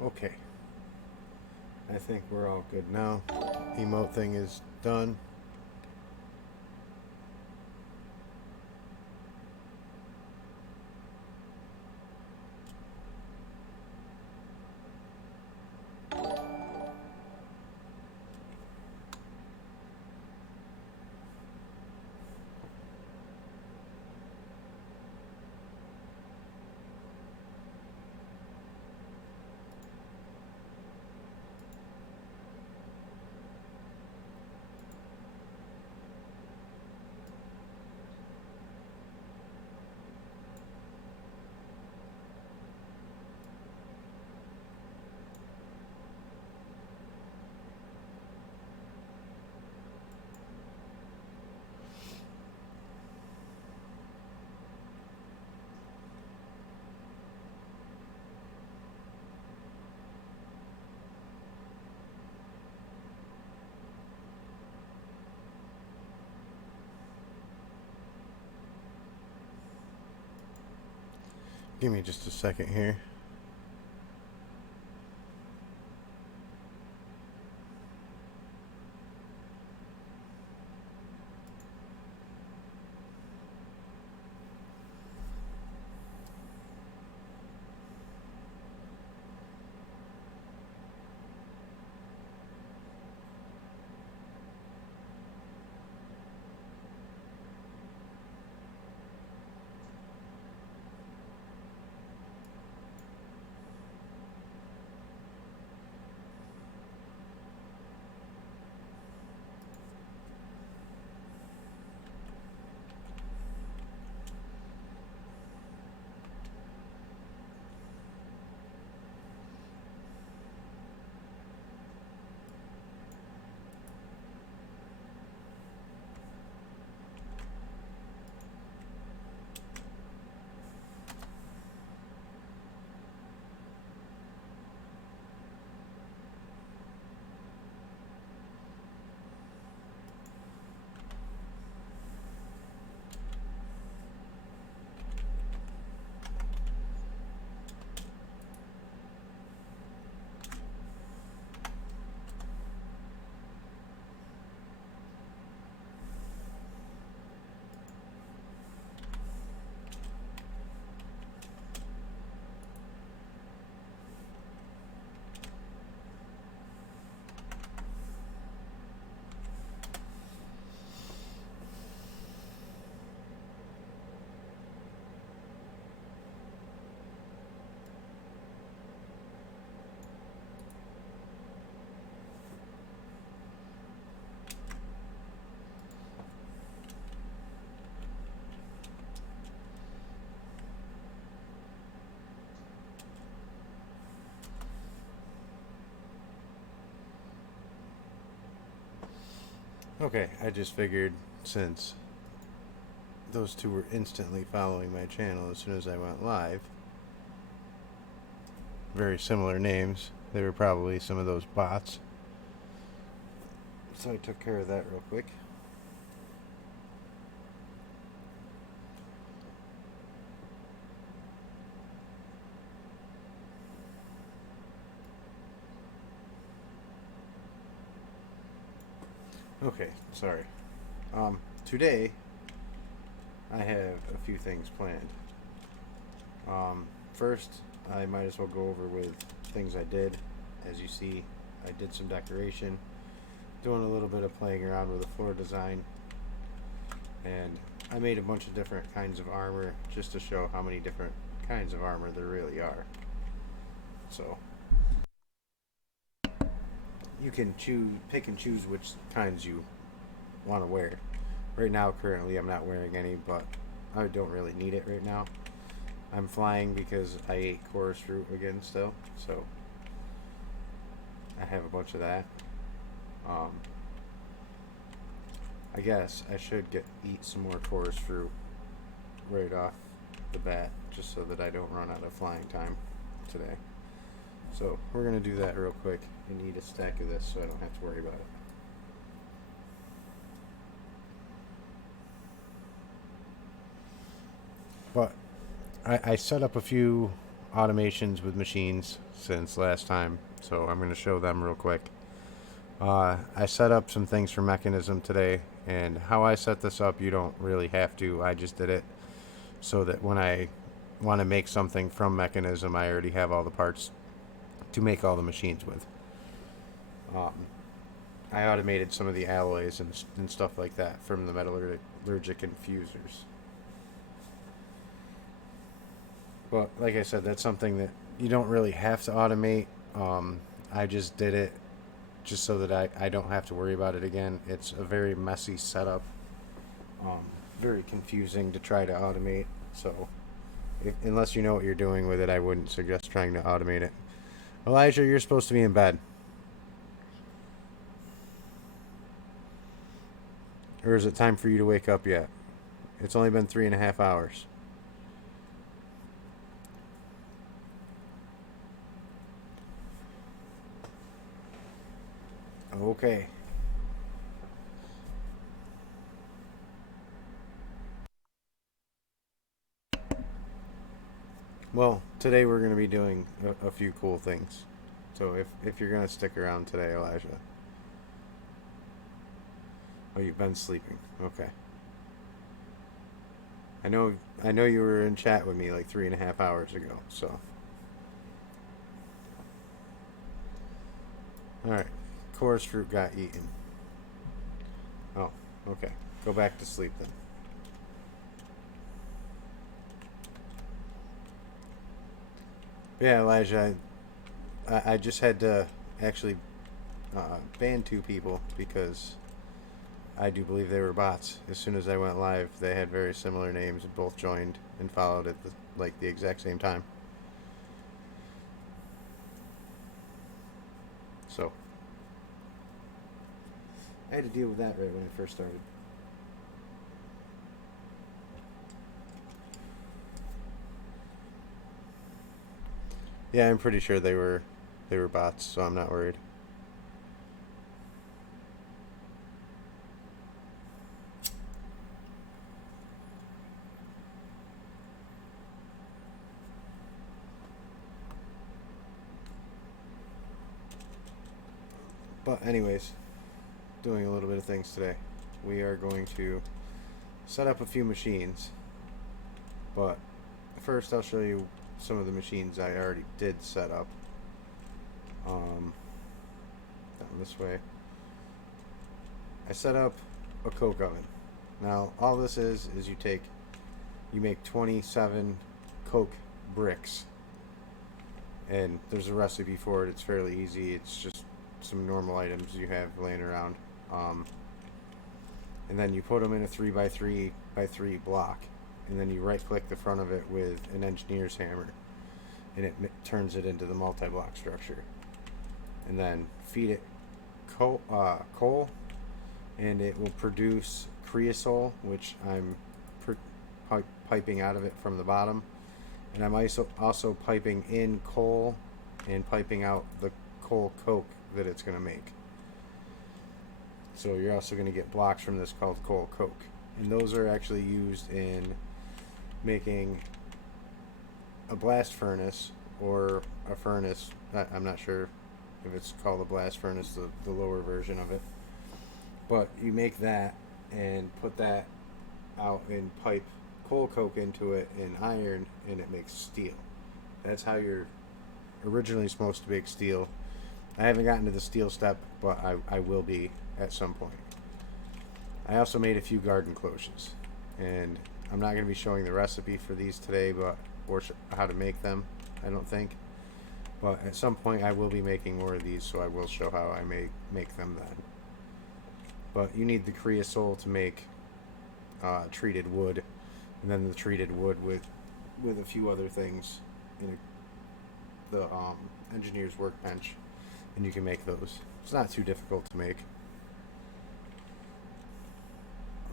Okay, I think we're all good now. Emote thing is done. Give me just a second here. Okay, I just figured since those two were instantly following my channel as soon as I went live, very similar names, they were probably some of those bots. So I took care of that real quick. Okay, sorry. Today I have a few things planned. First, I might as well go over with things I did. As you see, I did some decoration, doing a little bit of playing around with the floor design, and I made a bunch of different kinds of armor just to show how many different kinds of armor there really are. So you can pick and choose which kinds you want to wear. Right now, currently, I'm not wearing any, but I don't really need it right now. I'm flying because I ate chorus fruit again still, so I have a bunch of that. Um, I guess I should eat some more chorus fruit right off the bat, just so that I don't run out of flying time today. So we're gonna do that real quick and eat a stack of this, so I don't have to worry about it. But I set up a few automations with machines since last time, so I'm going to show them real quick. I set up some things for Mechanism today, and how I set this up, you don't really have to. I just did it so that when I want to make something from Mechanism, I already have all the parts to make all the machines with. Um, I automated some of the alloys and stuff like that from the metallurgic infusers. But like I said, that's something that you don't really have to automate. I just did it just so that I don't have to worry about it again. It's a very messy setup, um, very confusing to try to automate. So, unless you know what you're doing with it, I wouldn't suggest trying to automate it. Elijah, you're supposed to be in bed. Or is it time for you to wake up yet? It's only been 3.5 hours. Okay. Well, today we're going to be doing a few cool things. So if you're going to stick around today, Elijah. Oh, you've been sleeping. Okay. I know you were in chat with me like 3.5 hours ago. So, all right. Chorus fruit got eaten. Oh, okay. Go back to sleep then. Yeah, Elijah. I just had to actually ban 2 people because I do believe they were bots. As soon as I went live, they had very similar names and both joined and followed at the exact same time. So I had to deal with that right when I first started. Yeah, I'm pretty sure they were bots, so I'm not worried. But anyways, doing a little bit of things today. We are going to set up a few machines, but first I'll show you some of the machines I already did set up. Down this way. I set up a coke oven. Now all this is you make 27 coke bricks, and there's a recipe for it. It's fairly easy. It's just some normal items you have laying around, and then you put them in a 3x3x3 block, and then you right click the front of it with an engineer's hammer, and it turns it into the multi-block structure, and then feed it coal, and it will produce creosote, which I'm piping out of it from the bottom, and I'm also piping in coal and piping out the coal coke that it's going to make. So you're also going to get blocks from this called coal coke, and those are actually used in making a blast furnace or a furnace. I'm not sure if it's called a blast furnace, the lower version of it, but you make that and put that out and pipe coal coke into it and iron, and it makes steel. That's how you're originally supposed to make steel. I haven't gotten to the steel step, but I will be at some point. I also made a few garden cloches, and I'm not going to be showing the recipe for these today, or how to make them, I don't think. But at some point I will be making more of these, so I will show how I make them then. But you need the creosote to make treated wood, and then the treated wood with a few other things in the engineer's workbench, and you can make those. It's not too difficult to make.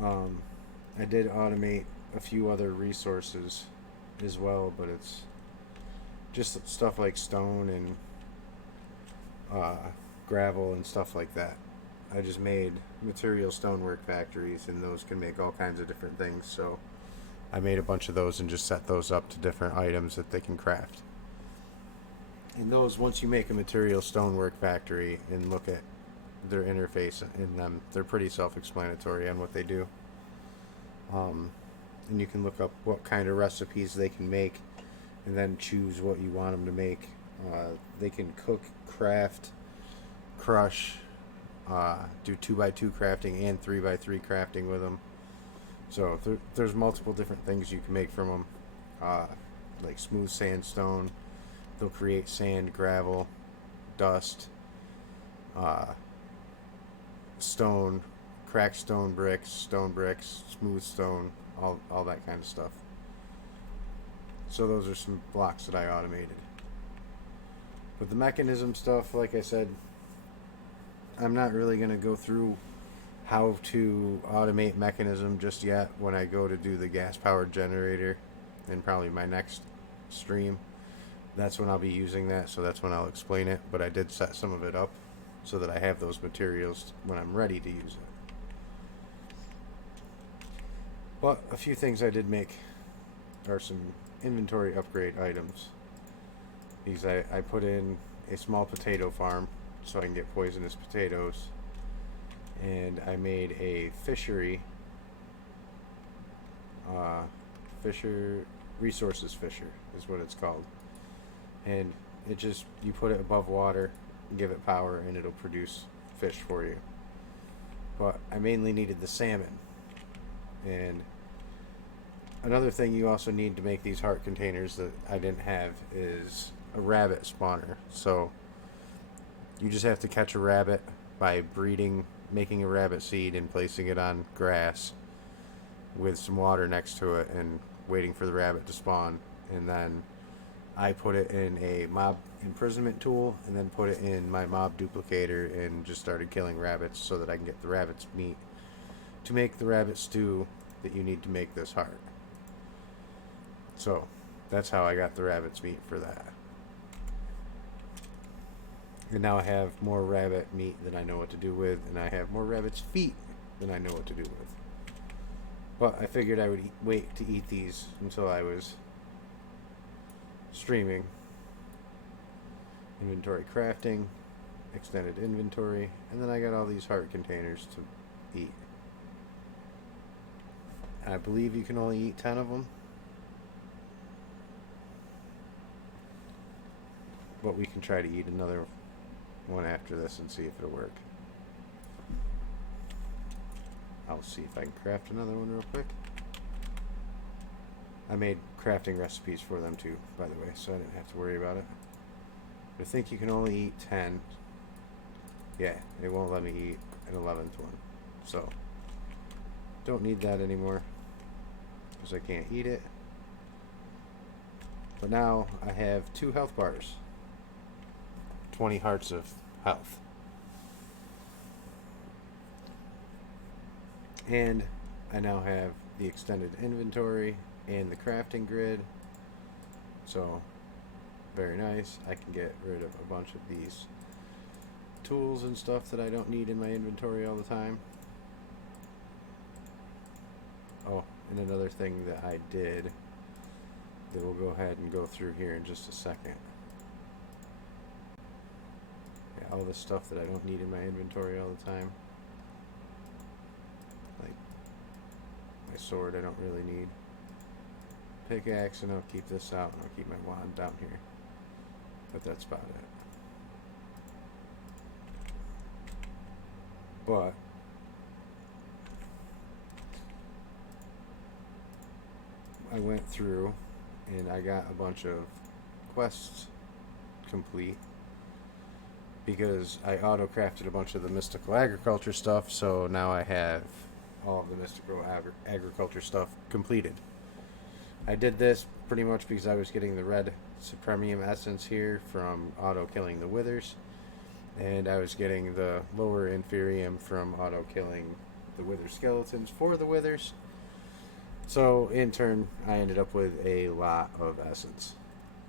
I did automate a few other resources as well, but it's just stuff like stone and gravel and stuff like that. I just made material stonework factories, and those can make all kinds of different things. So I made a bunch of those and just set those up to different items that they can craft. And those, once you make a material stonework factory and look at their interface in them, they're pretty self-explanatory on what they do. And you can look up what kind of recipes they can make and then choose what you want them to make. They can cook, craft, crush, do 2x2 crafting and 3x3 crafting with them. So there's multiple different things you can make from them, like smooth sandstone. They'll create sand, gravel, dust, stone, cracked stone bricks, smooth stone, all that kind of stuff. So those are some blocks that I automated. But the mechanism stuff, like I said, I'm not really going to go through how to automate mechanism just yet. When I go to do the gas powered generator in probably my next stream, that's when I'll be using that, so that's when I'll explain it. But I did set some of it up so that I have those materials when I'm ready to use it. But a few things I did make are some inventory upgrade items. These I put in a small potato farm so I can get poisonous potatoes. And I made a fishery, resources fisher is what it's called. And it just, you put it above water, give it power, and it'll produce fish for you. But I mainly needed the salmon. And another thing you also need to make these heart containers that I didn't have is a rabbit spawner. So you just have to catch a rabbit by making a rabbit seed and placing it on grass with some water next to it and waiting for the rabbit to spawn. And then I put it in a mob imprisonment tool and then put it in my mob duplicator and just started killing rabbits so that I can get the rabbit's meat to make the rabbit stew that you need to make this heart. So that's how I got the rabbit's meat for that. And now I have more rabbit meat than I know what to do with, and I have more rabbit's feet than I know what to do with. But I figured I would wait to eat these until I was streaming. Inventory crafting, extended inventory, and then I got all these heart containers to eat. I believe you can only eat 10 of them. But we can try to eat another one after this and see if it'll work. I'll see if I can craft another one real quick. I made crafting recipes for them too, by the way, so I didn't have to worry about it. But I think you can only eat 10. Yeah, it won't let me eat an 11th one. So, don't need that anymore because I can't eat it. But now I have 2 health bars. 20 hearts of health. And I now have the extended inventory and the crafting grid. So, very nice. I can get rid of a bunch of these tools and stuff that I don't need in my inventory all the time. Oh, and another thing that I did that we'll go ahead and go through here in just a second. All the stuff that I don't need in my inventory all the time. Like my sword I don't really need. Pickaxe, and I'll keep this out, and I'll keep my wand down here. But that's about it. But I went through and I got a bunch of quests complete because I auto-crafted a bunch of the mystical agriculture stuff, so now I have all of the mystical agriculture stuff completed. I did this pretty much because I was getting the red supremium essence here from auto-killing the withers, and I was getting the lower inferium from auto-killing the wither skeletons for the withers. So, in turn, I ended up with a lot of essence.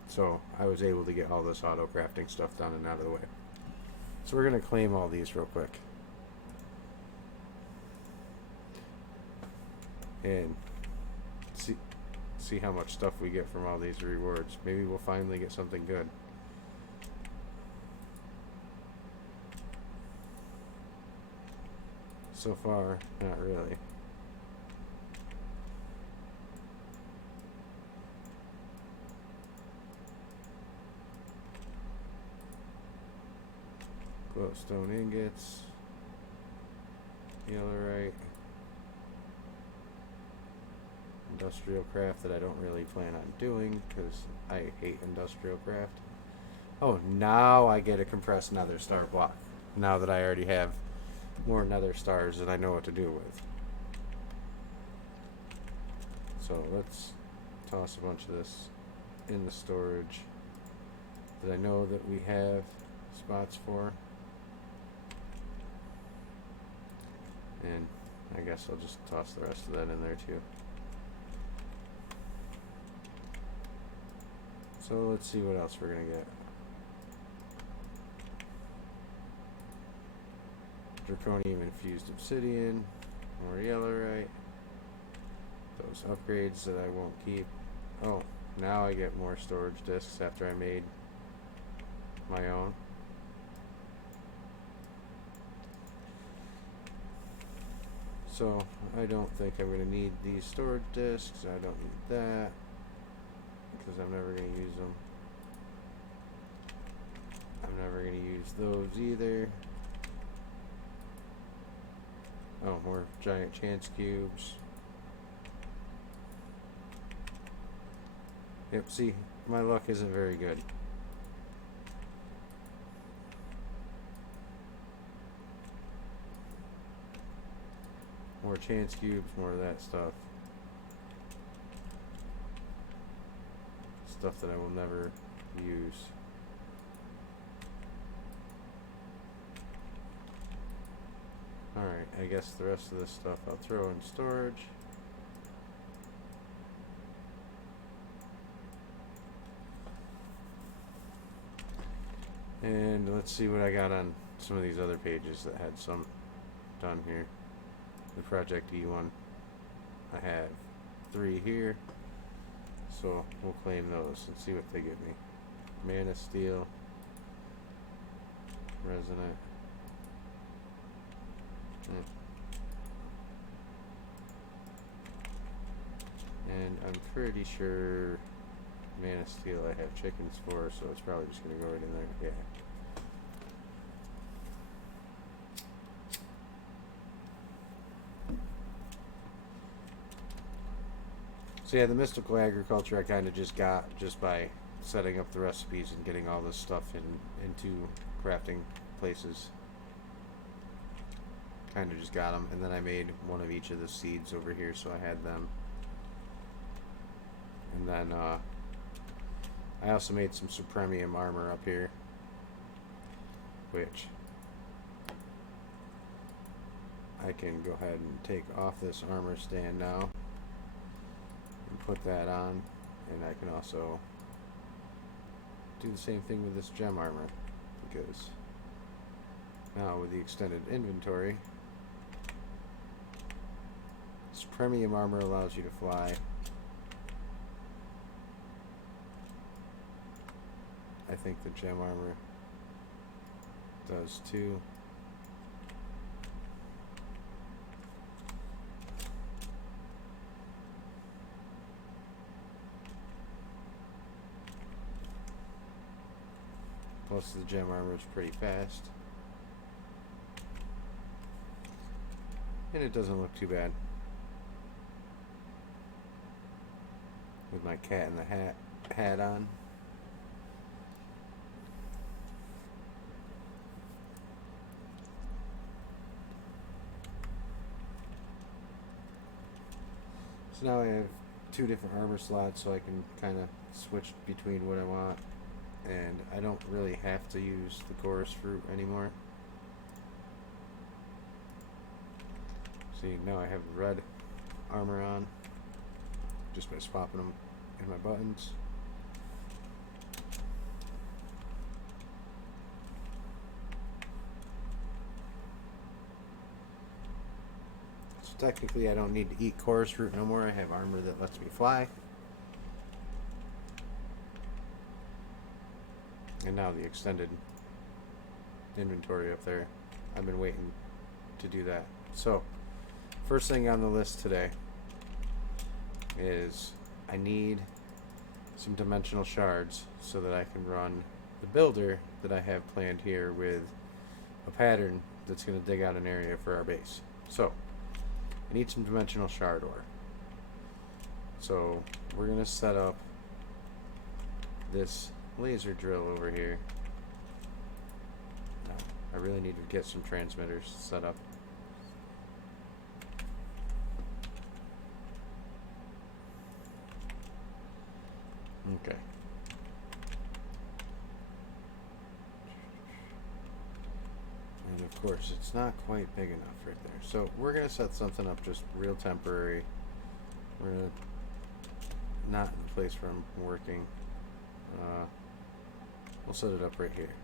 So, I was able to get all this auto-crafting stuff done and out of the way. So we're going to claim all these real quick. And see how much stuff we get from all these rewards. Maybe we'll finally get something good. So far, not really. Glowstone ingots, yellowite, industrial craft that I don't really plan on doing because I hate industrial craft. Oh, now I get a compressed nether star block. Now that I already have more nether stars than I know what to do with. So let's toss a bunch of this in the storage that I know that we have spots for. And I guess I'll just toss the rest of that in there too. So let's see what else we're gonna get. Draconium infused obsidian, more yellowite. Those upgrades that I won't keep. Oh, now I get more storage discs after I made my own. So I don't think I'm going to need these storage discs. I don't need that because I'm never going to use them. I'm never going to use those either. Oh, more giant chance cubes. Yep, see, my luck isn't very good. More chance cubes, more of that stuff. Stuff that I will never use. Alright, I guess the rest of this stuff I'll throw in storage. And let's see what I got on some of these other pages that had some done here. The Project E1. I have 3 here. So we'll claim those and see what they give me. Mana Steel. Resonant. And I'm pretty sure Mana Steel I have chickens for, so it's probably just going to go right in there. Yeah. So yeah, the mystical agriculture I kind of just got just by setting up the recipes and getting all this stuff into crafting places. Kind of just got them, and then I made one of each of the seeds over here, so I had them. And then I also made some supremium armor up here, which I can go ahead and take off this armor stand now and put that on, and I can also do the same thing with this gem armor, because now with the extended inventory, supremium armor allows you to fly. I think the gem armor does too. Most of the gem armor is pretty fast. And it doesn't look too bad. With my cat in the hat on. So now I have 2 different armor slots, so I can kind of switch between what I want. And I don't really have to use the chorus fruit anymore. See, now I have red armor on just by swapping them in my buttons. So technically I don't need to eat chorus fruit no more. I have armor that lets me fly. And now the extended inventory up there. I've been waiting to do that So, first thing on the list today is I need some dimensional shards so that I can run the builder that I have planned here with a pattern that's going to dig out an area for our base. So, I need some dimensional shard ore. So, we're going to set up this laser drill over here. Now, I really need to get some transmitters set up. Okay. And of course, it's not quite big enough right there. So we're going to set something up just real temporary. We're going to, not in the place where I'm working. We'll set it up right here.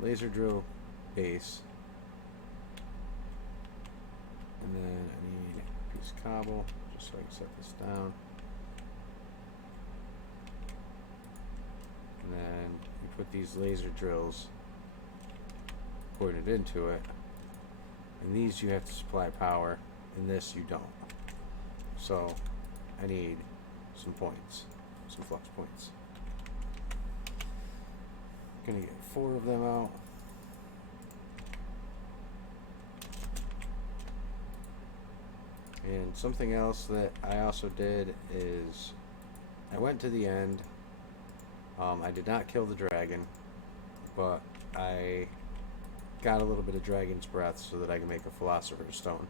Laser drill base. And then I need a piece of cobble just so I can set this down. And then you put these laser drills pointed into it. And these you have to supply power, and this you don't. So I need some points, some flux points. Gonna get 4 of them out. And something else that I also did is I went to the end. I did not kill the dragon, but I got a little bit of dragon's breath so that I can make a philosopher's stone.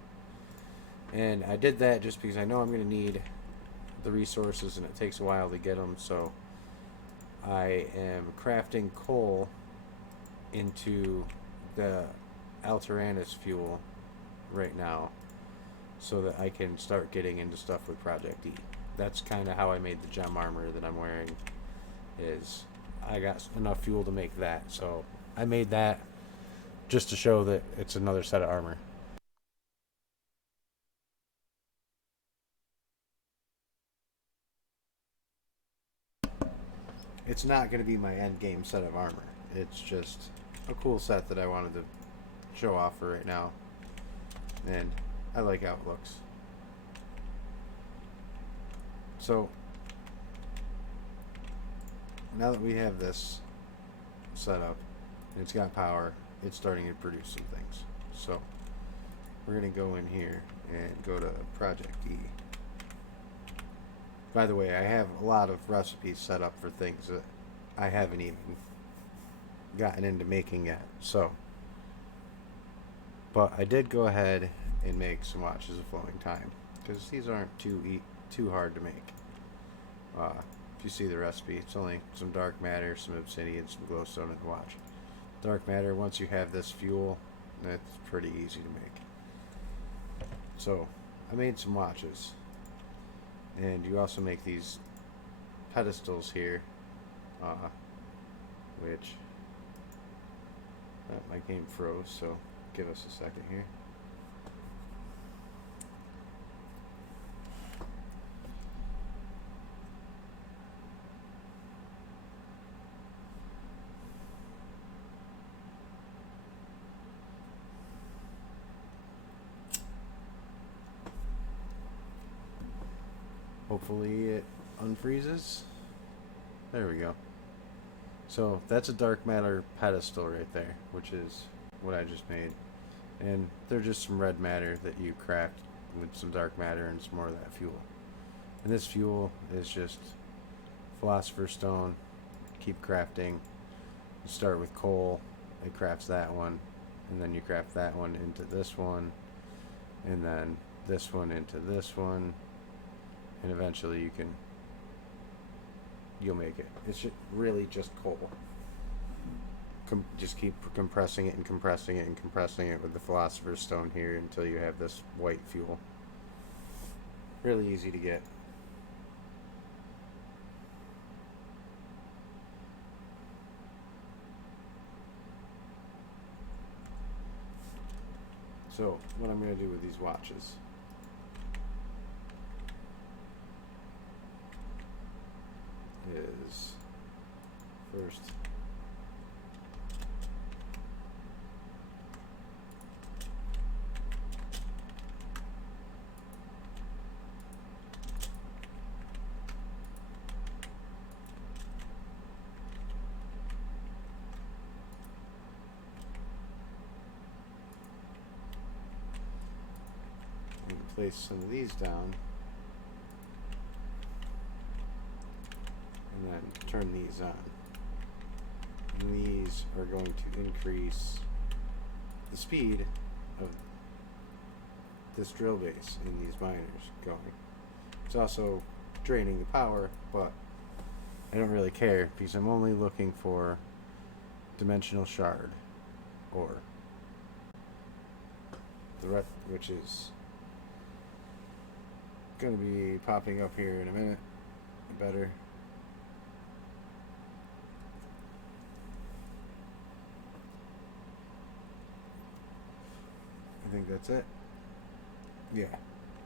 And I did that just because I know I'm going to need the resources and it takes a while to get them. So I am crafting coal into the Alteranus fuel right now so that I can start getting into stuff with Project E. That's kind of how I made the gem armor that I'm wearing. Is I got enough fuel to make that, so I made that just to show that it's another set of armor. It's not going to be my end game set of armor. It's just a cool set that I wanted to show off for right now, and I like how it looks. So now that we have this set up and it's got power, it's starting to produce some things. So we're going to go in here and go to Project E. By the way, I have a lot of recipes set up for things that I haven't even gotten into making yet. So, but I did go ahead and make some watches of flowing time because these aren't too hard to make. If you see the recipe, it's only some dark matter, some obsidian, some glowstone, and a watch. Dark matter, once you have this fuel, that's pretty easy to make. So I made some watches, and you also make these pedestals here, which my game froze, so give us a second here. Hopefully it unfreezes. There we go. So that's a dark matter pedestal right there, which is what I just made. And they're just some red matter that you craft with some dark matter and some more of that fuel. And this fuel is just philosopher's stone. Keep crafting. You start with coal, it crafts that one, and then you craft that one into this one, and then this one into this one. And eventually you'll make it. It's really just coal. Just keep compressing it and compressing it and compressing it with the philosopher's stone here until you have this white fuel. Really easy to get. So what I'm going to do with these watches is first place some of these down and then turn these on. And these are going to increase the speed of this drill base in these miners going. It's also draining the power, but I don't really care because I'm only looking for dimensional shard ore, the rest, which is going to be popping up here in a minute. Better. I think that's it. Yeah,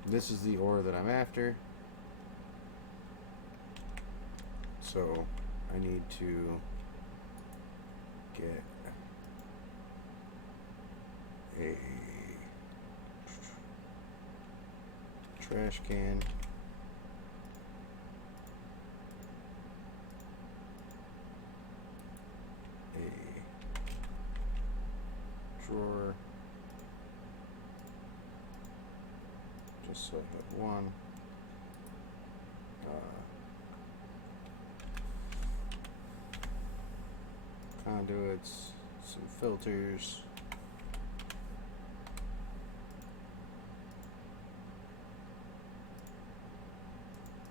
this is the ore that I'm after. So I need to get a trash can. A drawer. Just so I have one. Conduits, some filters.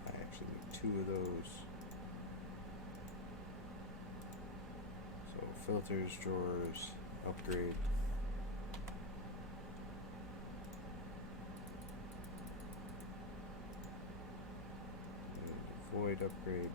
I actually need 2 of those. So filters, drawers, upgrade. Void upgrade.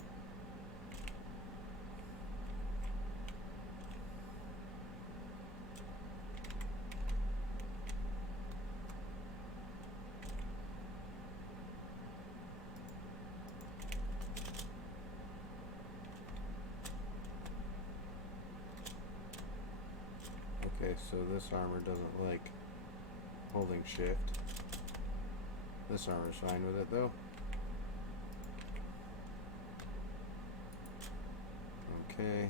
Okay, so this armor doesn't like holding shift. This armor's fine with it though. Okay.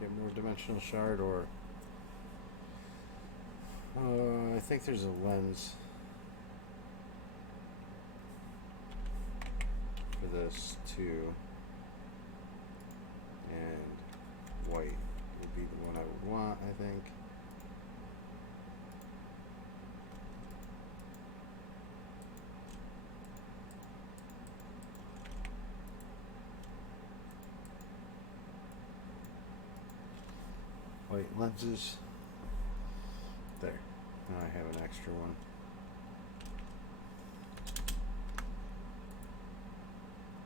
Get more dimensional shard, or I think there's a lens for this too, and white would be the one I would want, I think. White lenses. There. Now I have an extra one.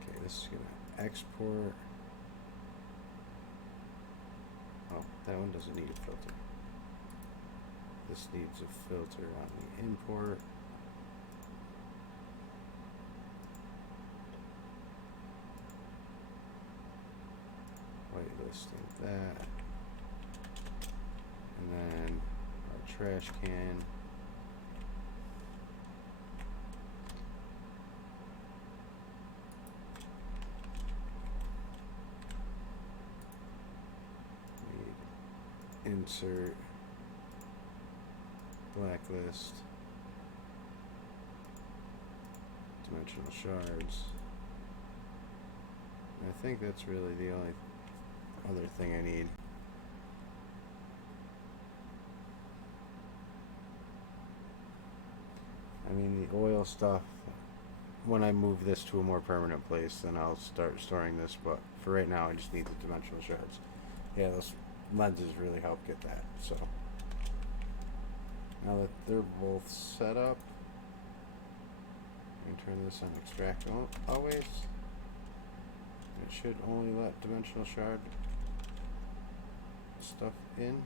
Okay, this is gonna export. Oh, that one doesn't need a filter. This needs a filter on the import. Whitelisting that. And then our trash can. Need insert, blacklist, dimensional shards. I think that's really the only other thing I need. I mean, the oil stuff, when I move this to a more permanent place, then I'll start storing this, but for right now I just need the dimensional shards. Yeah, those lenses really help get that, so. Now that they're both set up, you can turn this on extract always. It should only let dimensional shard stuff in.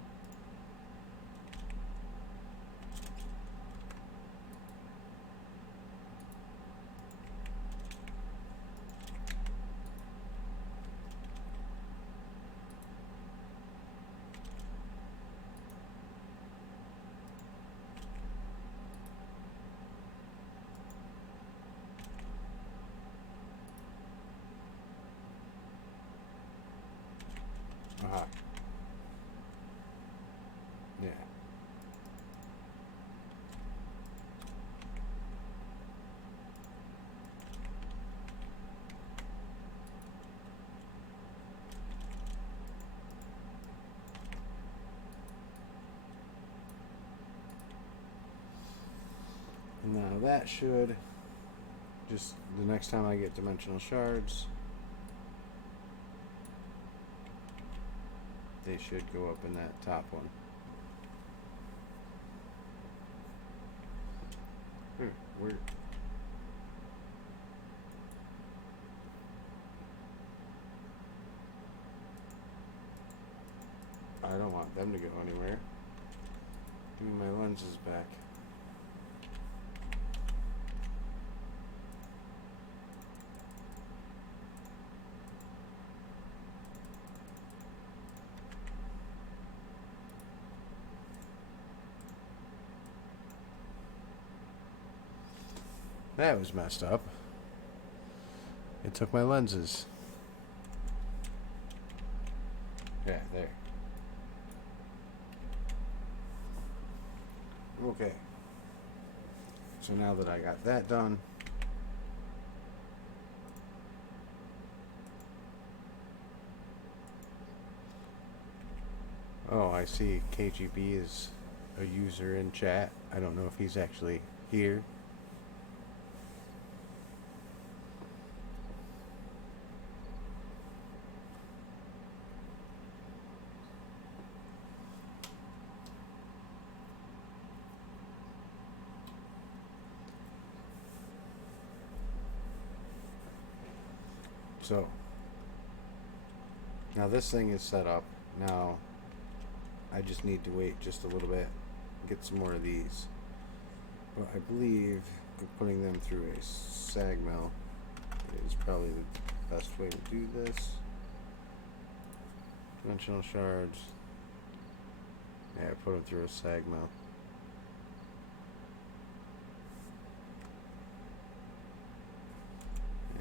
that should just the next time I get dimensional shards, they should go up in that top one. Where? I don't want them to go anywhere. Give me my lenses back. That was messed up. It took my lenses. Yeah, there. Okay. So now that I got that done, oh, I see KGB is a user in chat. I don't know if he's actually here. So, now this thing is set up. Now, I just need to wait just a little bit, get some more of these. But I believe putting them through a sag mill is probably the best way to do this. Dimensional shards. Yeah, put them through a sag mill.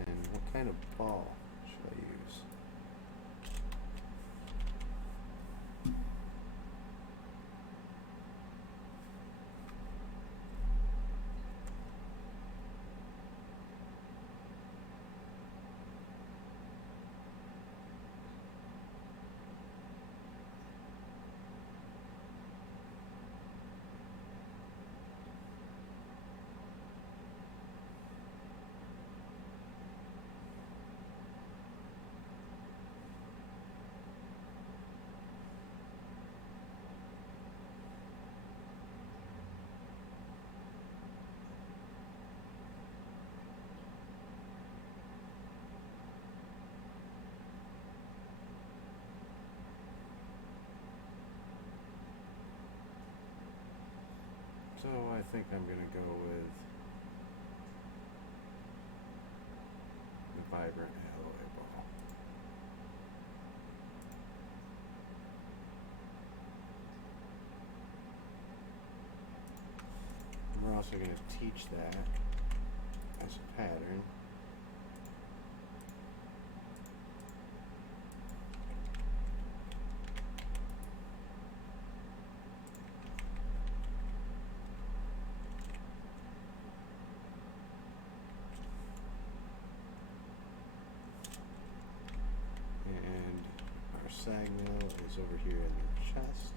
And what kind of ball should I use? So I think I'm going to go with the vibrant alloy ball. We're also going to teach that as a pattern. Sag mill is over here in the chest.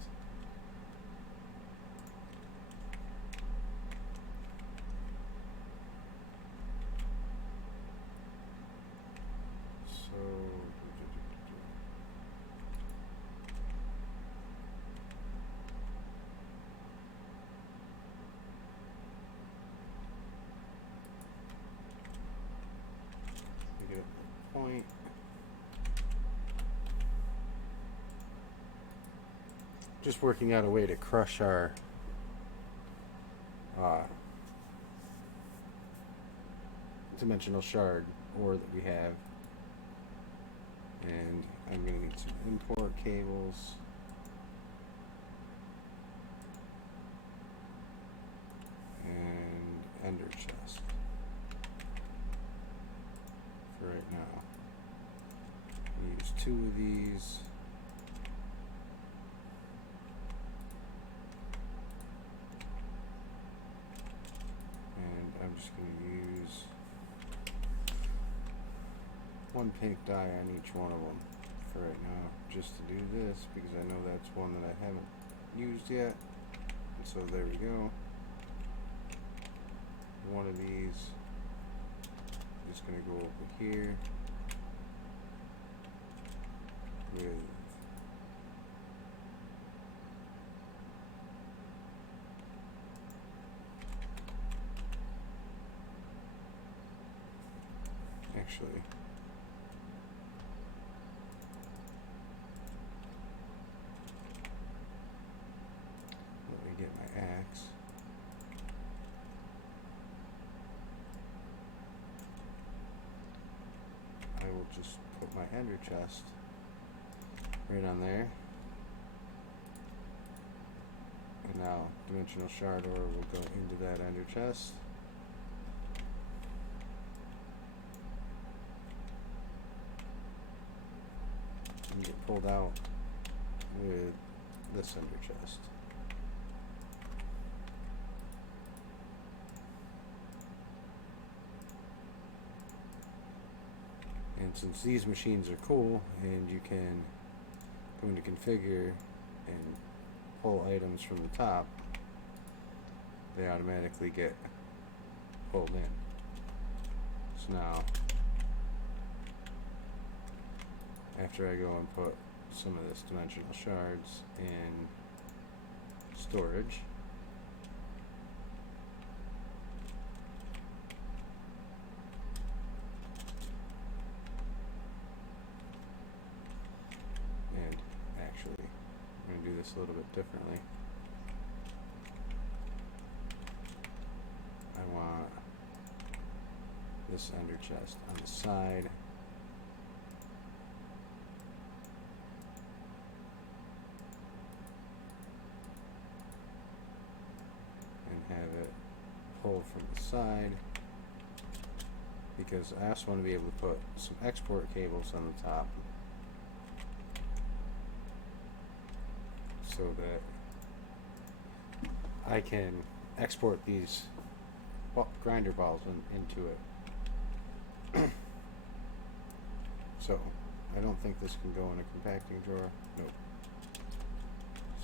So we get the point. Just working out a way to crush our dimensional shard ore that we have. And I'm going to need some import cables. And ender chest for right now. Use 2 of these. I'm just going to use 1 pink dye on each one of them for right now, just to do this, because I know that's one that I haven't used yet. And so there we go. one of these. Just gonna go over here with actually let me get my axe. I will just put my ender chest right on there. And now dimensional shard ore will go into that ender chest. And get pulled out with this ender chest. And since these machines are cool and you can go into configure and pull items from the top, they automatically get pulled in. So now, after I go and put some of this dimensional shards in storage, and actually I'm going to do this a little bit differently. I want this ender chest on the side. And have it pull from the side, because I also want to be able to put some export cables on the top so that I can export these grinder balls into it. So I don't think this can go in a compacting drawer. Nope.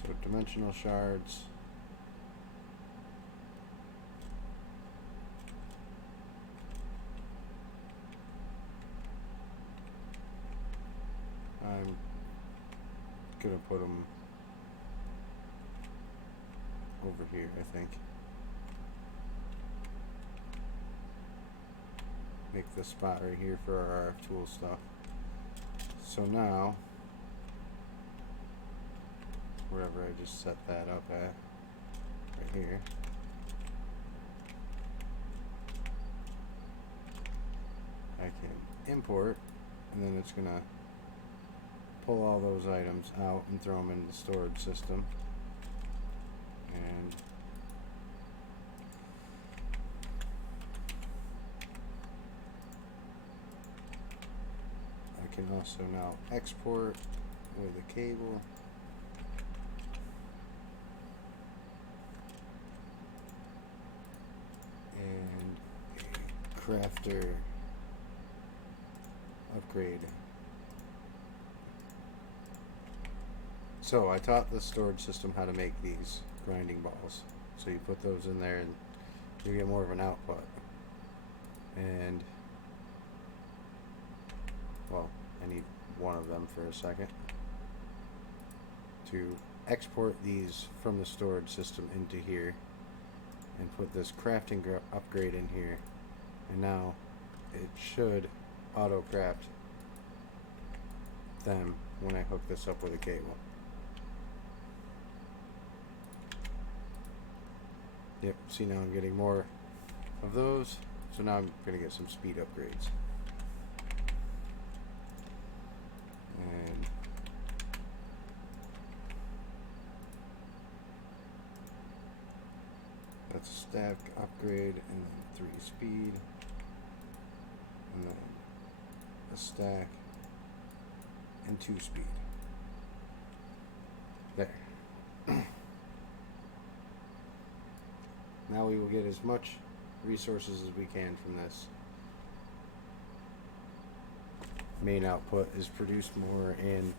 So dimensional shards. I'm gonna put them over here, I think. Make this spot right here for our RF tool stuff. So now, wherever I just set that up at, right here, I can import, and then it's gonna pull all those items out and throw them into the storage system. And I can also now export with a cable. And a crafter upgrade. So I taught the storage system how to make these grinding balls. So you put those in there and you get more of an output. And, well, I need one of them for a second. To export these from the storage system into here and put this crafting upgrade in here. And now it should auto craft them when I hook this up with a cable. Yep, see, now I'm getting more of those, so now I'm going to get some speed upgrades. And that's a stack upgrade, and then 3 speed, and then a stack, and 2 speed. There. Now we will get as much resources as we can from this. Main output is produced more, and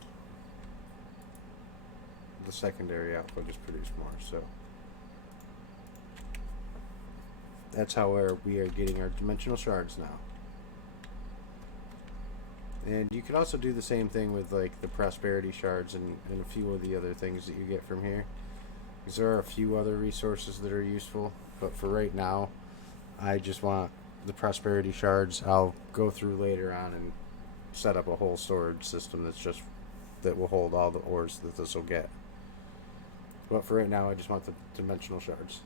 the secondary output is produced more, so that's how we are getting our dimensional shards now. And you can also do the same thing with like the prosperity shards and a few of the other things that you get from here. Because there are a few other resources that are useful, but for right now, I just want the prosperity shards. I'll go through later on and set up a whole storage system that will hold all the ores that this will get. But for right now, I just want the dimensional shards.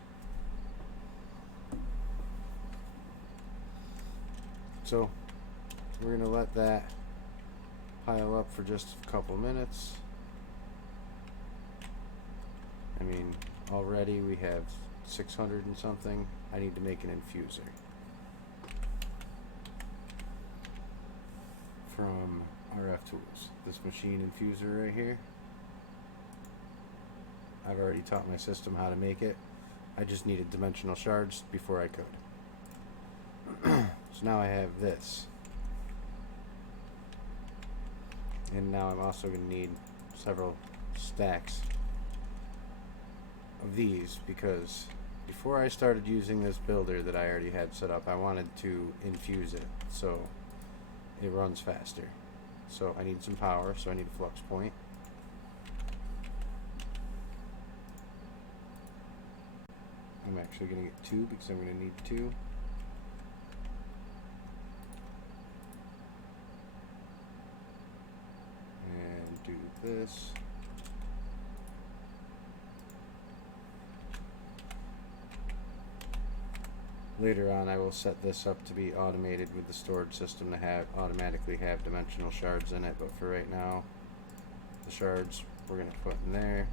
So we're gonna let that pile up for just a couple minutes. I mean, already we have 600 and something. I need to make an infuser from RF Tools. This machine infuser right here. I've already taught my system how to make it. I just needed dimensional shards before I could. So now I have this. And now I'm also going to need several stacks of these, because before I started using this builder that I already had set up, I wanted to infuse it so it runs faster. So I need some power, so I need a flux point. I'm actually going to get 2 because I'm going to need 2. And do this. Later on, I will set this up to be automated with the storage system to automatically have dimensional shards in it. But for right now, the shards we're going to put in there.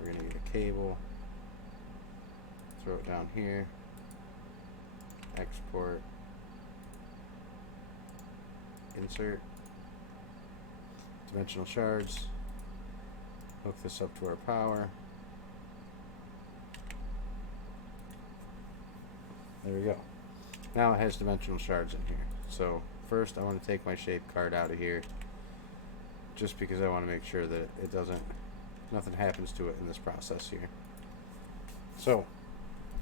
We're going to get a cable. Throw it down here. Export. Insert. Dimensional shards. Hook this up to our power. There we go. Now it has dimensional shards in here. So first I want to take my shape card out of here, just because I want to make sure that nothing happens to it in this process here. So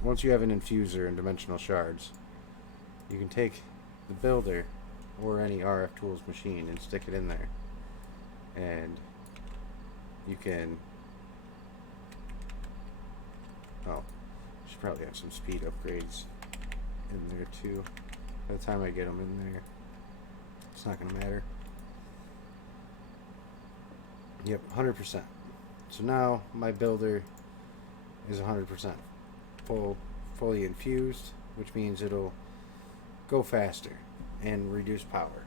once you have an infuser and dimensional shards, you can take the builder or any RF Tools machine and stick it in there, and you can, should probably have some speed upgrades in there too. By the time I get them in there, it's not going to matter. Yep, 100%. So now my builder is 100% fully infused, which means it'll go faster and reduce power.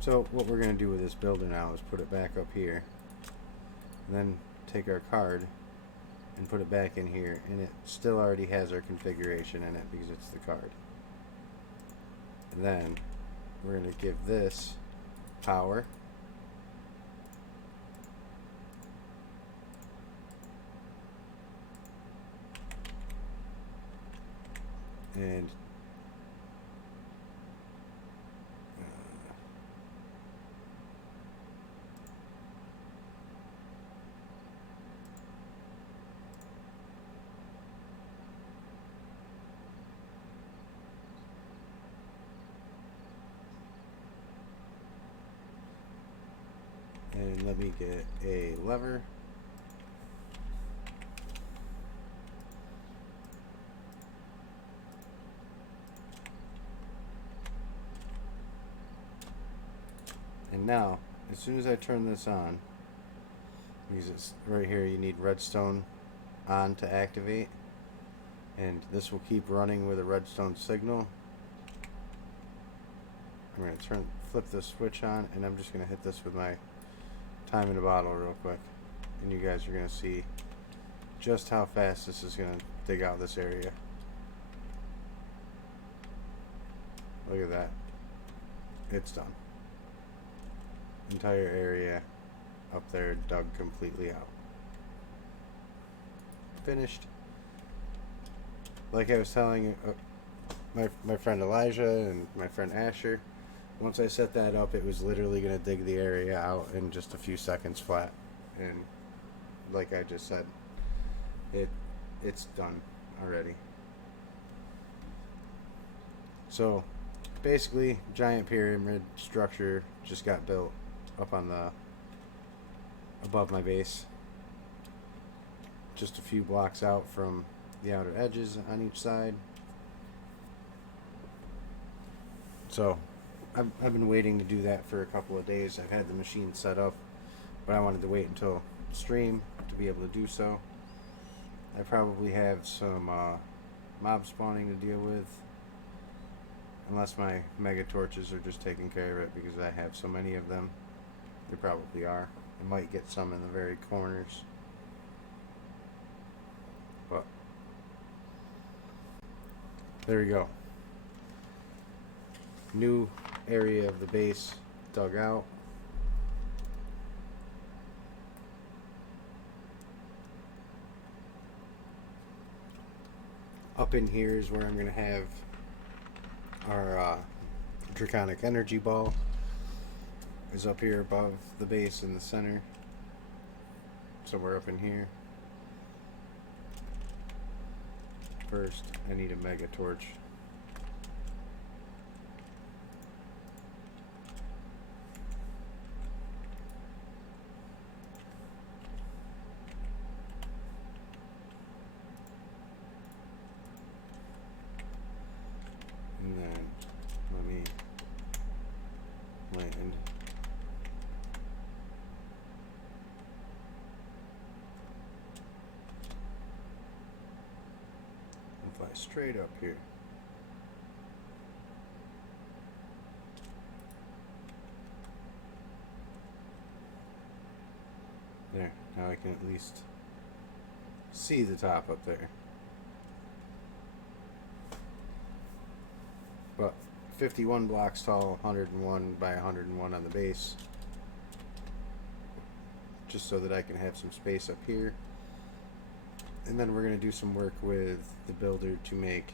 So what we're going to do with this builder now is put it back up here, and then take our card and put it back in here, and it still already has our configuration in it because it's the card. And then we're going to give this power, and let me get a lever. And now, as soon as I turn this on, because it's right here, you need redstone on to activate, and this will keep running with a redstone signal. I'm going to flip the switch on, and I'm just going to hit this with my time in a bottle real quick, and you guys are going to see just how fast this is going to dig out this area. Look at that. It's done. Entire area up there dug completely out. Finished. Like I was telling my friend Elijah and my friend Asher, once I set that up, it was literally going to dig the area out in just a few seconds flat. And like I just said, it it's done already. So basically, giant pyramid structure just got built up on the above my base, just a few blocks out from the outer edges on each side. So I've been waiting to do that for a couple of days. I've had the machine set up, but I wanted to wait until stream to be able to do so. I probably have some mob spawning to deal with, unless my mega torches are just taking care of it because I have so many of them. They probably are. I might get some in the very corners, but there we go. New area of the base dug out. Up in here is where I'm going to have our draconic energy ball. Is up here above the base in the center, somewhere up in here. First, I need a mega torch. And then let me land. Fly straight up here. There, now I can at least see the top up there. But 51 blocks tall, 101 by 101 on the base. Just so that I can have some space up here. And then we're going to do some work with the builder to make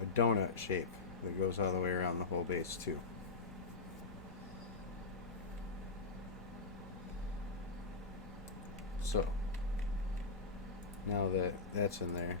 a donut shape that goes all the way around the whole base too. So, now that that's in there,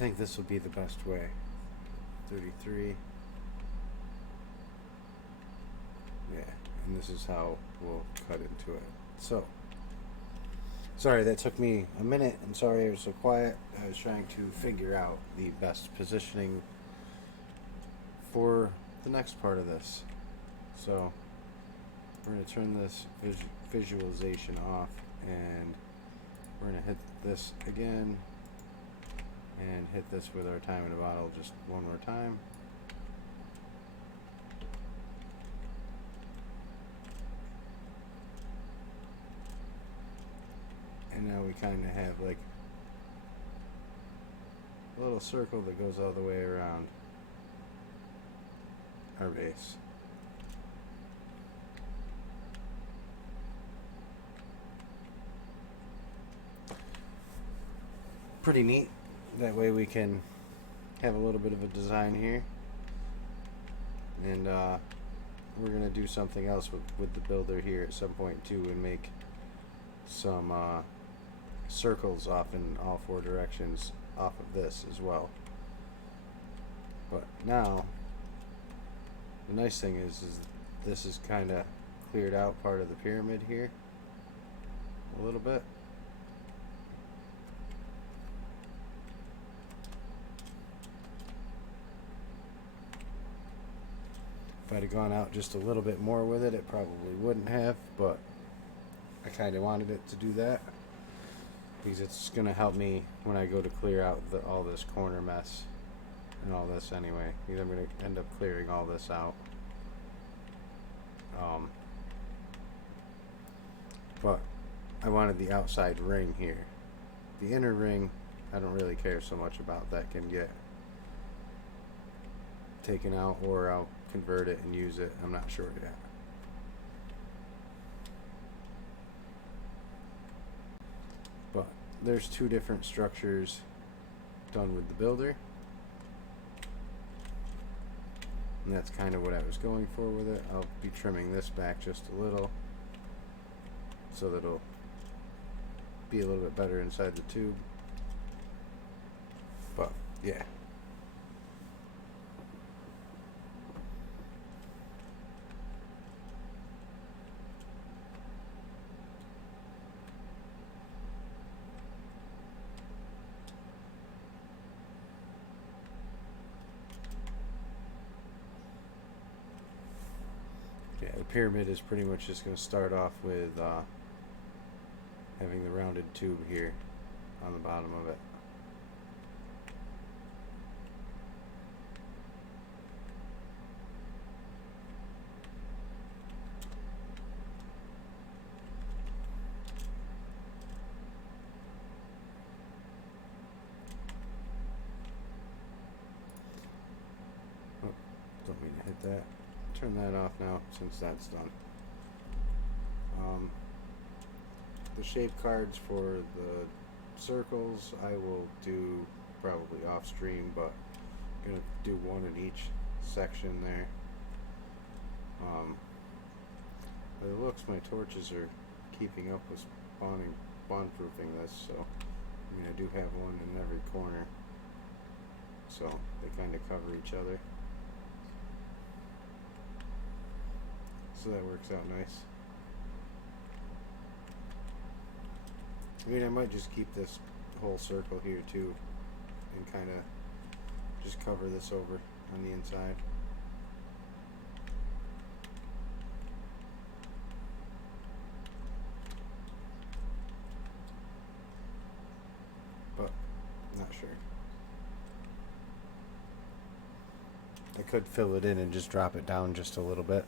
think this will be the best way. 33. Yeah, and this is how we'll cut into it. So, sorry that took me a minute, and sorry I was so quiet. I was trying to figure out the best positioning for the next part of this. So, we're going to turn this visualization off, and we're going to hit this again, and hit this with our time in a bottle just one more time. And now we kind of have like a little circle that goes all the way around our base. Pretty neat. That way we can have a little bit of a design here. And we're going to do something else with the builder here at some point too, and make some circles off in all four directions off of this as well. But now the nice thing is this is kind of cleared out part of the pyramid here a little bit. If I'd have gone out just a little bit more with it, it probably wouldn't have, but I kind of wanted it to do that because it's going to help me when I go to clear out all this corner mess and all this anyway, because I'm going to end up clearing all this out. But I wanted the outside ring here. The inner ring, I don't really care so much about. That can get taken out, or I'll convert it and use it. I'm not sure yet. But there's two different structures done with the builder, and that's kind of what I was going for with it. I'll be trimming this back just a little so that it'll be a little bit better inside the tube. But yeah, the pyramid is pretty much just going to start off with having the rounded tube here on the bottom of it. Oh, don't mean to hit that. Turn that off now since that's done. The shape cards for the circles I will do probably off stream, but I'm gonna do one in each section there. But it looks my torches are keeping up with spawn-proofing this, so I mean I do have one in every corner, so they kind of cover each other. So that works out nice. I mean, I might just keep this whole circle here too, and kind of just cover this over on the inside. But not sure. I could fill it in and just drop it down just a little bit,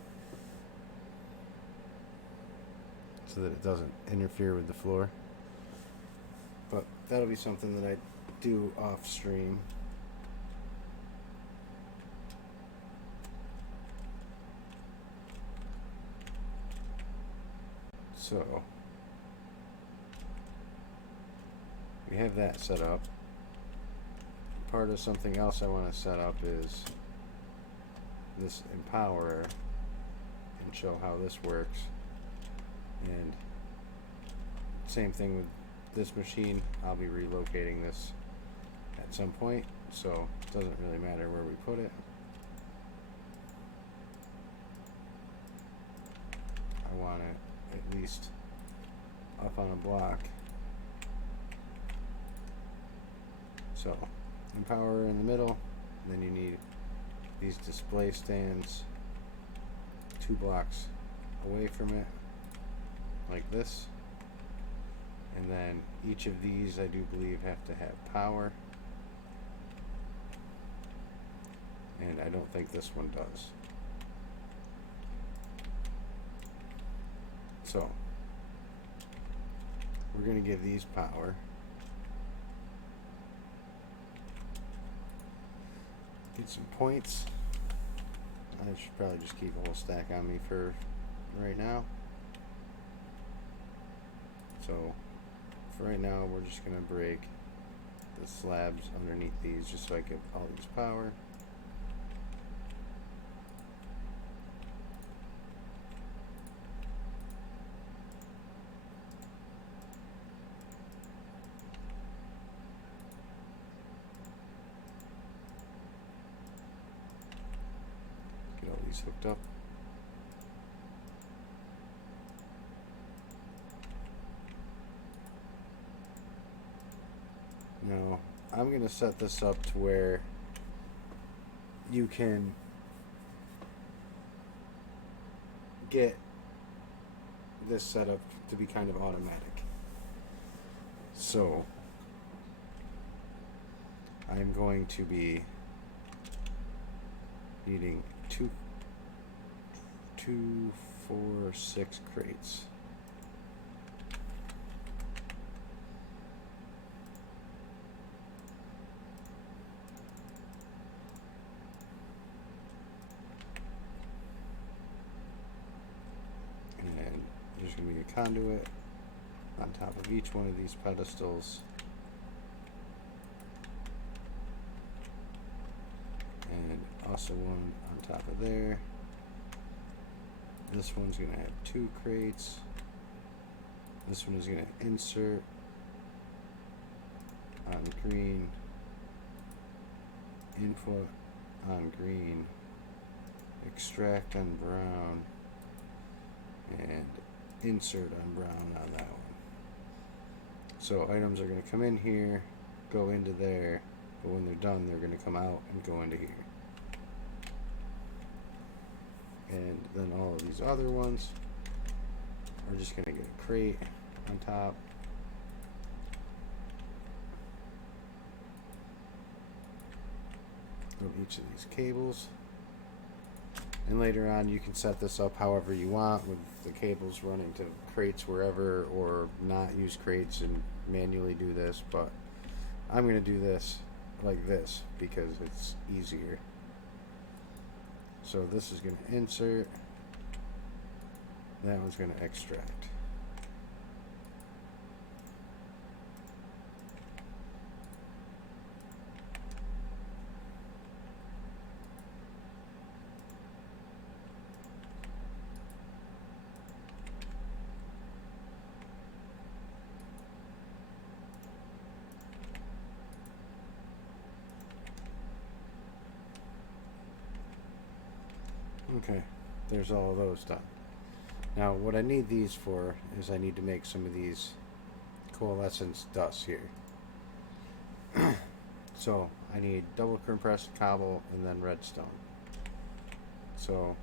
so that it doesn't interfere with the floor. But that'll be something that I do off stream. So we have that set up. Part of something else I want to set up is this empower and show how this works. And same thing with this machine. I'll be relocating this at at some point, so it doesn't really matter where we put it. I want it at least up on a block. So, power in the middle, and then you need these display stands 2 blocks away from it, like this. And then each of these, I do believe, have to have power. And I don't think this one does. So, we're going to give these power. Get some points. I should probably just keep a whole stack on me for right now. So, for right now, we're just going to break the slabs underneath these just so I get all these power. Get all these hooked up. Now, I'm going to set this up to where you can get this set up to be kind of automatic. So, I'm going to be needing 2, 4, 6 crates. There's going to be a conduit on top of each one of these pedestals. And also one on top of there. This one's going to have 2 crates. This one is going to insert on green, input on green, extract on brown, and insert on brown on that one. So items are going to come in here, go into there, but when they're done, they're going to come out and go into here. And then all of these other ones are just going to get a crate on top. Of each of these cables. And later on, you can set this up however you want, with the cables running to crates wherever, or not use crates and manually do this. But I'm going to do this like this because it's easier. So this is going to insert. That one's going to extract. Okay, there's all of those done. Now what I need these for is I need to make some of these coalescence dust here. So I need double compressed cobble and then redstone. So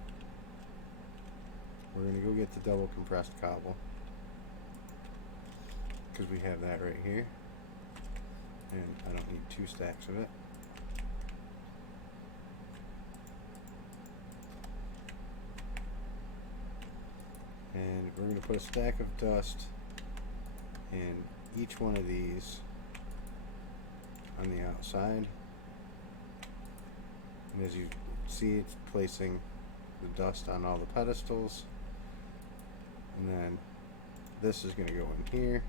we're going to go get the double compressed cobble, because we have that right here, and I don't need 2 stacks of it. And we're going to put a stack of dust in each one of these on the outside. And as you see, it's placing the dust on all the pedestals. And then this is going to go in here.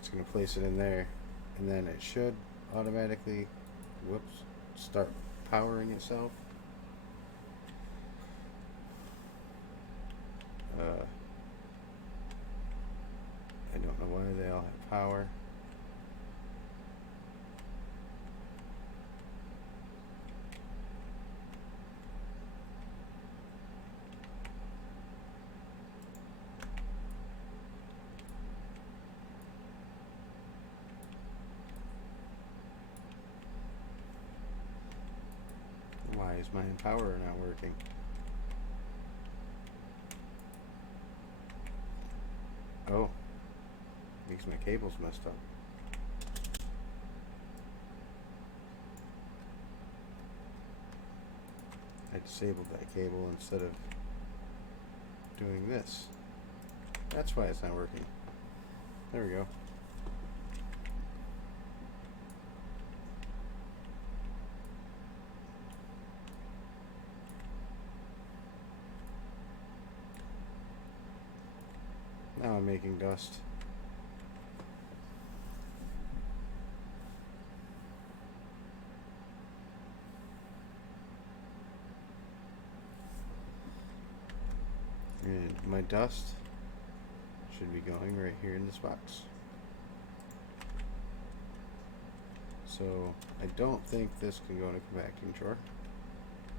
It's going to place it in there. And then it should automatically, start powering itself. I don't know why they all have power. is my power not working? Oh, makes my cables messed up. I disabled that cable instead of doing this. That's why it's not working. There we go. Now I'm making dust. And my dust should be going right here in this box. So I don't think this can go in a compacting drawer.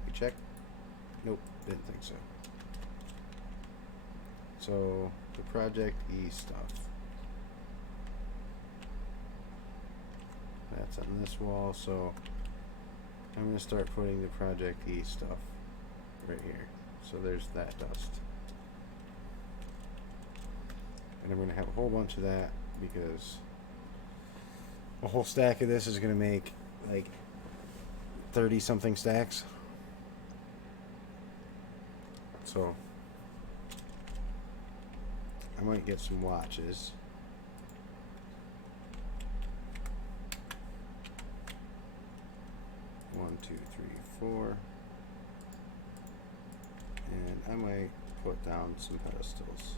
We check. Nope, didn't think so. So the Project E stuff. That's on this wall, so I'm going to start putting the Project E stuff right here. So there's that dust. And I'm going to have a whole bunch of that because a whole stack of this is going to make like 30 something stacks. So I might get some watches. One, two, three, four. And I might put down some pedestals.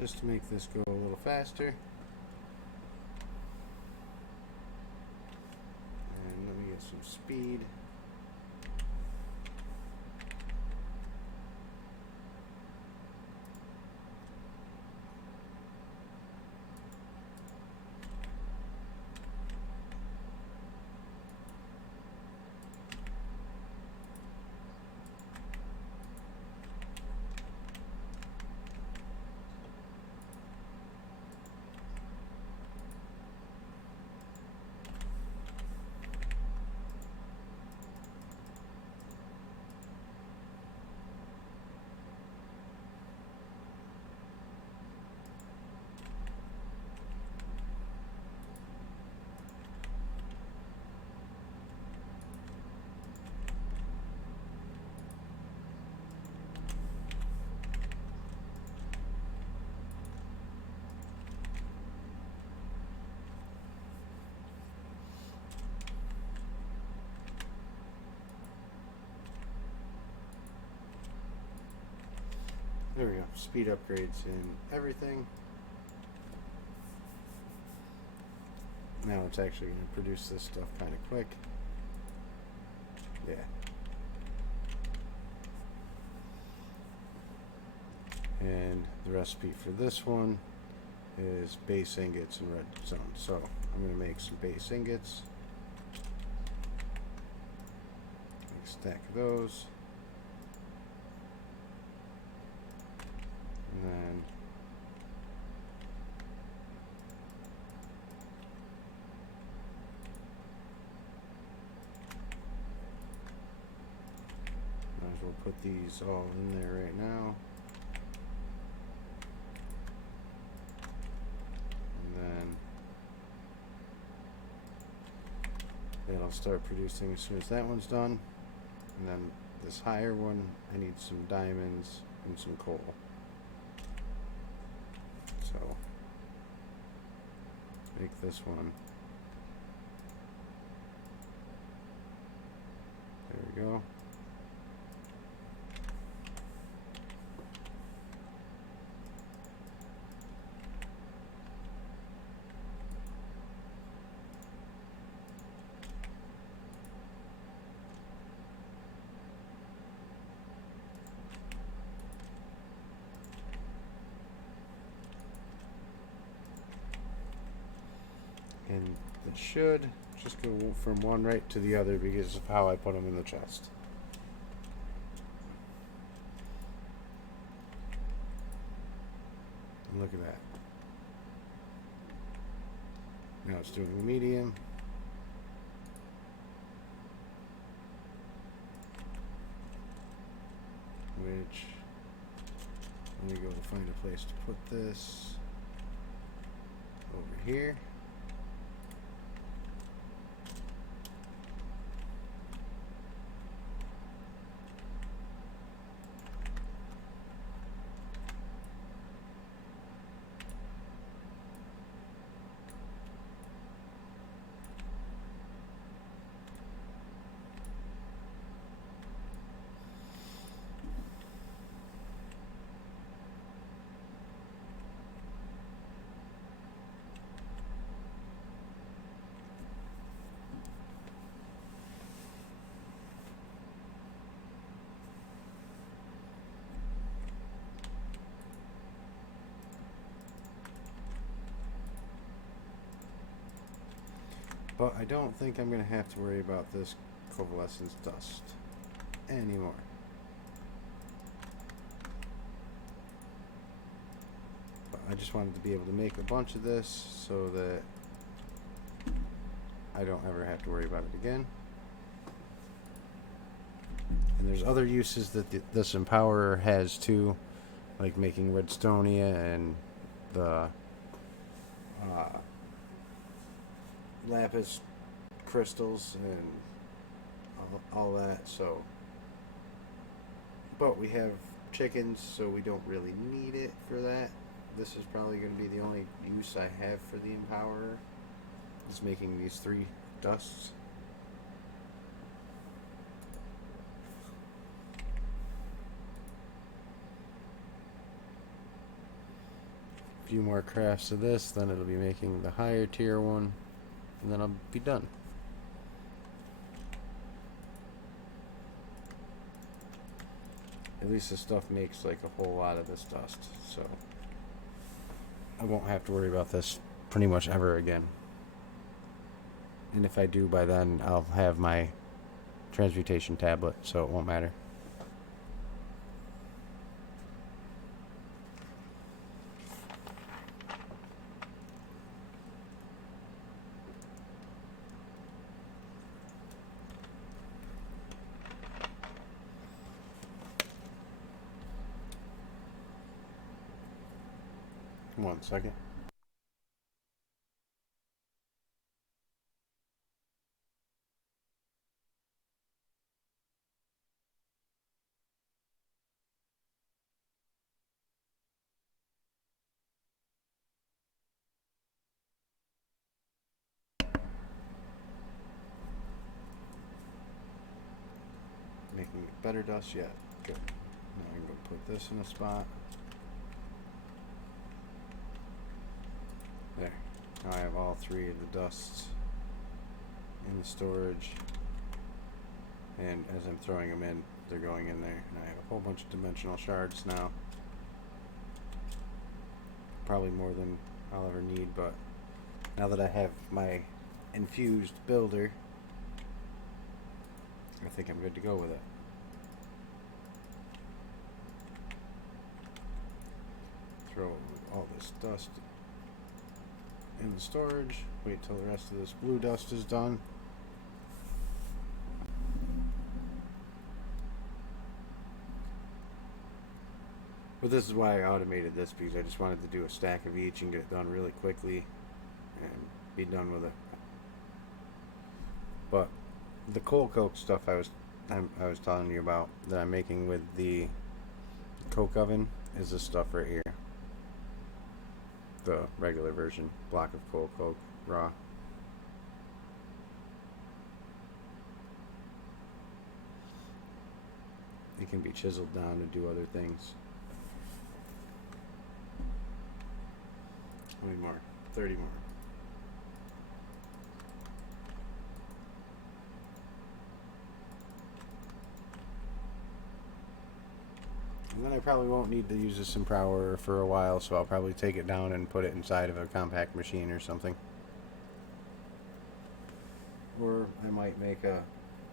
Just to make this go a little faster. And let me get some speed. There we go. Speed upgrades in everything. Now it's actually going to produce this stuff kind of quick. Yeah. And the recipe for this one is base ingots and redstone. So I'm going to make some base ingots. Make a stack of those. And then might as well put these all in there right now. And then it'll start producing as soon as that one's done. And then this higher one, I need some diamonds and some coal. So make this one. There we go. And it should just go from one right to the other because of how I put them in the chest. And look at that. Now it's doing the medium. Which, let me go to find a place to put this. Over here. But I don't think I'm going to have to worry about this coalescence dust anymore. But I just wanted to be able to make a bunch of this so that I don't ever have to worry about it again. And there's other uses that this Empowerer has too, like making redstonia and the lapis crystals and all that. So, but we have chickens, so we don't really need it for that. This is probably going to be the only use I have for the Empowerer, is making these 3 dusts. A few more crafts of this, then it'll be making the higher tier one, and then I'll be done. At least this stuff makes like a whole lot of this dust, so I won't have to worry about this pretty much ever again. And if I do, by then I'll have my transmutation tablet, so it won't matter. One second. Making it better dust yet. Good. Now I'm going to put this in a spot. There. Now I have all 3 of the dusts in the storage. And as I'm throwing them in, they're going in there. And I have a whole bunch of dimensional shards now. Probably more than I'll ever need, but now that I have my infused builder, I think I'm good to go with it. Throw all this dust in the storage. Wait till the rest of this blue dust is done. But this is why I automated this, because I just wanted to do a stack of each and get it done really quickly and be done with it. But the coal coke stuff I was telling you about that I'm making with the coke oven is this stuff right here. The regular version, block of coal coke, raw. It can be chiseled down to do other things. How many more? 30 more. And then I probably won't need to use this Empowerer for a while, so I'll probably take it down and put it inside of a compact machine or something. or I might make a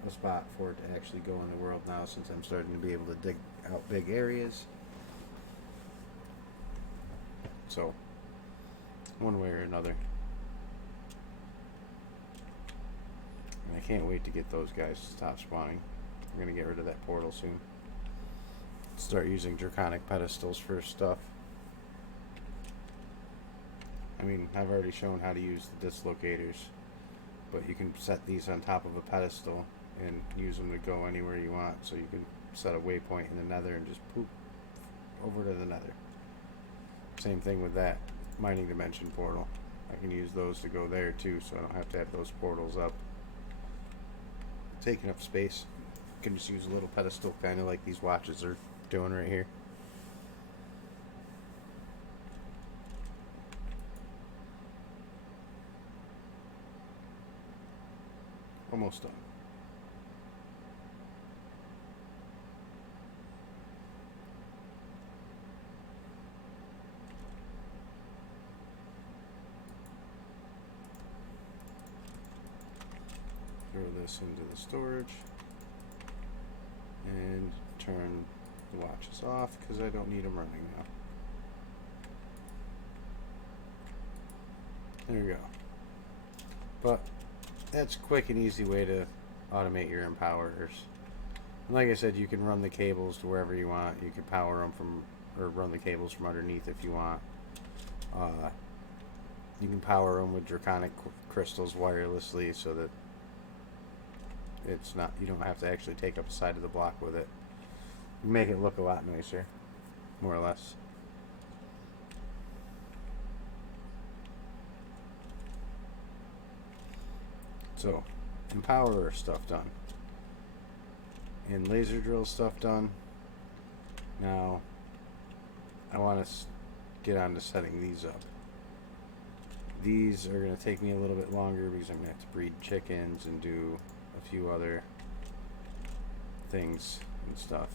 spot for it to actually go in the world now, since I'm starting to be able to dig out big areas. So, one way or another. And I can't wait to get those guys to stop spawning. I'm going to get rid of that portal soon. Start using draconic pedestals for stuff. I mean, I've already shown how to use the dislocators, but you can set these on top of a pedestal and use them to go anywhere you want. So you can set a waypoint in the nether and just poop over to the nether. Same thing with that mining dimension portal. I can use those to go there too, so I don't have to have those portals up taking up space. You can just use a little pedestal, kind of like these watches are doing right here. Almost done. Throw this into the storage and turn the watches off because I don't need them running now. There you go. But that's a quick and easy way to automate your empowers. And like I said, you can run the cables to wherever you want. You can power them from, or run the cables from underneath if you want. You can power them with draconic crystals wirelessly, so that it's not, you don't have to actually take up a side of the block with it. You make it look a lot nicer, more or less. So, empower stuff done. And laser drill stuff done. Now, I want to get on to setting these up. These are going to take me a little bit longer because I'm going to have to breed chickens and do a few other things and stuff.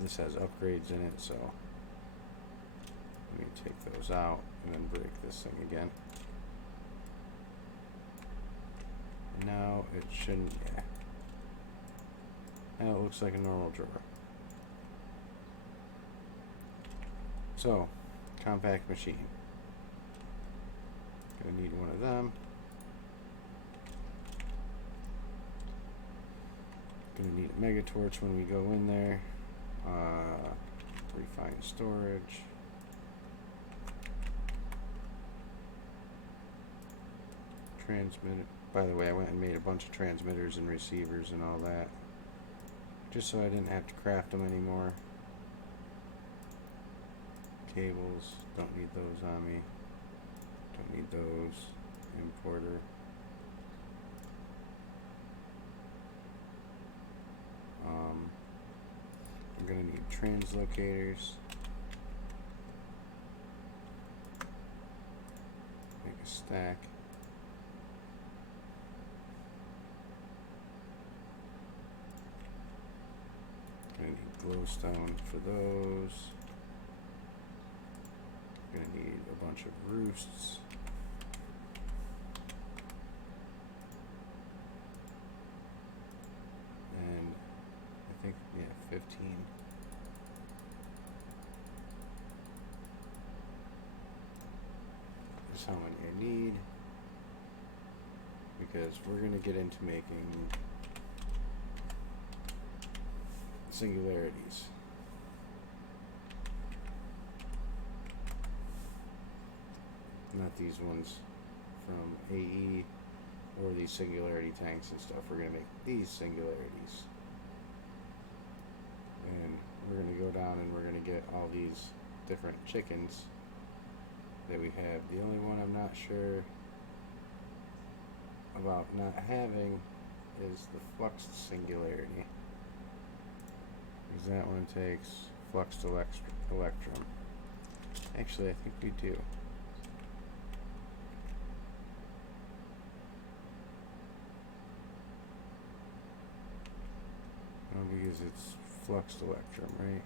This has upgrades in it, so let me take those out and then break this thing again. Now it shouldn't, yeah. Now it looks like a normal drawer. So, compact machine. Gonna need one of them. Gonna need a mega torch when we go in there. Refined storage. Transmitter. By the way, I went and made a bunch of transmitters and receivers and all that, just so I didn't have to craft them anymore. Cables, don't need those on me. Don't need those. Importer. I'm gonna need translocators. Make a stack. Gonna need glowstone for those. Gonna need a bunch of roosts. And I think, yeah, 15. That's how many I need. Because we're gonna get into making singularities. Not these ones from AE or these singularity tanks and stuff. We're going to make these singularities. And we're going to go down and we're going to get all these different chickens that we have. The only one I'm not sure about not having is the fluxed singularity. Because that one takes fluxed electrum. Actually, I think we do. Because it's fluxed electrum, right?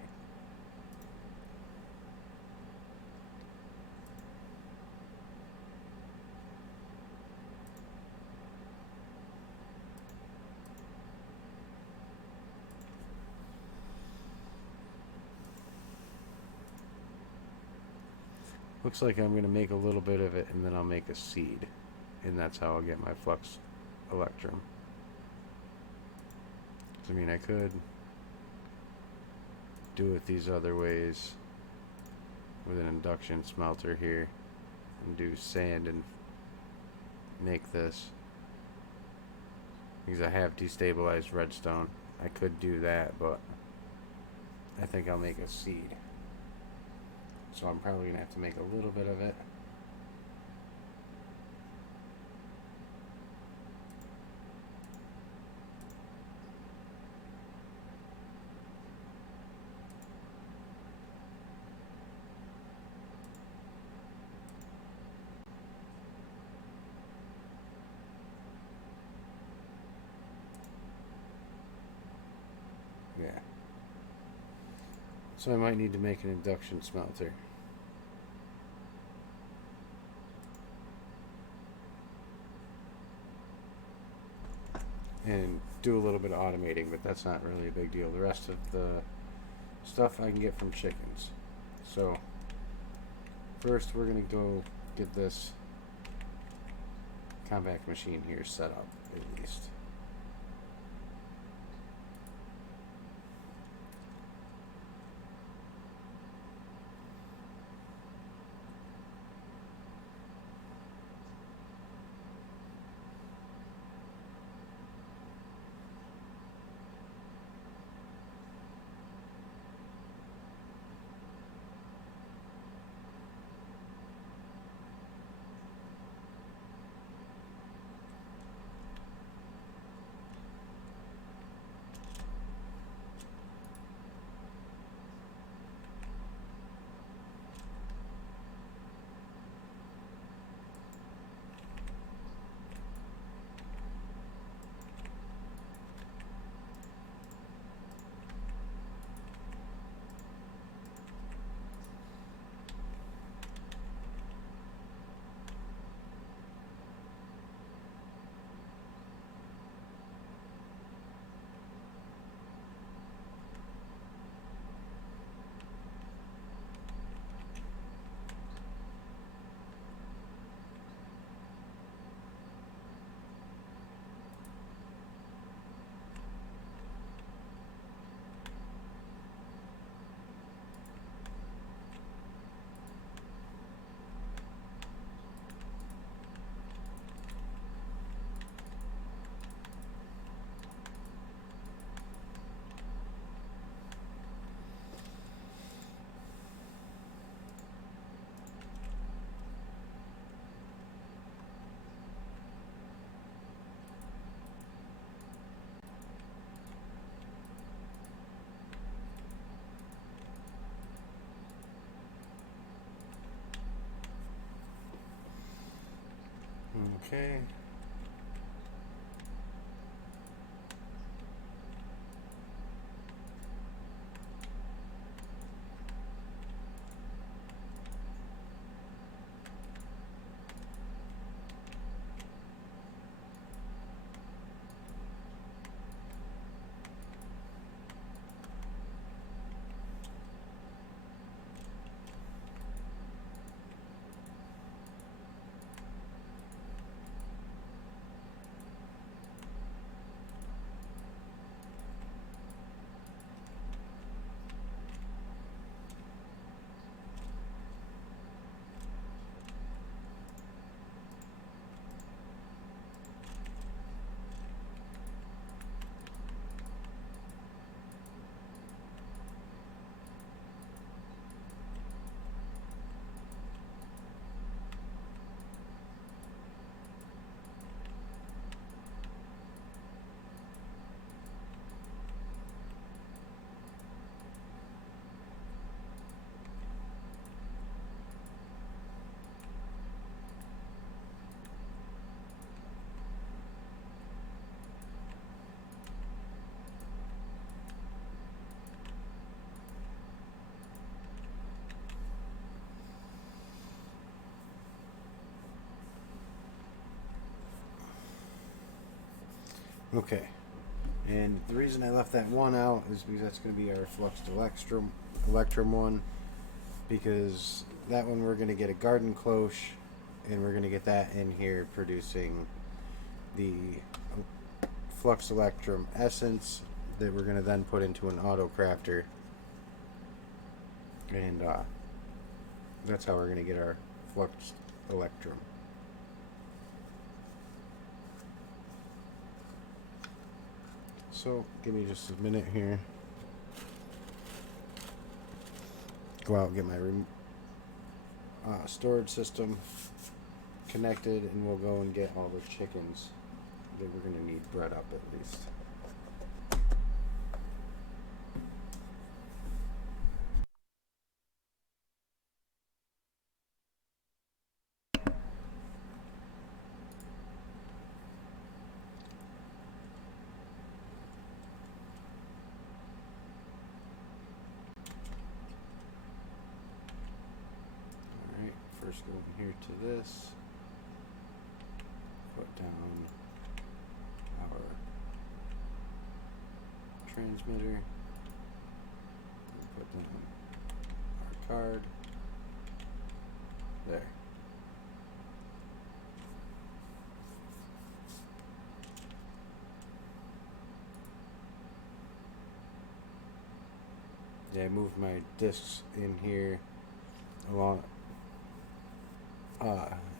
Looks like I'm going to make a little bit of it and then I'll make a seed. And that's how I'll get my flux electrum. I mean, I could do it these other ways with an induction smelter here and do sand and make this, because I have destabilized redstone. I could do that, but I think I'll make a seed. So I'm probably gonna have to make a little bit of it. Yeah. So I might need to make an induction smelter. And do a little bit of automating, but that's not really a big deal. The rest of the stuff I can get from chickens. So first we're gonna go get this compact machine here set up at least. Okay. Okay. And the reason I left that one out is because that's going to be our fluxed electrum one, because that one we're going to get a garden cloche, and we're going to get that in here producing the flux electrum essence that we're going to then put into an auto crafter, and that's how we're going to get our flux electrum. So give me just a minute here. Go out and get my storage system connected, and we'll go and get all the chickens that we're going to need bred up at least. Alright, first go over here to this. Put down our transmitter. Put down our card. There. Yeah, I moved my discs in here along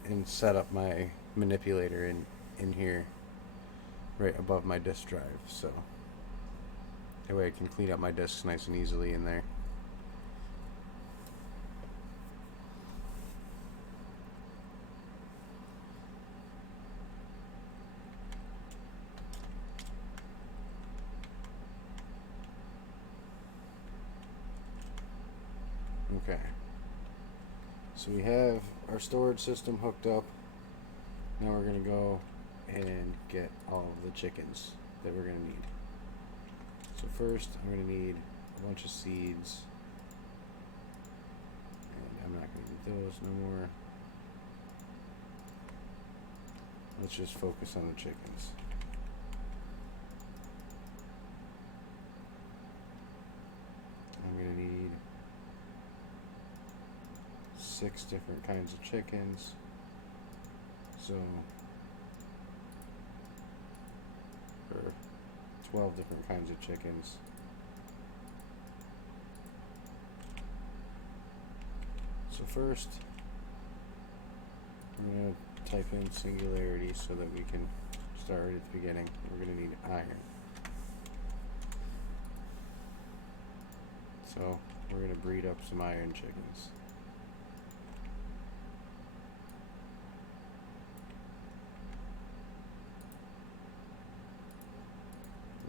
and set up my manipulator in here right above my disk drive, so that way I can clean up my discs nice and easily in there. Okay, so we have our storage system hooked up. Now we're going to go and get all of the chickens that we're going to need. So first I'm going to need a bunch of seeds, and I'm not going to need those no more. Let's just focus on the chickens. I'm going to need 6 different kinds of chickens. So, or 12 different kinds of chickens. So first, we're going to type in singularity so that we can start at the beginning. We're going to need iron. So we're going to breed up some iron chickens.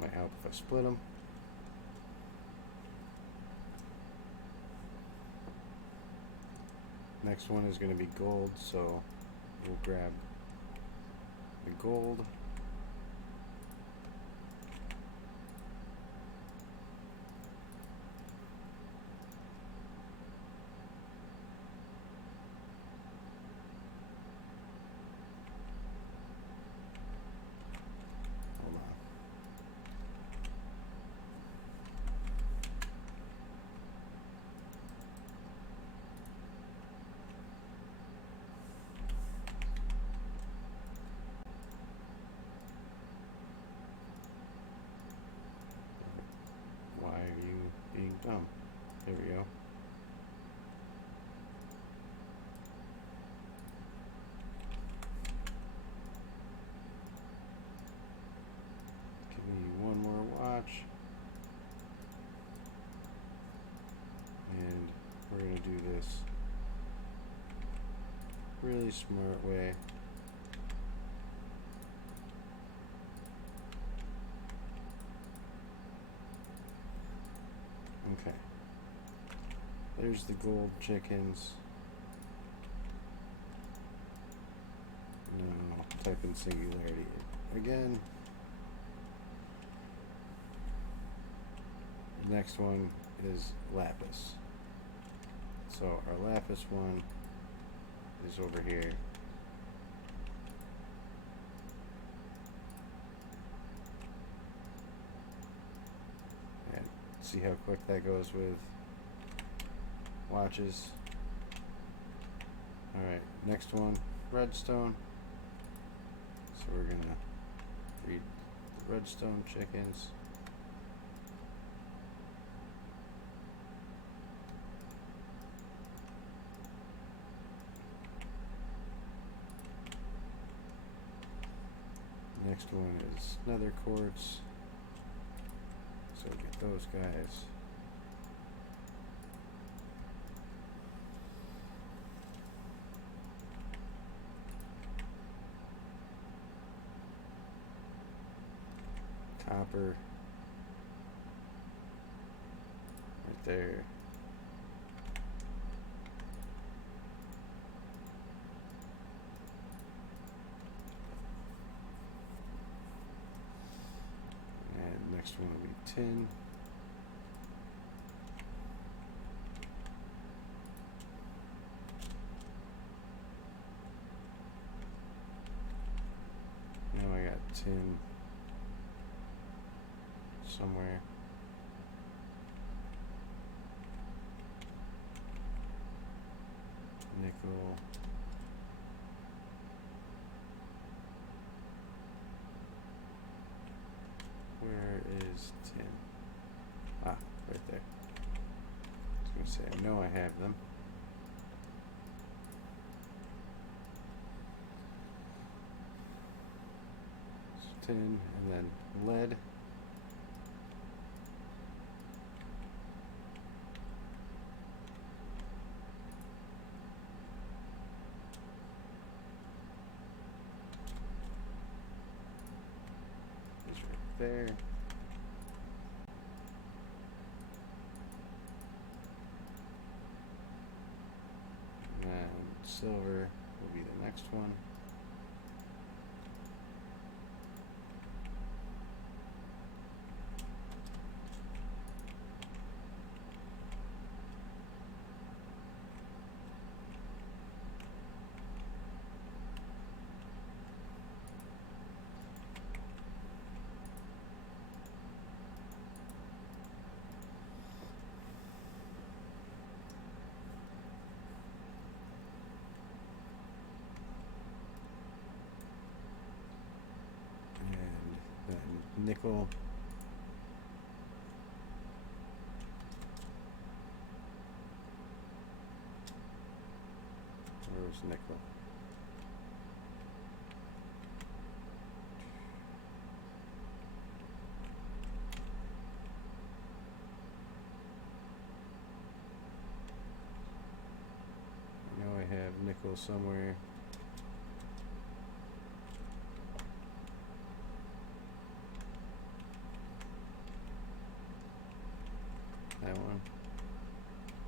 Might help if I split them. Next one is going to be gold, so we'll grab the gold. Hold on. Why are you being dumb? There we go. Give me one more watch. And we're going to do this really smart way. Okay. There's the gold chickens. Now type in singularity again. The next one is lapis. So our lapis one is over here. And see how quick that goes with watches. Alright, next one, redstone. So we're gonna breed redstone chickens. Next one is nether quartz. So get those guys. Copper. Right there. And next one will be tin. Now I got tin somewhere. Nickel. Where is tin? Ah, right there. I was gonna say, I know I have them. So tin and then lead. There. And silver will be the next one. Then nickel. Where's nickel? I know I have nickel somewhere. That one.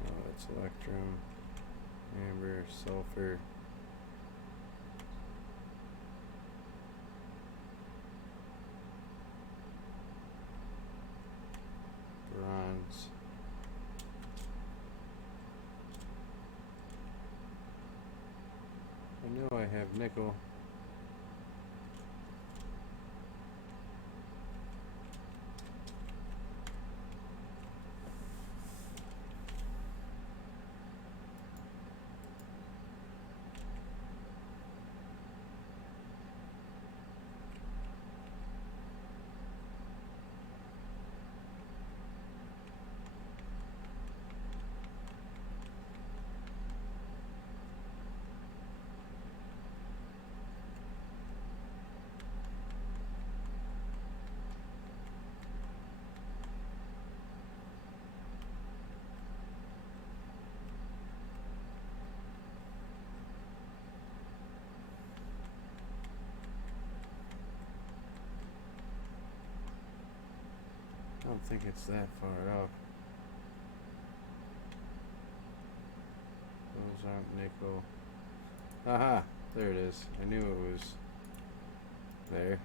Oh, that's electrum, amber, sulfur. Bronze. I know I have nickel. I don't think it's that far out. Those aren't nickel. Aha! There it is. I knew it was there.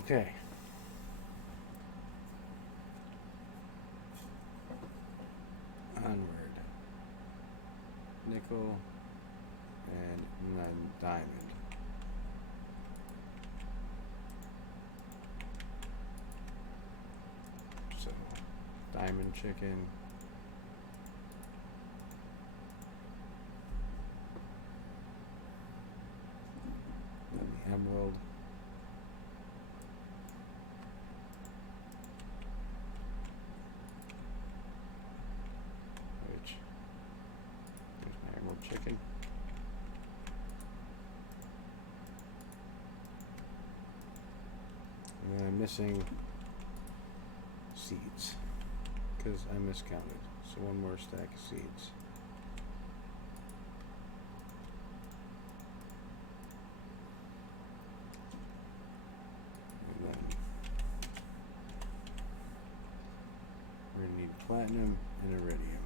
Okay. Onward. Nickel and then diamond. So, diamond chicken. emerald. Which, there's my emerald chicken. And then I'm missing seeds because I miscounted. So one more stack of seeds. And then we're going to need platinum and iridium.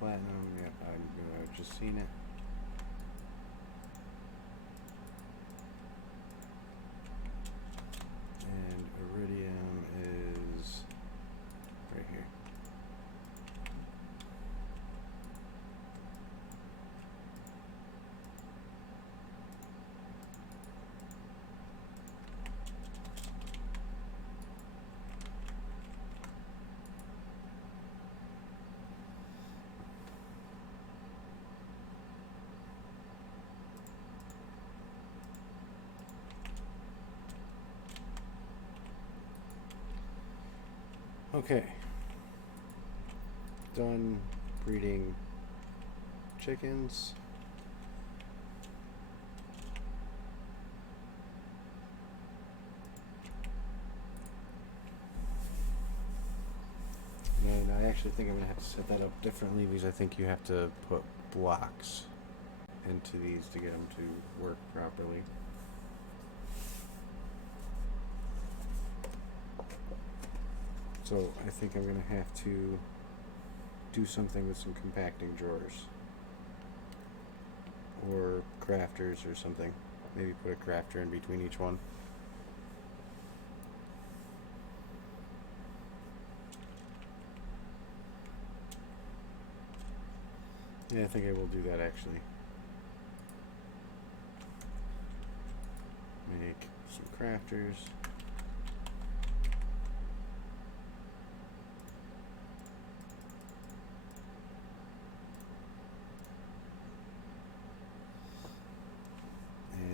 Platinum, yep, I've just seen it. And iridium is right here. Okay, done breeding chickens. And I actually think I'm going to have to set that up differently because I think you have to put blocks into these to get them to work properly. So I think I'm going to have to do something with some compacting drawers or crafters or something. Maybe put a crafter in between each one. Yeah, I think I will do that actually. Make some crafters.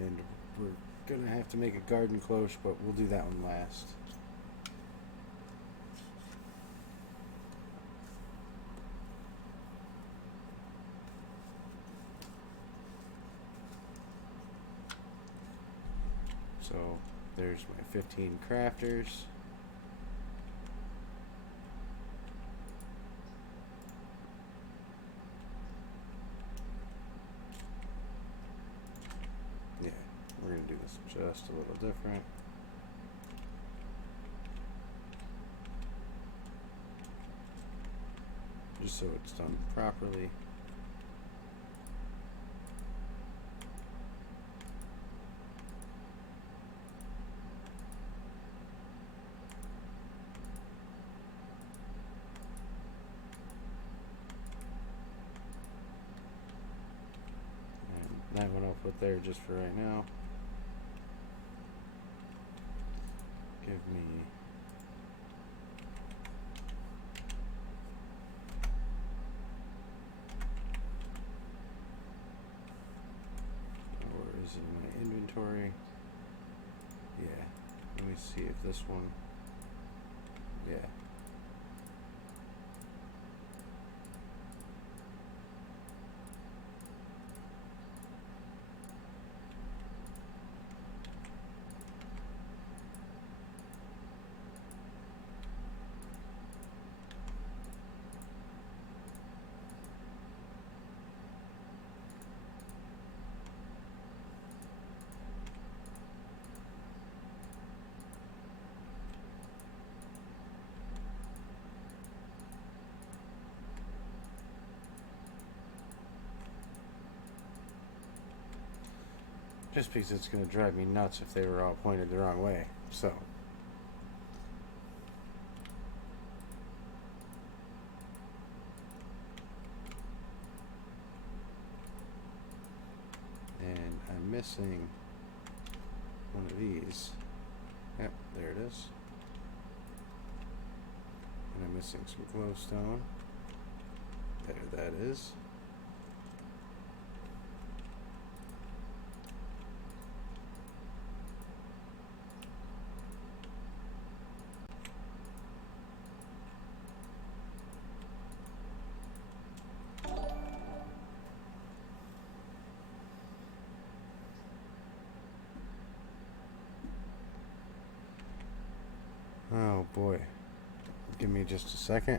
And we're gonna have to make a garden cloche, but we'll do that one last. So there's my 15 crafters. Yeah, we're gonna do this just a little different. Just so it's done properly. That one I'll put there just for right now. Give me or is it in my inventory? Yeah. Let me see if this one, yeah. Just because it's going to drive me nuts if they were all pointed the wrong way. So. And I'm missing one of these. Yep, there it is. And I'm missing some glowstone. better that is. Oh boy. Give me just a second.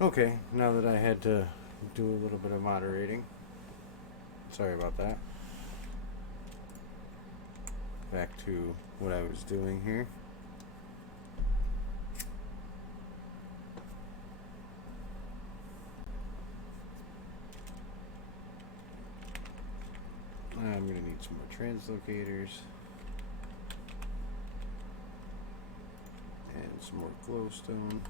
Okay, now that I had to do a little bit of moderating. Sorry about that. Back to what I was doing here. I'm going to need some more translocators. And some some more glowstone.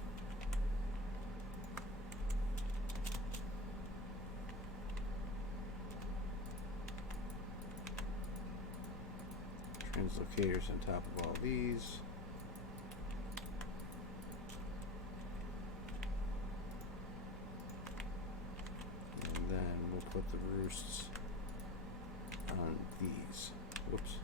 Translocators on top of all these. And then we'll put the roosts on these. Whoops.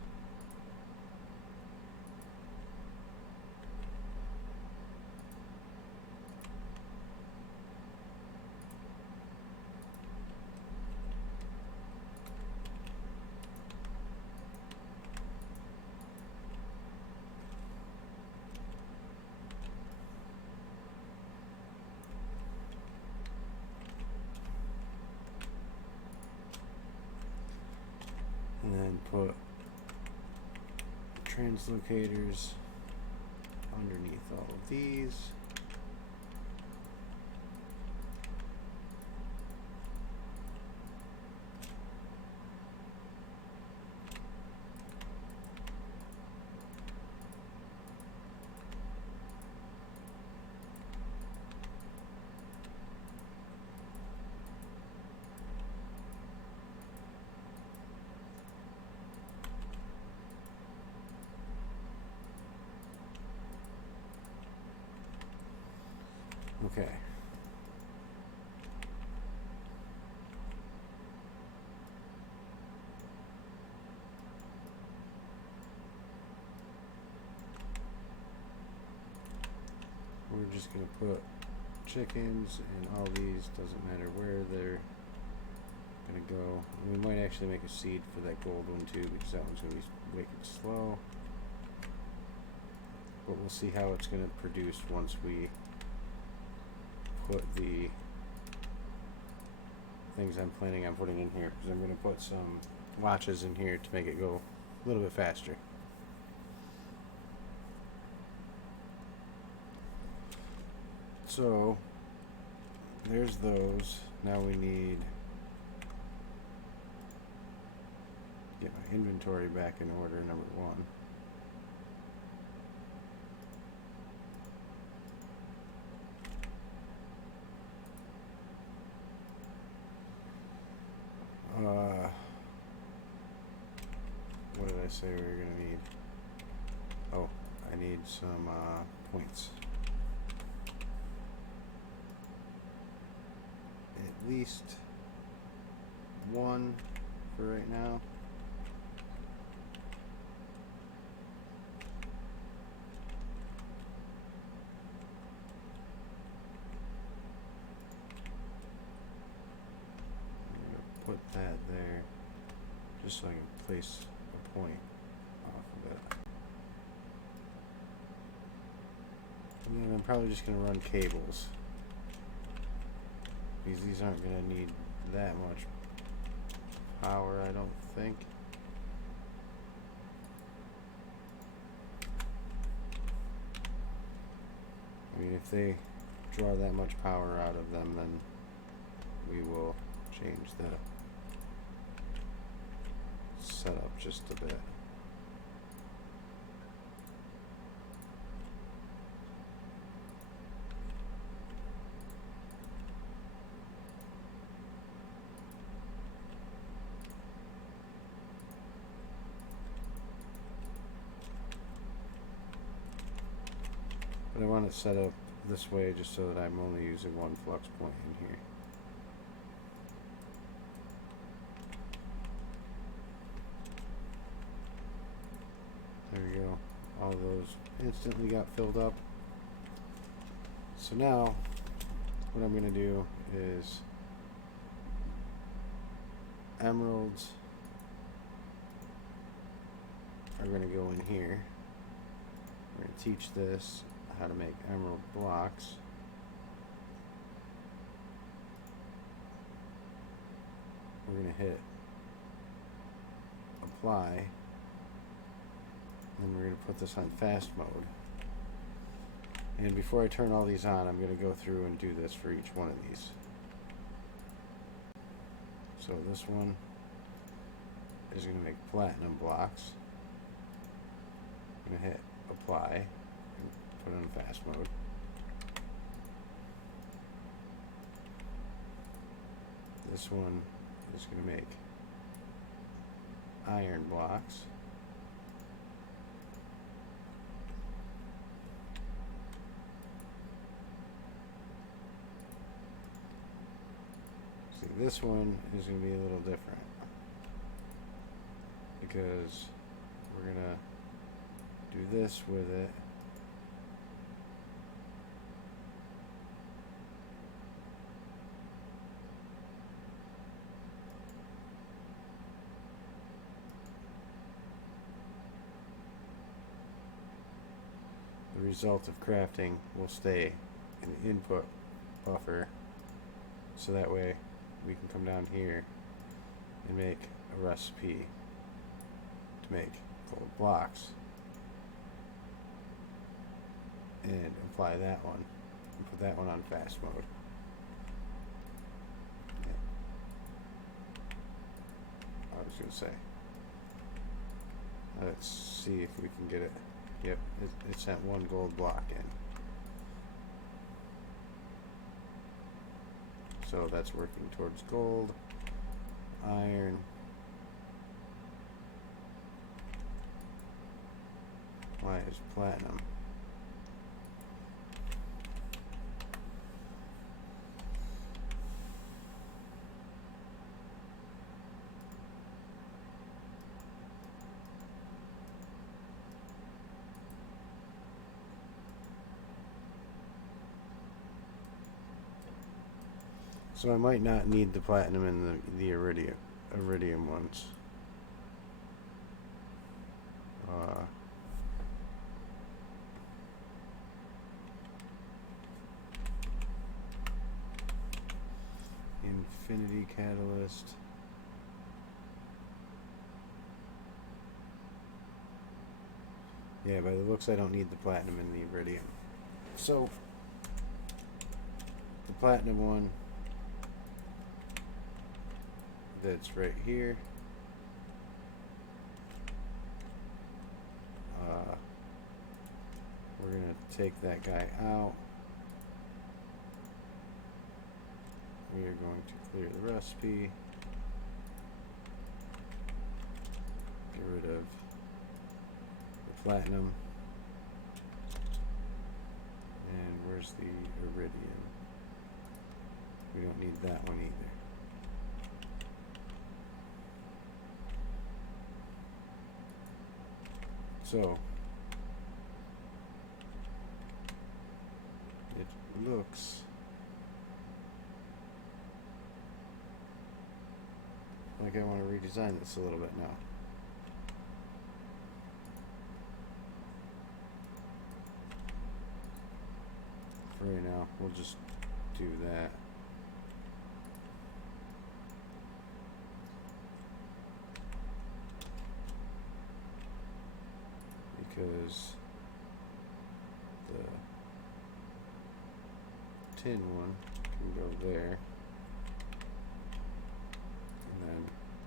And then put translocators underneath all of these. Okay. We're just going to put chickens in all these, doesn't matter where they're going to go. And we might actually make a seed for that gold one too, because that one's going to be wicked slow. But we'll see how it's going to produce once we put the things I'm planning on putting in here, because I'm going to put some watches in here to make it go a little bit faster. So there's those. Now we need get my inventory back in order, number one. What did I say we were gonna need? Oh, I need some points. At least one for right now. Put that there just so I can place a point off of it. And then I'm probably just going to run cables, because these aren't going to need that much power, I don't think. I mean, if they draw that much power out of them, then we will change the setup just a bit. But I want it set up this way just so that I'm only using one flux point in here. There we go. All those instantly got filled up. So now, what I'm going to do is emeralds are going to go in here. We're going to teach this how to make emerald blocks. We're going to hit apply. Then we're going to put this on fast mode. And before I turn all these on, I'm going to go through and do this for each one of these. So this one is going to make platinum blocks. I'm going to hit apply and put it on fast mode. This one is going to make iron blocks. See, this one is going to be a little different because we're going to do this with it. The result of crafting will stay in the input buffer, so that way we can come down here and make a recipe to make gold blocks and apply that one and put that one on fast mode. I was going to say, let's see if we can get it. Yep, it sent one gold block in. So that's working towards gold, iron, why is platinum? So I might not need the platinum and the iridium ones. Infinity catalyst. Yeah, by the looks I don't need the platinum and the iridium. So the platinum one that's right here, we're going to take that guy out. We are going to clear the recipe, get rid of the platinum, and where's the iridium? We don't need that one either. So it looks like I want to redesign this a little bit now. For right now, we'll just do that. Because the tin one can go there, and then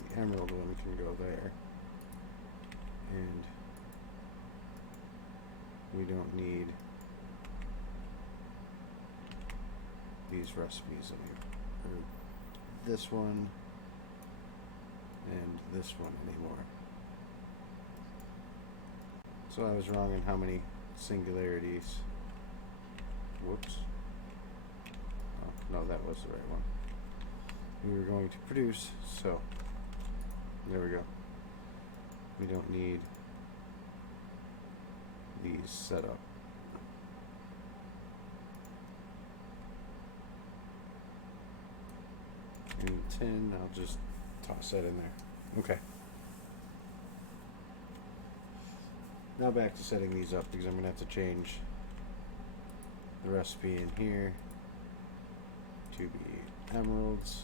the emerald one can go there, and we don't need these recipes anymore, or this one and this one anymore. So I was wrong in how many singularities. Whoops. Oh, no, that was the right one. We were going to produce, so there we go. We don't need these set up. And 10, I'll just toss that in there. Okay. Now back to setting these up, because I'm going to have to change the recipe in here to be emeralds.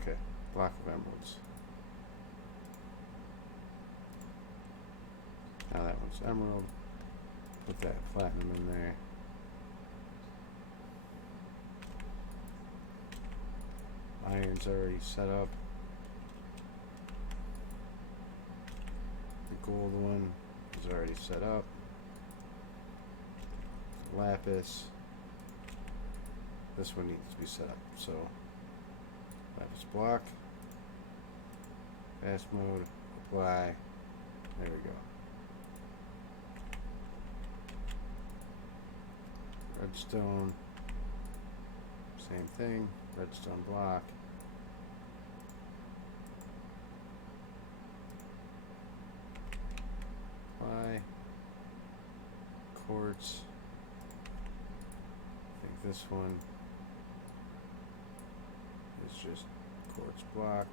Okay, block of emeralds. Now that one's emerald. Put that platinum in there. Iron's already set up. The gold one is already set up. Lapis. This one needs to be set up. So lapis block. Fast mode. Apply. There we go. Redstone. Same thing. Redstone block. Apply. Quartz. I think this one is just quartz block.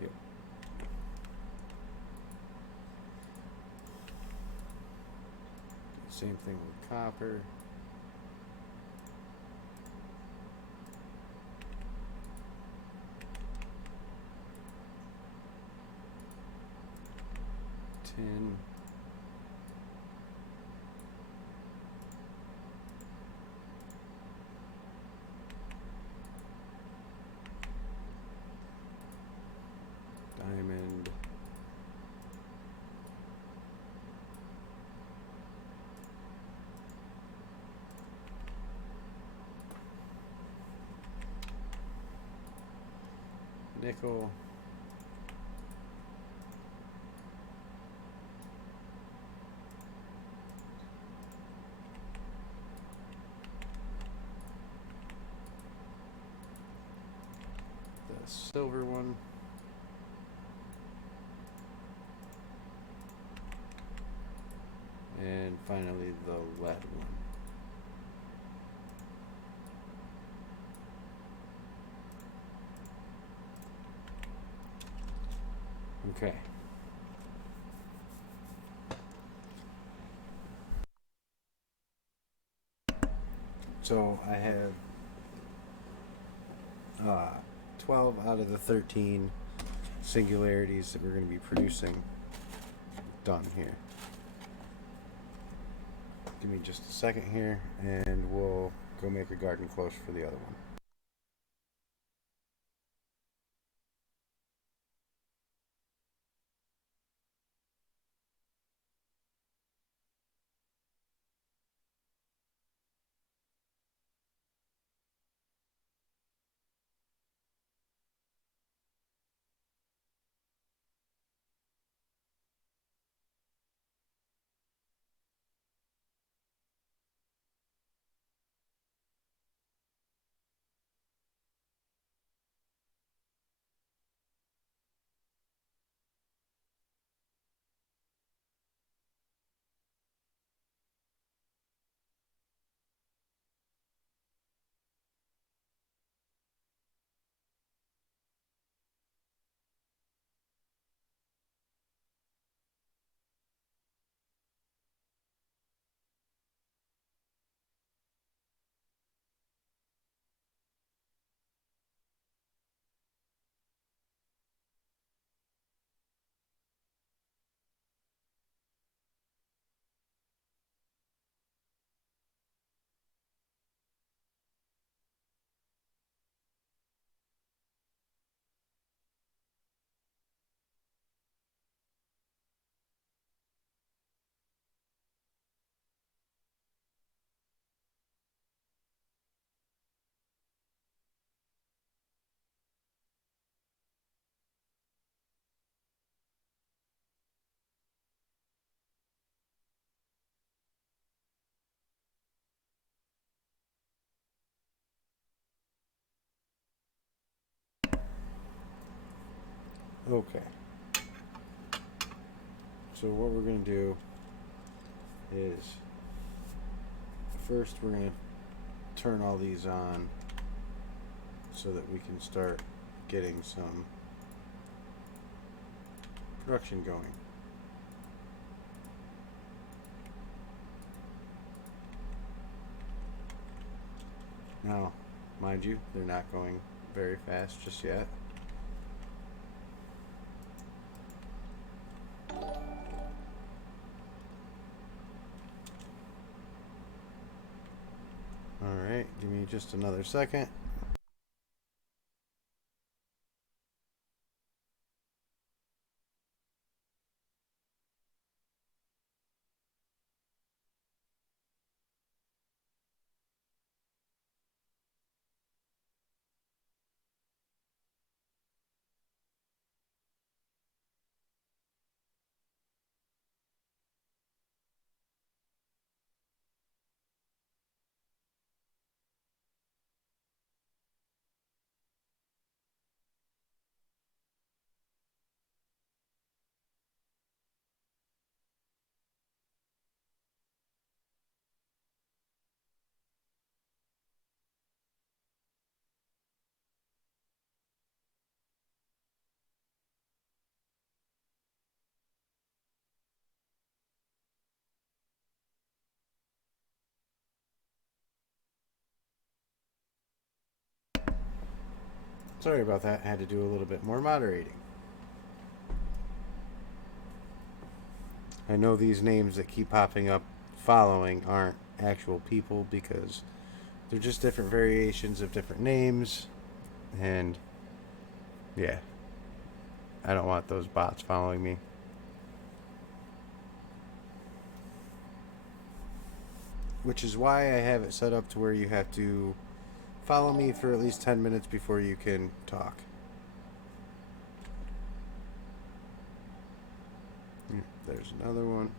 Yep. Same thing with copper. Tin. Diamond. Nickel. The silver one. And finally the lead one. Okay. So I have 12 out of the 13 singularities that we're going to be producing done here. Give me just a second here and we'll go make a garden close for the other one. Okay. So what we're going to do is first we're going to turn all these on so that we can start getting some production going. Now, mind you, they're not going very fast just yet. me just another second. Sorry about that. I had to do a little bit more moderating. I know these names that keep popping up following aren't actual people because they're just different variations of different names. And yeah, I don't want those bots following me. Which is why I have it set up to where you have to follow me for at least 10 minutes before you can talk. There's another one.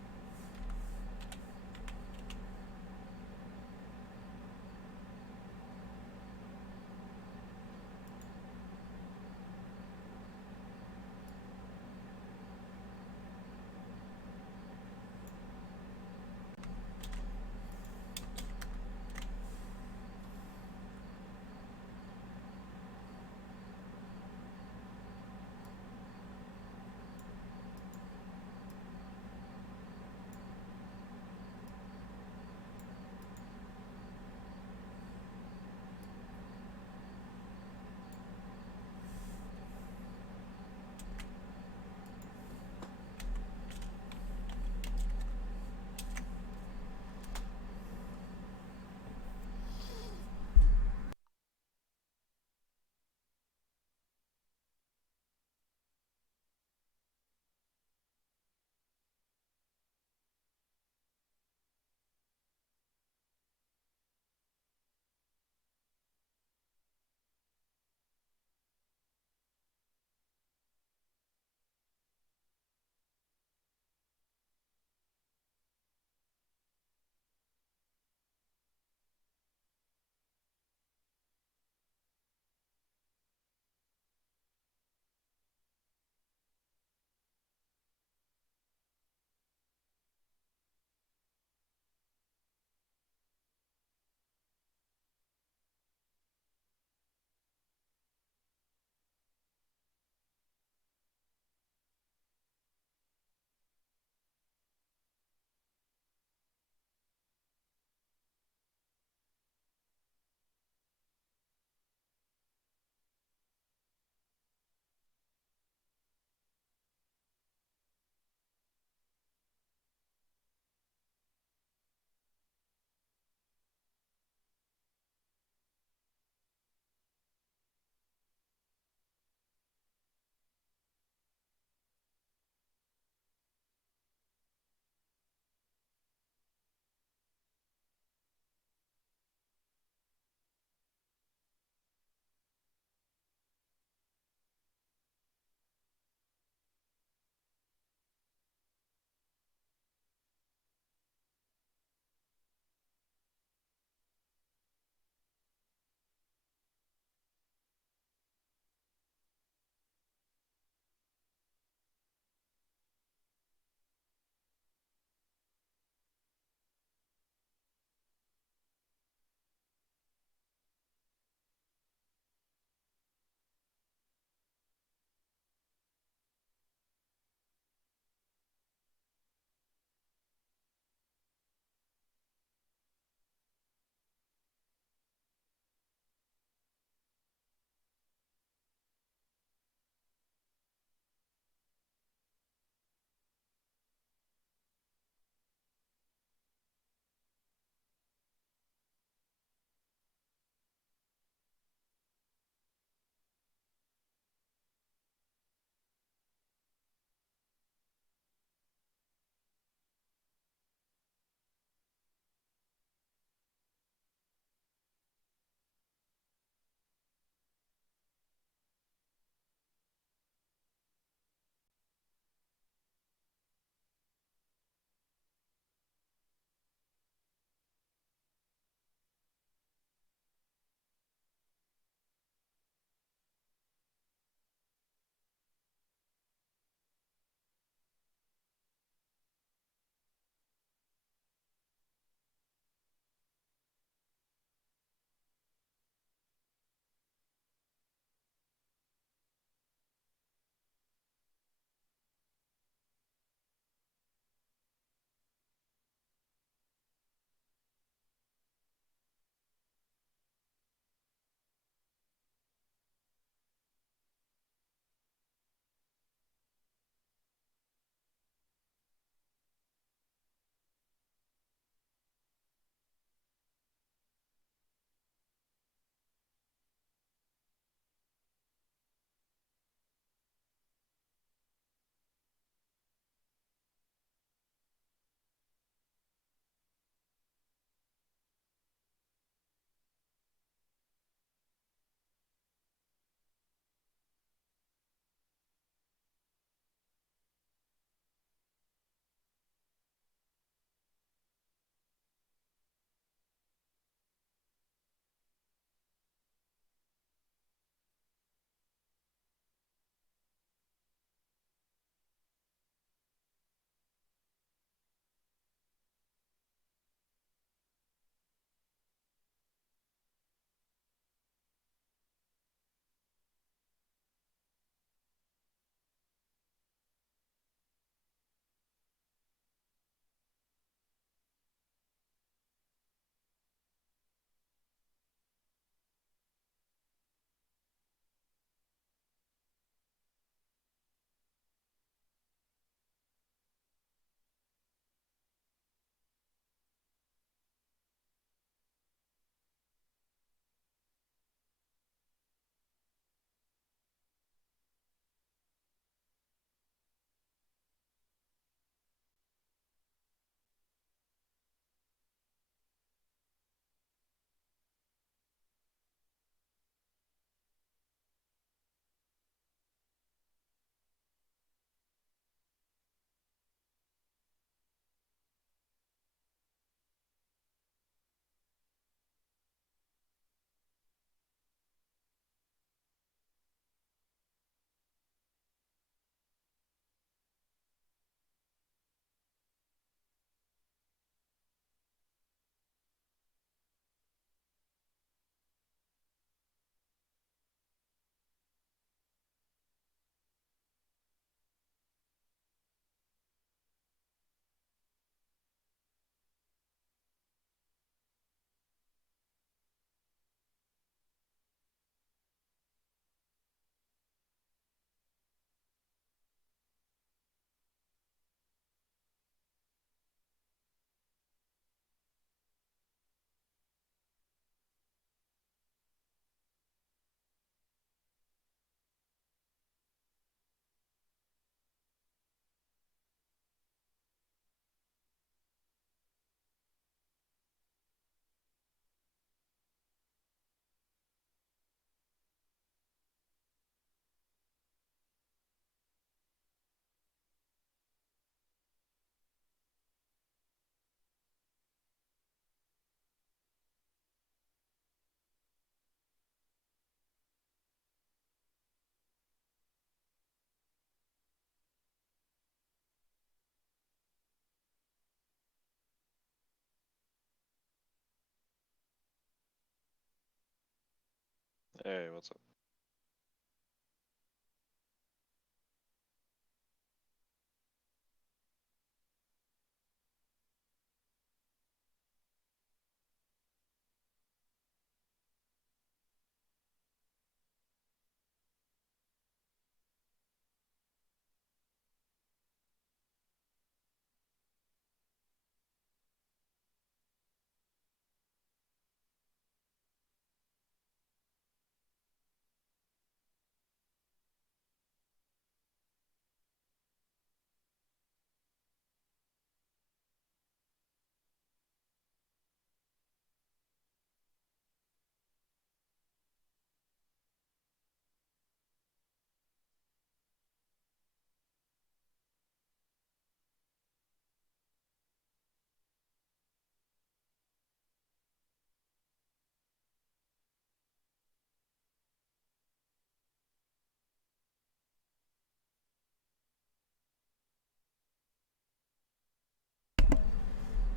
Hey, what's up?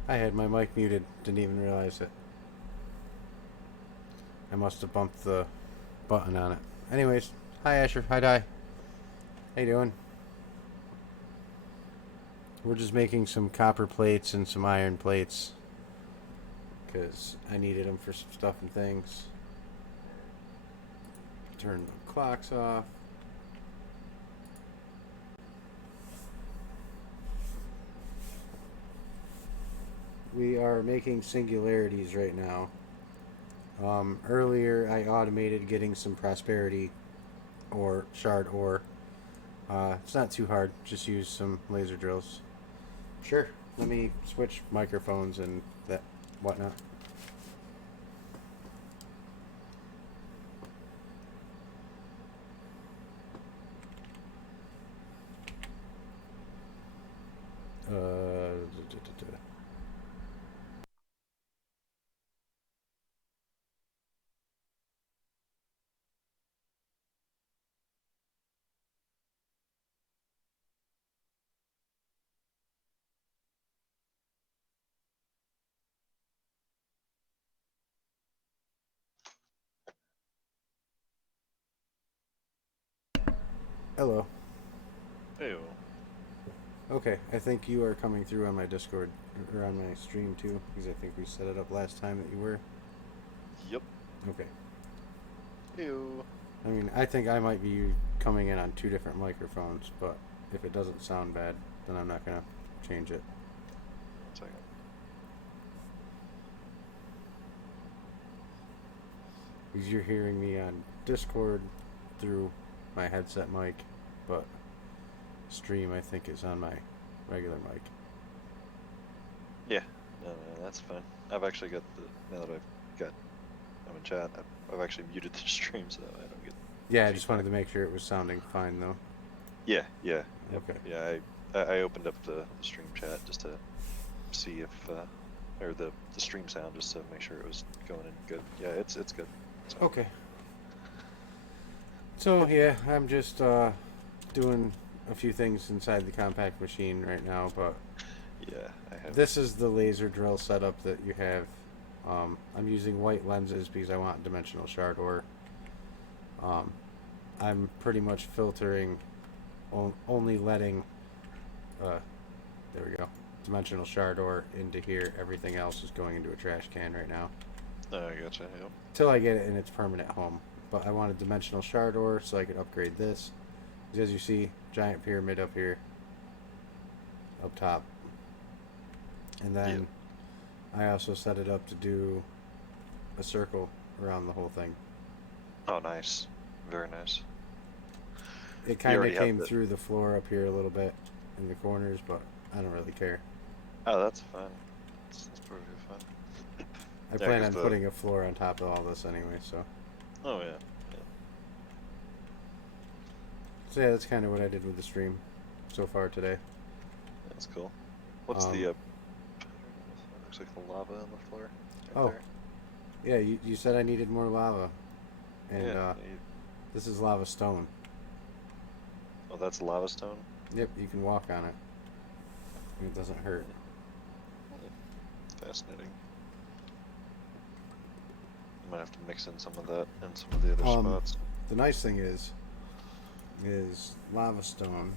I had my mic muted. Didn't even realize it. I must have bumped the button on it. Anyways, hi Asher. Hi Di. How you doing? We're just making some copper plates and some iron plates because I needed them for some stuff and things. Turn the clocks off. We are making singularities right now. Earlier, I automated getting some prosperity or shard ore. It's not too hard. Just use some laser drills. Sure. Let me switch microphones and that whatnot. Hello. Hey, Okay, I think you are coming through on my Discord or on my stream too, because I think we set it up last time that you were. yep. Okay. Hey, I mean, I think I might be coming in on two different microphones, but if it doesn't sound bad, then I'm not gonna change it. 1 second. Because you're hearing me on Discord through my headset mic, but stream I think is on my regular mic. Yeah, no, that's fine. I've actually got now that I'm in chat, I've actually muted the stream so I don't get Yeah, I just feedback. wanted to make sure it was sounding fine though. Yeah, yep, Okay. yeah. I opened up the stream chat just to see if or the stream sound just to make sure it was going in good. Yeah, it's good. Okay. So yeah, I'm just doing a few things inside the compact machine right now, but Yeah, I have. this is the laser drill setup that you have. I'm using white lenses because I want dimensional shard ore. I'm pretty much filtering, only letting, there we go, dimensional shard ore into here. Everything else is going into a trash can right now. Oh, I gotcha. Yep. Till I get it in its permanent home. But I wanted dimensional shard ore so I could upgrade this. As you see, giant pyramid up here, up top. And then I also set it up to do a circle around the whole thing. Oh, nice. Very nice. It You kind of already have came the. through the floor up here a little bit in the corners, but I don't really care. Oh, that's fine. That's perfectly fine. I Yeah, plan because on putting a floor on top of all this anyway, so. Oh yeah. So yeah, that's kind of what I did with the stream so far today. That's cool. What's the looks like the lava on the floor right Oh, there. yeah, you said I needed more lava. And Yeah. this is lava stone. Oh, that's lava stone. Yep, you can walk on it. And it doesn't hurt. Hmm. Fascinating. might have to mix in some of that and some of the other spots. The nice thing is lava stone.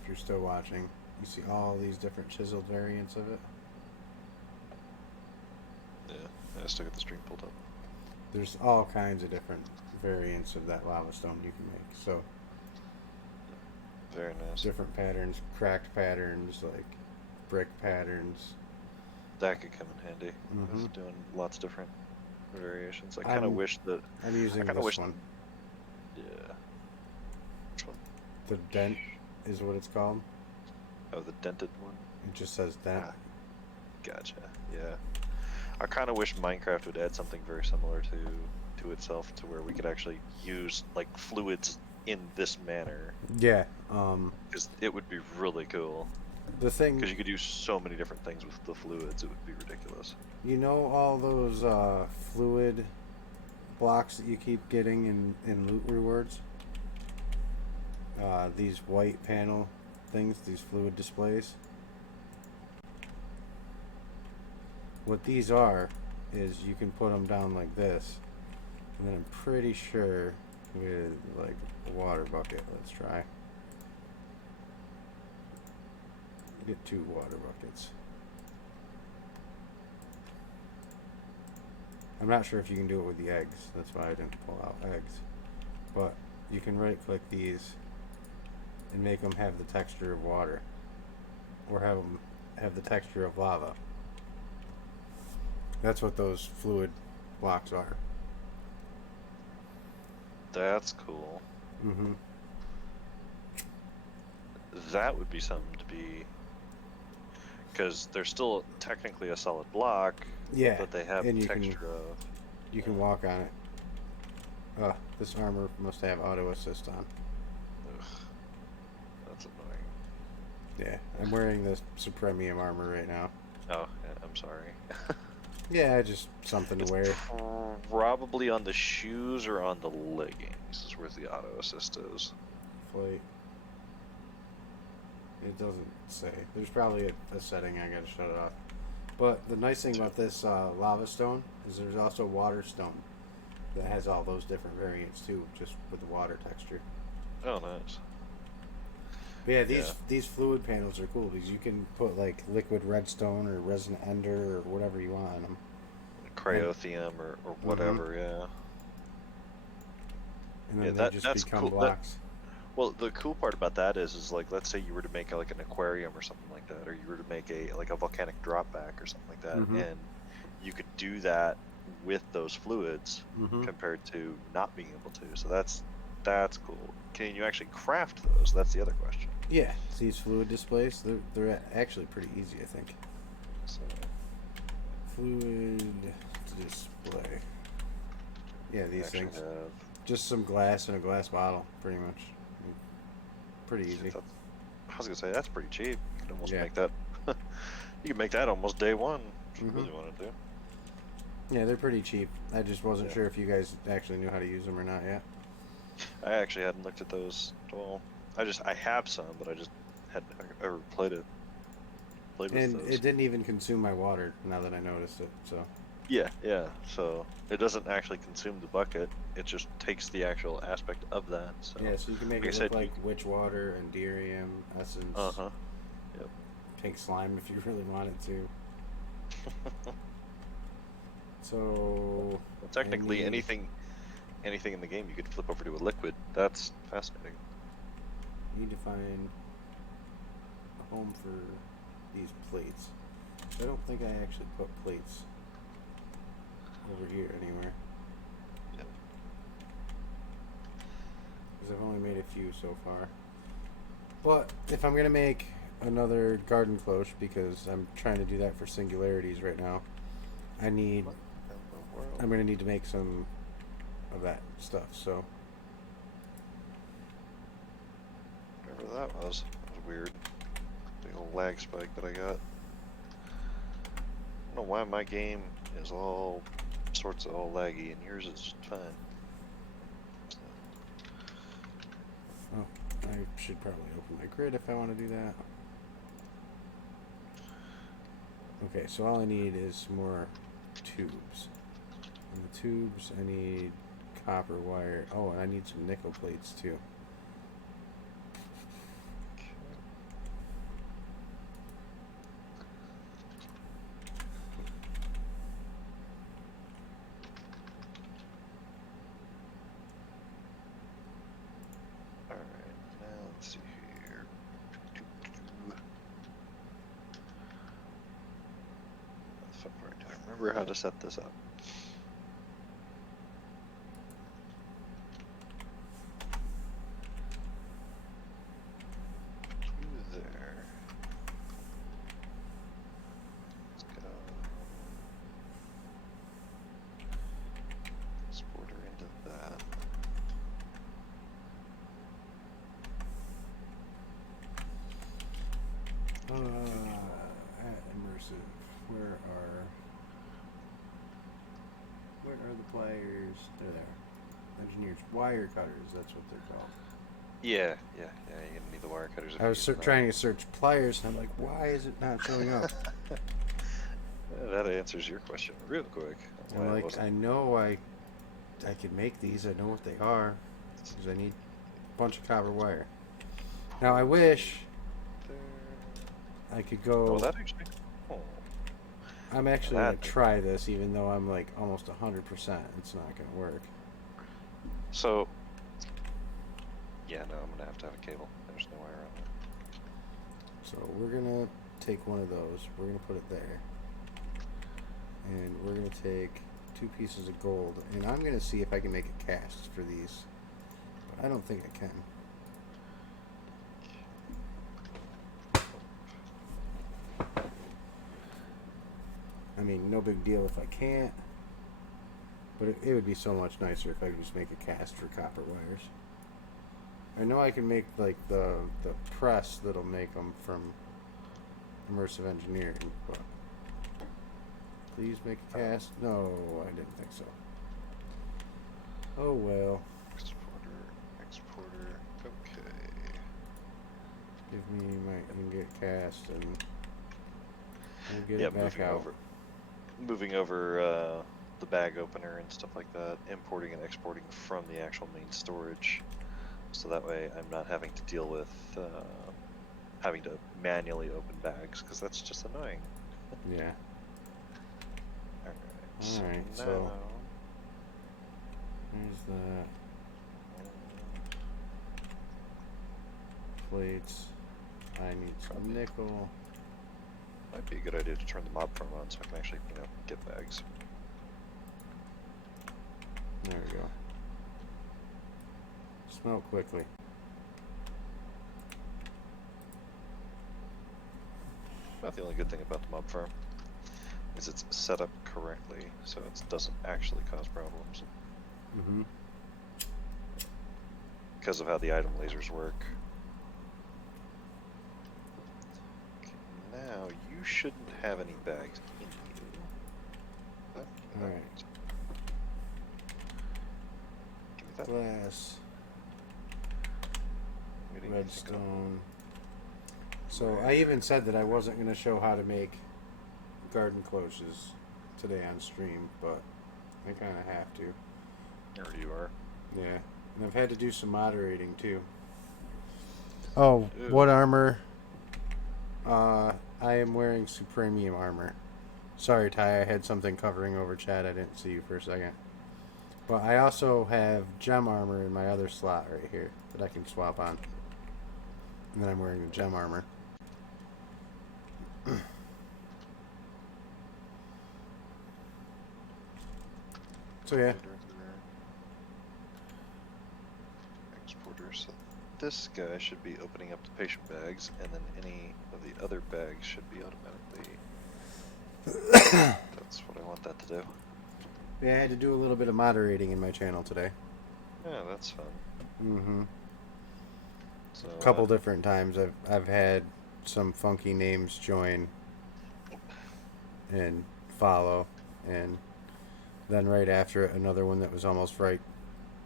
If you're still watching, you see all these different chiseled variants of it. Yeah, I still got the stream pulled up. There's all kinds of different variants of that lava stone you can make. So Very nice. different patterns, cracked patterns, like brick patterns. That could come in handy. Mm-hmm. With doing lots of different variations. I kind of wish that. I'm using this one. Yeah. Which one? The dent is what it's called. Oh, the dented one? It just says dent. Ah, gotcha. Yeah. I kind of wish Minecraft would add something very similar to itself, to where we could actually use like fluids in this manner. Yeah. Because it would be really cool. The thing. Because you could do so many different things with the fluids, it would be ridiculous. You know all those fluid blocks that you keep getting in loot rewards? These white panel things, these fluid displays. What these are is you can put them down like this, and then I'm pretty sure with like a water bucket. Let's try. Get 2 water buckets. I'm not sure if you can do it with the eggs. That's why I didn't pull out eggs. But you can right click these and make them have the texture of water, or have them have the texture of lava. That's what those fluid blocks are. That's cool. Mm-hmm. That would be something to be, because they're still technically a solid block. Yeah, but they have and texture of. You can walk on it. This armor must have auto assist on. Ugh, that's annoying. Yeah, I'm wearing the Supremium armor right now. Oh, yeah, I'm sorry. Yeah, just something to wear. Probably on the shoes or on the leggings is where the auto assist is. Flight. It doesn't say. There's probably a setting I gotta shut it off. But the nice thing about this lava stone is there's also water stone that has all those different variants too, just with the water texture. Oh, nice. But yeah, these fluid panels are cool because you can put like liquid redstone or resin ender or whatever you want on them. Cryothium or whatever, yeah. And then that's become cool. blocks. Well, the cool part about that is like, let's say you were to make like an aquarium or something like that, or you were to make a volcanic drop back or something like that, and you could do that with those fluids compared to not being able to. So that's cool. Can you actually craft those? That's the other question. Yeah, these fluid displays, they're actually pretty easy, I think. So, fluid display. Yeah, these things. have, Just some glass and a glass bottle, pretty much. Pretty easy. I was gonna say that's pretty cheap. You could almost make that. You can make that almost day one if you really want to do. Yeah, they're pretty cheap. I just wasn't sure if you guys actually knew how to use them or not yet. I actually hadn't looked at those. Well, I have some, but I just hadn't ever played with And those. it didn't even consume my water. Now that I noticed it, so. Yeah. So it doesn't actually consume the bucket. It just takes the actual aspect of that. So Yeah, so you can make it look like witch water, Enderium, essence. Yep. Pink slime if you really wanted to. So. Well, technically, anything in the game you could flip over to a liquid. That's fascinating. Need to find a home for these plates. I don't think I actually put plates over here anywhere. Yep. Because I've only made a few so far. But if I'm going to make another garden cloche, because I'm trying to do that for singularities right now, I'm going to need to make some of that stuff, so. Whatever that was weird. Big old lag spike that I got. I don't know why my game is all sorts of all laggy and yours is just fine. Oh, I should probably open my grid if I want to do that. Okay, so all I need is more tubes. And the tubes, I need copper wire. Oh, and I need some nickel plates too. All right, now let's see here. The fun part, I remember how to set this up. There. Let's go. Export her into that. At immersive, where are the pliers? They're there. Engineers wire cutters. That's what they're called. Yeah. You're gonna need the wire cutters. I was trying to search pliers, and I'm like, why is it not showing up? That answers your question real quick. I'm like, I know I could make these. I know what they are. Because I need a bunch of copper wire. Now I wish I could go. Oh, that actually. Oh. I'm actually gonna try this, even though I'm like almost 100%. It's not gonna work. So. Yeah, no, I'm gonna have to have a cable. There's no way around it. So we're gonna take one of those. We're gonna put it there, and we're gonna take 2 pieces of gold, and I'm gonna see if I can make a cast for these. But I don't think I can. I mean, no big deal if I can't, but it would be so much nicer if I could just make a cast for copper wires. I know I can make like the press that'll make them from immersive engineering, but please make a cast. No, I didn't think so. Oh well. Exporter. Okay. Give me my ingot cast and we'll get it back out. Moving over the bag opener and stuff like that, importing and exporting from the actual main storage, so that way I'm not having to deal with having to manually open bags, because that's just annoying. Yeah. Alright, so there's that. Plates. I need some nickel. Might be a good idea to turn the mob farm on so I can actually, get bags. There we go. Smell quickly. About the only good thing about the mob farm is it's set up correctly, so it doesn't actually cause problems. Mm-hmm. Because of how the item lasers work. Okay, now you shouldn't have any bags in you. Alright. Give me that. Glass. Redstone. So I even said that I wasn't going to show how to make garden cloches today on stream, but I kind of have to. There you are. Yeah, and I've had to do some moderating too. Oh, Ew. what armor? I am wearing Supremium armor. Sorry, Ty, I had something covering over chat. I didn't see you for a second. But I also have gem armor in my other slot right here that I can swap on. And then I'm wearing the gem armor. So yeah. Exporter. So this guy should be opening up the patient bags, and then any of the other bags should be automatically. That's what I want that to do. Yeah, I had to do a little bit of moderating in my channel today. Yeah, that's fun. Mm-hmm. So, A couple different times I've had some funky names join and follow, and then right after it, another one that was almost right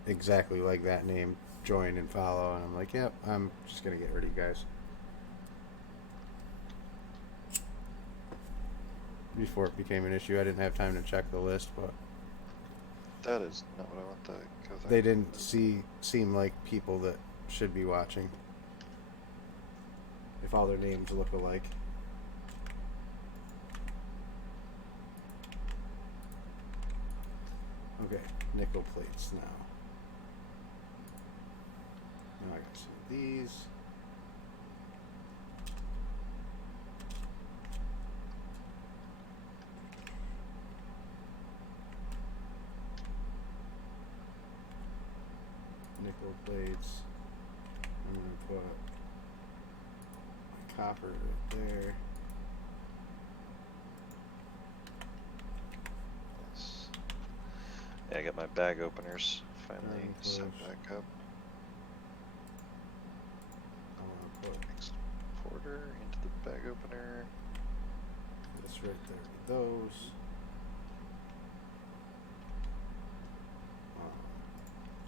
exactly like that name join and follow, and I'm like, yep, I'm just gonna get rid of you guys. Before it became an issue, I didn't have time to check the list, but That is not what I want to go there. They didn't seem like people that should be watching. If all their names look alike. Okay, nickel plates now. Now I got some of these. Nickel plates. I'm going to put my copper right there. Nice. Yeah, I got my bag openers finally set back up. I want to put exporter into the bag opener. this right there with those.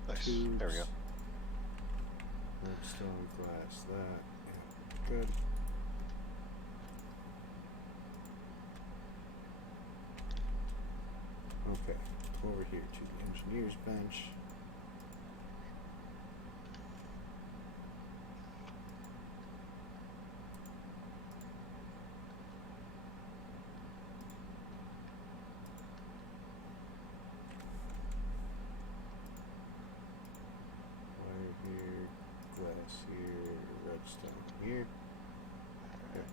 Nice. Tubes. There we go. Redstone glass, that. Yeah, good. Okay, over here to the engineer's bench. Wire here, glass here, redstone here. Okay.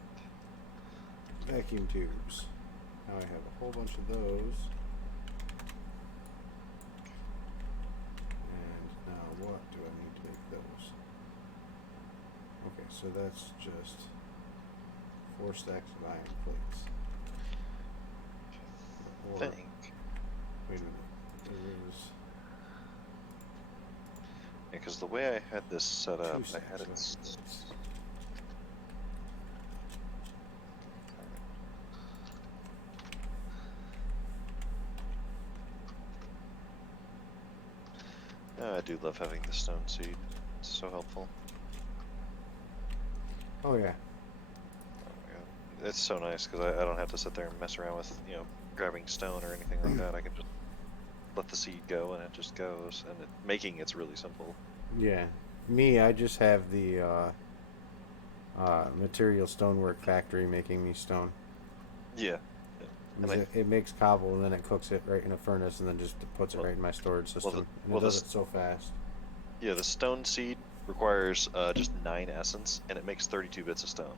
Vacuum tubes. Now I have a whole bunch of those. And now what do I need to make those? Okay, so that's just 4 stacks of iron plates. Or, Think. wait a minute, there is Yeah, because the way I had this set up, 2 I had stacks it. of plates. I do love having the stone seed. It's so helpful. Oh yeah. Oh my god. It's so nice because I don't have to sit there and mess around with, grabbing stone or anything like that. I can just let the seed go and it just goes. And making it's really simple. Yeah. Me, I just have the material stonework factory making me stone. Yeah. And It makes cobble and then it cooks it right in a furnace and then just puts it right in my storage system. And it does it so fast. Yeah, the stone seed requires just 9 essence and it makes 32 bits of stone.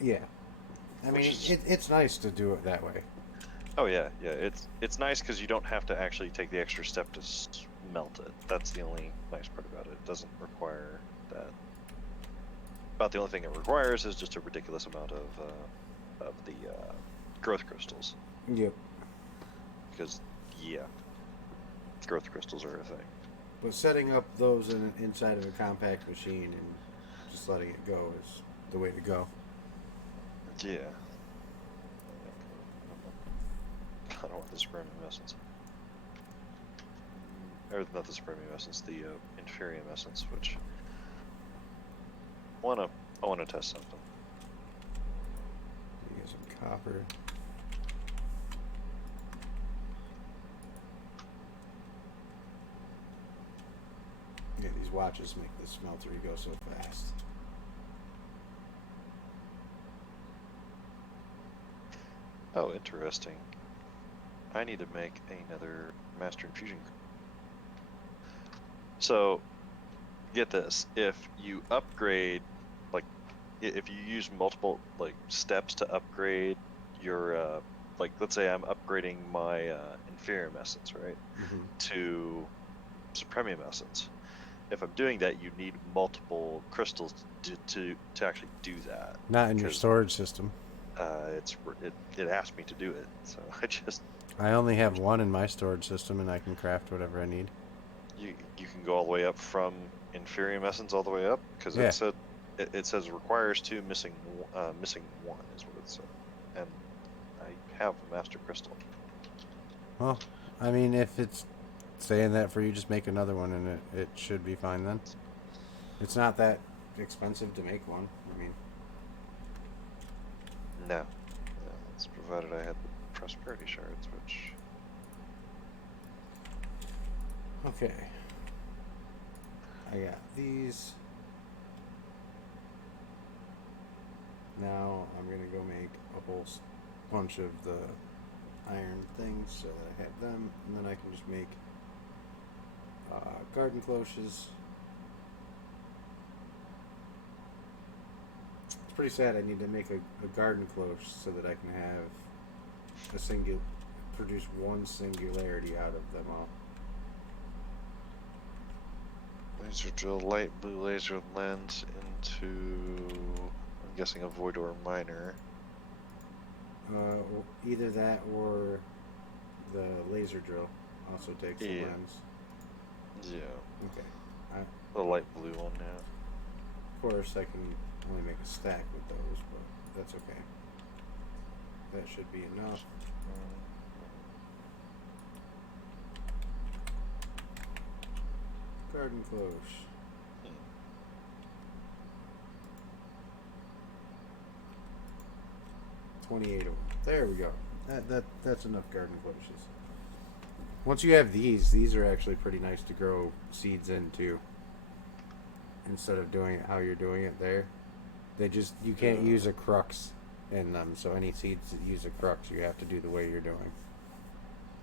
Yeah. I mean, it's nice to do it that way. Oh yeah, yeah. It's nice because you don't have to actually take the extra step to melt it. That's the only nice part about it. It doesn't require that. About the only thing it requires is just a ridiculous amount of the growth crystals. Yep. Because yeah, growth crystals are a thing. But setting up those inside of a compact machine and just letting it go is the way to go. Yeah. I don't want the supremium essence. Or not the supremium essence, the inferium essence, which I wanna test something. You get some copper. Yeah, these watches make the smeltery go so fast. Oh, interesting. I need to make another master infusion. So, get this. If you upgrade, like, if you use multiple, like, steps to upgrade your, like, let's say I'm upgrading my inferium essence, right, to supremium essence. If I'm doing that, you need multiple crystals to actually do that. Not in your storage system. It asked me to do it, so I only have 1 in my storage system, and I can craft whatever I need. You can go all the way up from inferium essence all the way up because it says requires 2, missing 1 is what it said, and I have a master crystal. Well, I mean, if it's saying that for you, just make another one, and it should be fine then. It's not that expensive to make one. I mean, no, it's provided I had the prosperity shards, which Okay. I got these. Now I'm gonna go make a whole bunch of the iron things so that I have them, and then I can just make garden cloches. It's pretty sad I need to make a garden cloche so that I can have produce one singularity out of them all. Laser drill, light blue laser lens into, I'm guessing, a void or miner. Either that or the laser drill also takes the lens. Yeah. Okay. The light blue one, yeah. Of course, I can only make a stack with those, but that's okay. That should be enough. Garden cloche. 28 of them. There we go. That's enough garden cloches. Once you have these are actually pretty nice to grow seeds into. Instead of doing it how you're doing it there, you can't use a crux in them. So any seeds that use a crux, you have to do the way you're doing.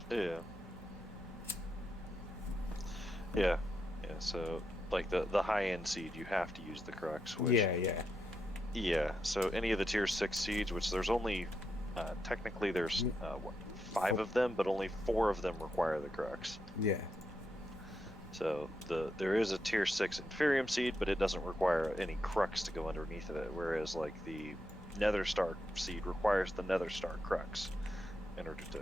Yeah. Yeah. Yeah. So like the high end seed, you have to use the crux. Which, yeah. So any of the tier 6 seeds, which there's only technically there's 5 of them, but only 4 of them require the crux. Yeah. So there is a tier 6 Inferium seed, but it doesn't require any crux to go underneath of it. Whereas like the Nether Star seed requires the Nether Star crux in order to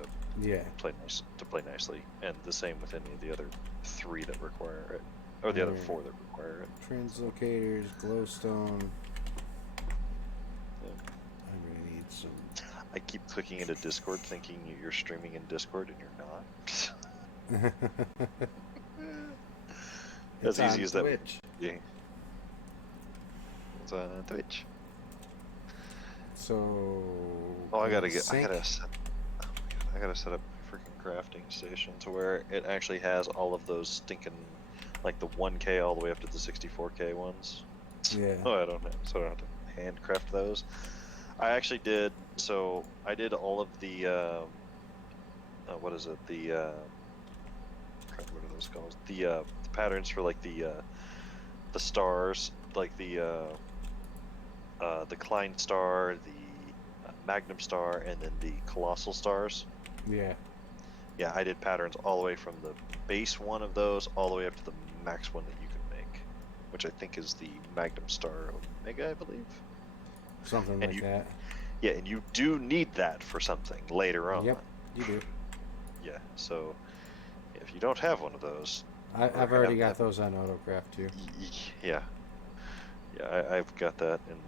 play nicely, and the same with any of the other 3 that require it, or the other 4 that require it. Translocators, glowstone. I'm gonna need some. I keep clicking into Discord thinking you're streaming in Discord and you're not. As easy as that would be. It's on Twitch. So. Oh, I gotta set up a freaking crafting station to where it actually has all of those stinking, like the 1K all the way up to the 64K ones. Yeah. Oh, I don't have to handcraft those. I actually did. So I did all of the. What is it? What are those called? The patterns for like the stars, like the Klein star, the Magnum star, and then the colossal stars. Yeah. Yeah, I did patterns all the way from the base one of those all the way up to the max one that you can make, which I think is the Magnum star Omega, I believe. Something like that. Yeah, and you do need that for something later on. Yep, you do. Yeah, so if you don't have one of those, I've already got those on Autocraft too. Yeah, I've got that, and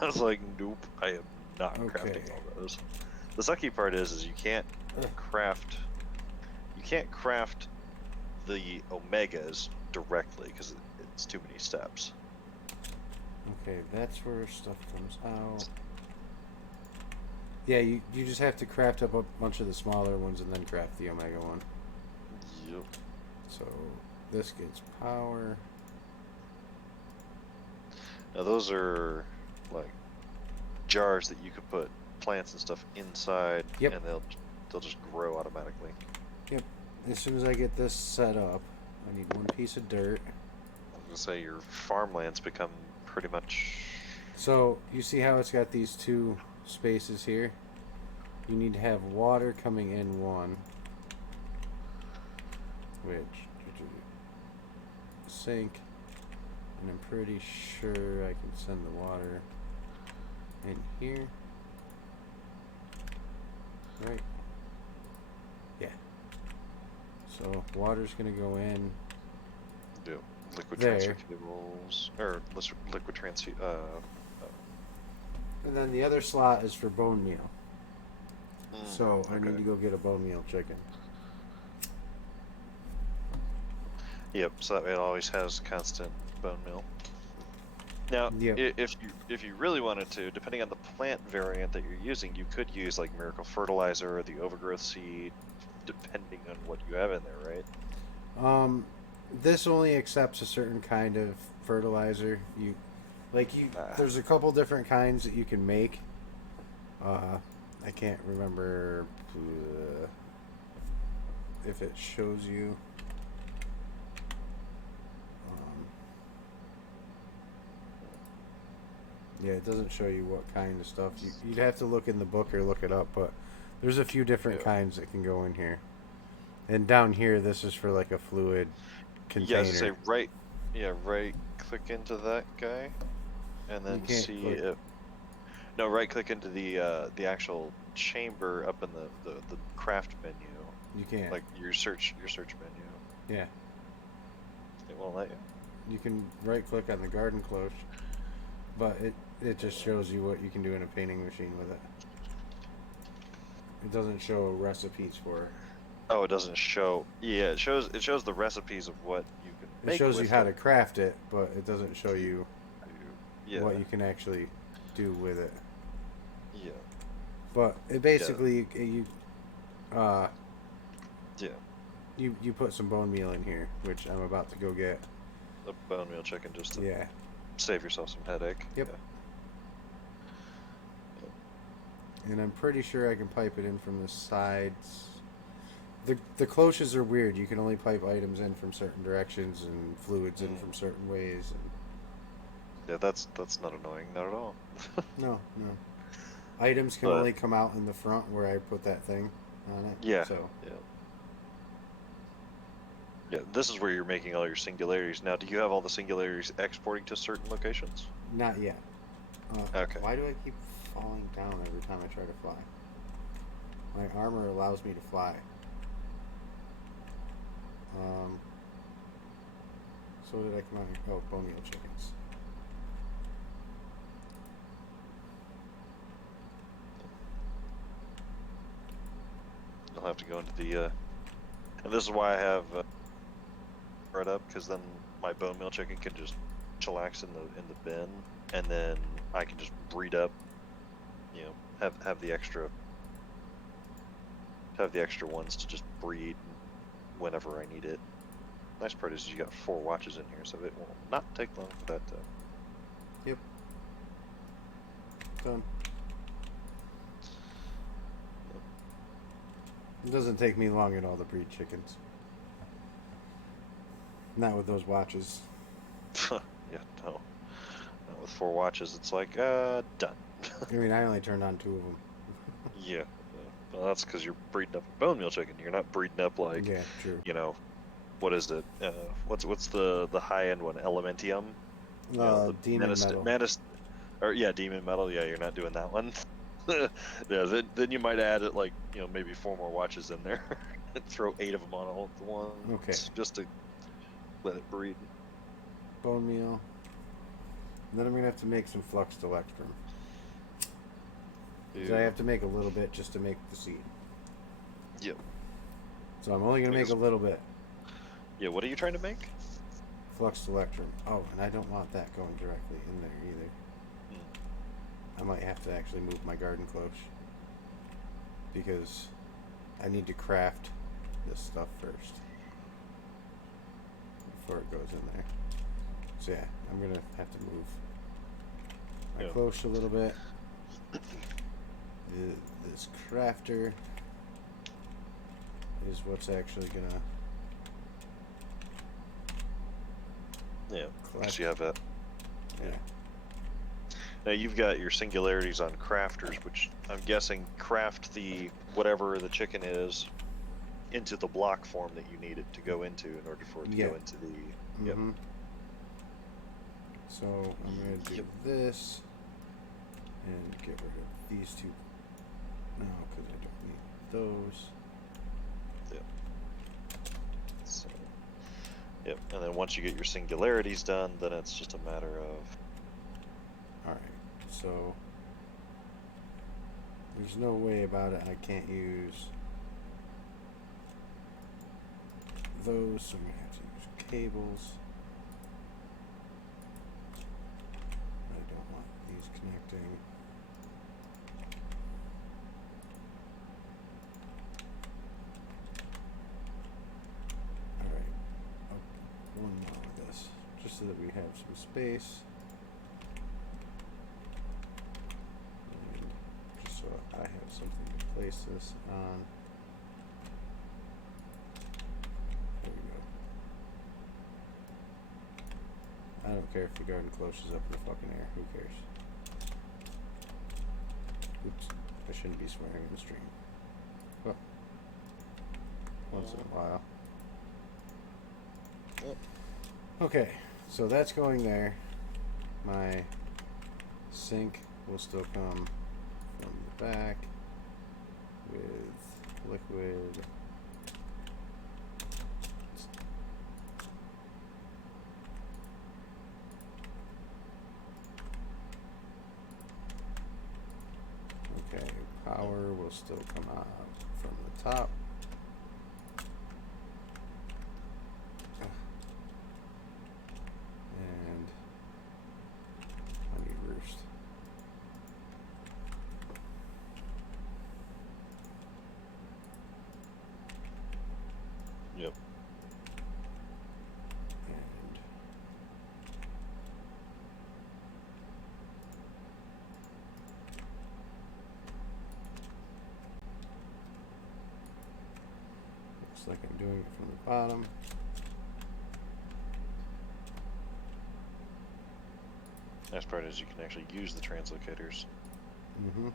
I was like, nope, I am not crafting all those. The sucky part is you can't craft. You can't craft the Omegas directly because it's too many steps. Okay, that's where stuff comes out. Yeah, you just have to craft up a bunch of the smaller ones and then craft the Omega one. Yep. So this gets power. Now those are like jars that you could put plants and stuff inside, and they'll just grow automatically. Yep. As soon as I get this set up, I need one piece of dirt. I was gonna say your farmlands become pretty much. So you see how it's got these 2 spaces here? You need to have water coming in one, which sink, and I'm pretty sure I can send the water in here. Right? Yeah. So water's gonna go in. Yeah. Liquid transfer cables, or liquid transfer. And then the other slot is for bone meal. So I need to go get a bone meal chicken. Yep. So that way it always has constant bone meal. Now, if you really wanted to, depending on the plant variant that you're using, you could use like Miracle Fertilizer or the Overgrowth Seed, depending on what you have in there, right? Um, this only accepts a certain kind of fertilizer. Ah, There's a couple different kinds that you can make. Uh, I can't remember if it shows you. Um, yeah, it doesn't show you what kind of stuff. You'd have to look in the book or look it up, but there's a few different yeah. kinds that can go in here. And down here, this is for like a fluid Yeah, as I container. say, right. Yeah, right. Click into that guy, and You then can't see click. if no. Right click into the actual chamber up in the craft menu, You can't. like your search menu. Yeah. It won't let you. You can right click on the garden cloche, but it just shows you what you can do in a painting machine with it. It doesn't show recipes for it. Oh, it doesn't show. Yeah, it shows the recipes of what you can It make shows you with how it. to craft it, but it doesn't show Yeah, you what yeah, you can actually do with it. yeah, But it yeah, basically uh yeah. you put some bone meal in here, which I'm about to go get. The bone meal chicken just to Yeah. save yourself some headache. Yep. Yeah. And I'm pretty sure I can pipe it in from the sides. The cloches are weird. You can only pipe items in from certain directions and fluids in Mm. from certain ways. And Yeah, that's not annoying, not at all. no, no. Items can But only come out in the front where I put that thing on it. yeah, So yeah, yeah. This is where you're making all your singularities. Now, do you have all the singularities exporting to certain locations? not yet. Okay. Why do I keep falling down every time I try to fly? My armor allows me to fly. Um, so did I come out here? Oh, bone meal chickens. You'll have to go into the and this is why I have right up, because then my bone meal chicken can just chillax in the bin, and then I can just breed up. You know, have the extra ones to just breed whenever I need it. Nice part is you got 4 watches in here, so it will not take long for that to. Yep. Done. It doesn't take me long at all to breed chickens. Not with those watches. Yeah, no. With 4 watches, it's like done. I mean, I only turned on 2 of them. Yeah. Well, that's because you're breeding up a bone meal chicken. You're not breeding up like, Yeah, true. you know, what is it? What's the high end one? Elementium. You know, the Demon metal. or yeah, demon metal. Yeah, you're not doing that one. Yeah, then you might add it like, maybe 4 more watches in there and throw 8 of them on all at once, Okay. just to let it breed. Bone meal. And then I'm gonna have to make some flux electrum. Because I have to make a little bit just to make the seed. Yep. So I'm only gonna make a little bit. Yeah. What are you trying to make? Flux electrum. Oh, and I don't want that going directly in there either. I might have to actually move my garden cloche. Because I need to craft this stuff first. Before it goes in there. So yeah, I'm gonna have to move my cloche a little bit. This crafter is what's actually gonna. Yeah. Collect. So you have that. Yeah. Now you've got your singularities on crafters, which I'm guessing craft the whatever the chicken is into the block form that you need it to go into in order for it to go into the. Yep. Mm-hmm. So I'm gonna do this and get rid of these 2. No, because I don't need those. Yep. So, yep. And then once you get your singularities done, then it's just a matter of. All right. So there's no way about it. I can't use those, so I'm gonna have to use cables. I don't want these connecting. All right. so that we have some space. And just so I have something to place this on. There we go. I don't care if the garden closes up in the fucking air. Who cares? Oops. I shouldn't be swearing in the stream. Well, once in a while. Okay, so that's going there. My sink will still come from the back with liquid. Okay, power will still come out from the top. And honey roost. Yep. And looks like I'm doing it from the bottom. Nice part is you can actually use the translocators. Mm-hmm.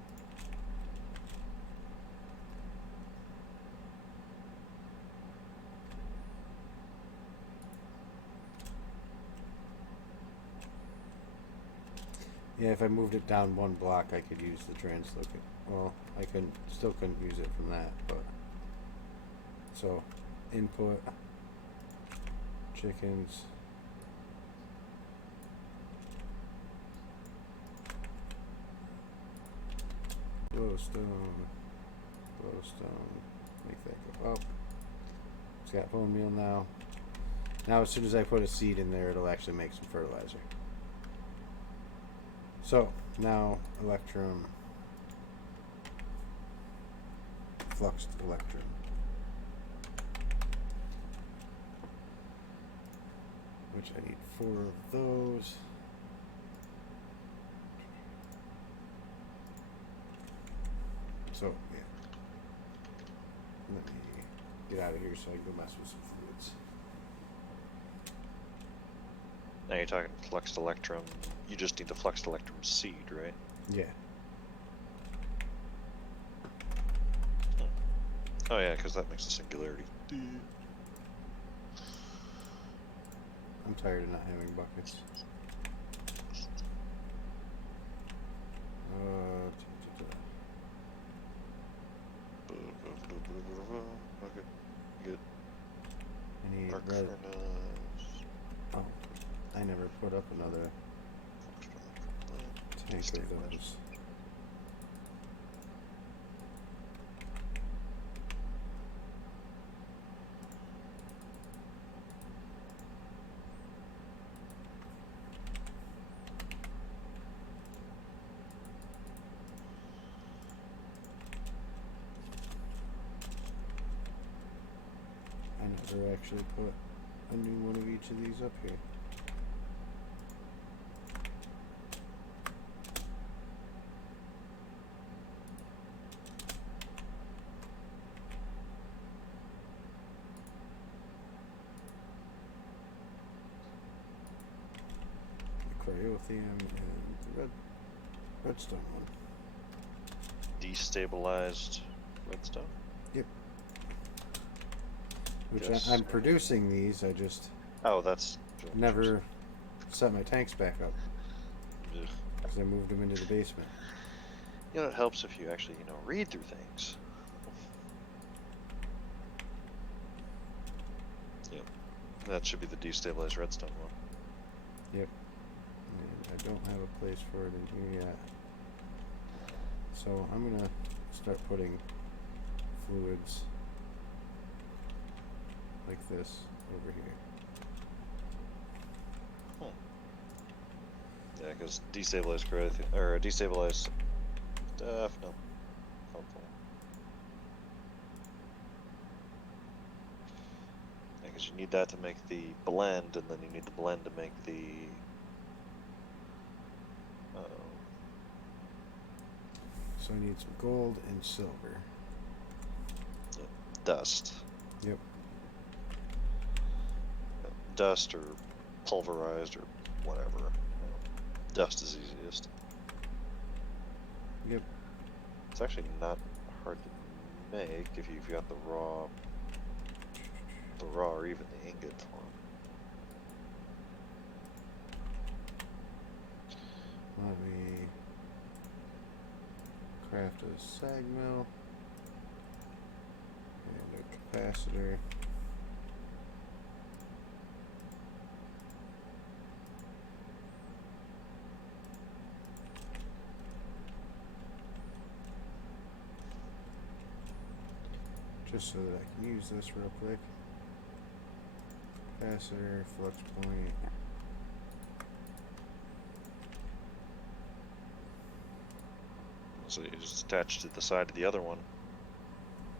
Yeah, if I moved it down one block, I could use the translocator. Well, I still couldn't use it from that, but so input chickens. Glowstone, make that go up. It's got bone meal now. Now as soon as I put a seed in there, it'll actually make some fertilizer. So, now electrum, fluxed electrum. Which I need 4 of those. So, yeah. Let me get out of here so I can go mess with some fluids. Now you're talking fluxed electrum. You just need the fluxed electrum seed, right? Yeah. Oh yeah, because that makes a singularity. I'm tired of not having buckets. Okay, good. I need red. Arcanas. Oh, I never put up another tank of those. I never actually put a new one of each of these up here. The Cryothium and the redstone one. Destabilized redstone. Yep. Which Yes. I'm producing these, I just Oh, that's never set my tanks back up Ugh. because I moved them into the basement. You know, it helps if you actually, read through things. Yep. That should be the destabilized redstone one. Yep. And I don't have a place for it in here yet. So I'm gonna start putting fluids like this over here. Yeah, because destabilized growth or destabilized stuff, no. Helpful. because you need that to make the blend, and then you need the blend to make the So I need some gold and silver. dust. Yep. Dust or pulverized or whatever. Dust is easiest. Yep. It's actually not hard to make if you've got the raw or even the ingot form. Let me craft a sag mill and a capacitor. Just so that I can use this real quick. Capacitor, flux point. So you just attach to the side of the other one.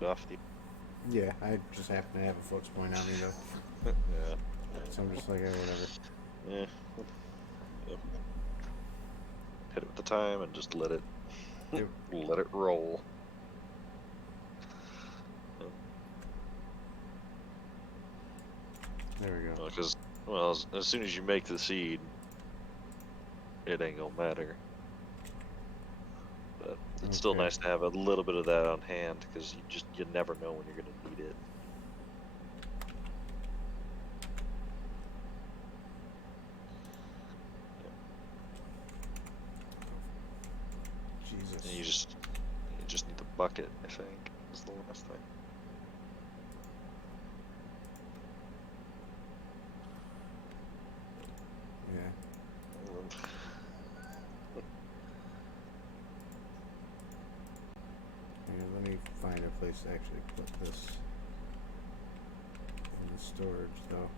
Off the. Yeah, I just happen to have a flux point on me though. Yeah. So I'm just like, oh, whatever. Yeah. Yep. Hit it with the time and just let it. Yep. Let it roll. There we go. Because, well, as soon as you make the seed, it ain't gonna matter. But it's still Okay. nice to have a little bit of that on hand, because you never know when you're gonna need it. Jesus. And you just need the bucket, I think, is the last thing. Yeah. Here, let me find a place to actually put this in the storage though.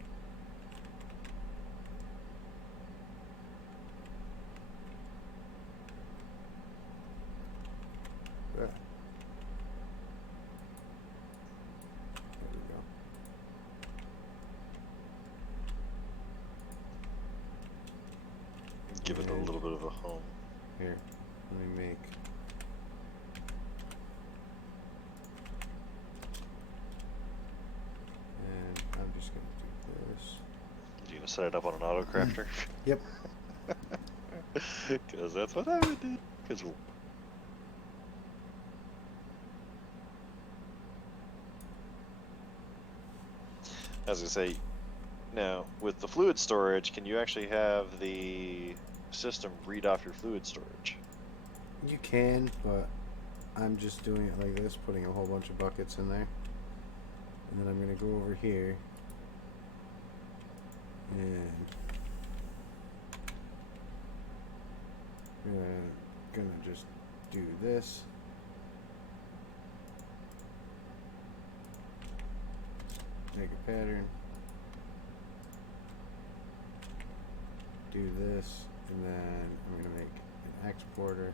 Ah. There we go. Give it a little bit of a home. Here, let me make. And I'm just gonna do this. You gonna set it up on an auto crafter? Yep. Because that's what I would do. Because I was gonna say, now with the fluid storage, can you actually have the system read off your fluid storage? You can, but I'm just doing it like this, putting a whole bunch of buckets in there. And then I'm gonna go over here and gonna just do this. Make a pattern. Do this, and then I'm gonna make an exporter.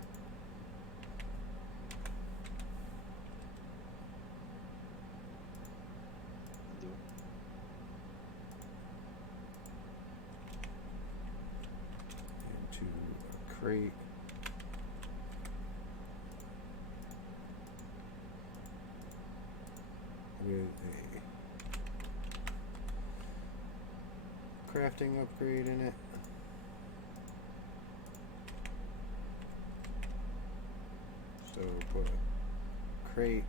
Into a crate. With a crafting upgrade in it. So put a crate,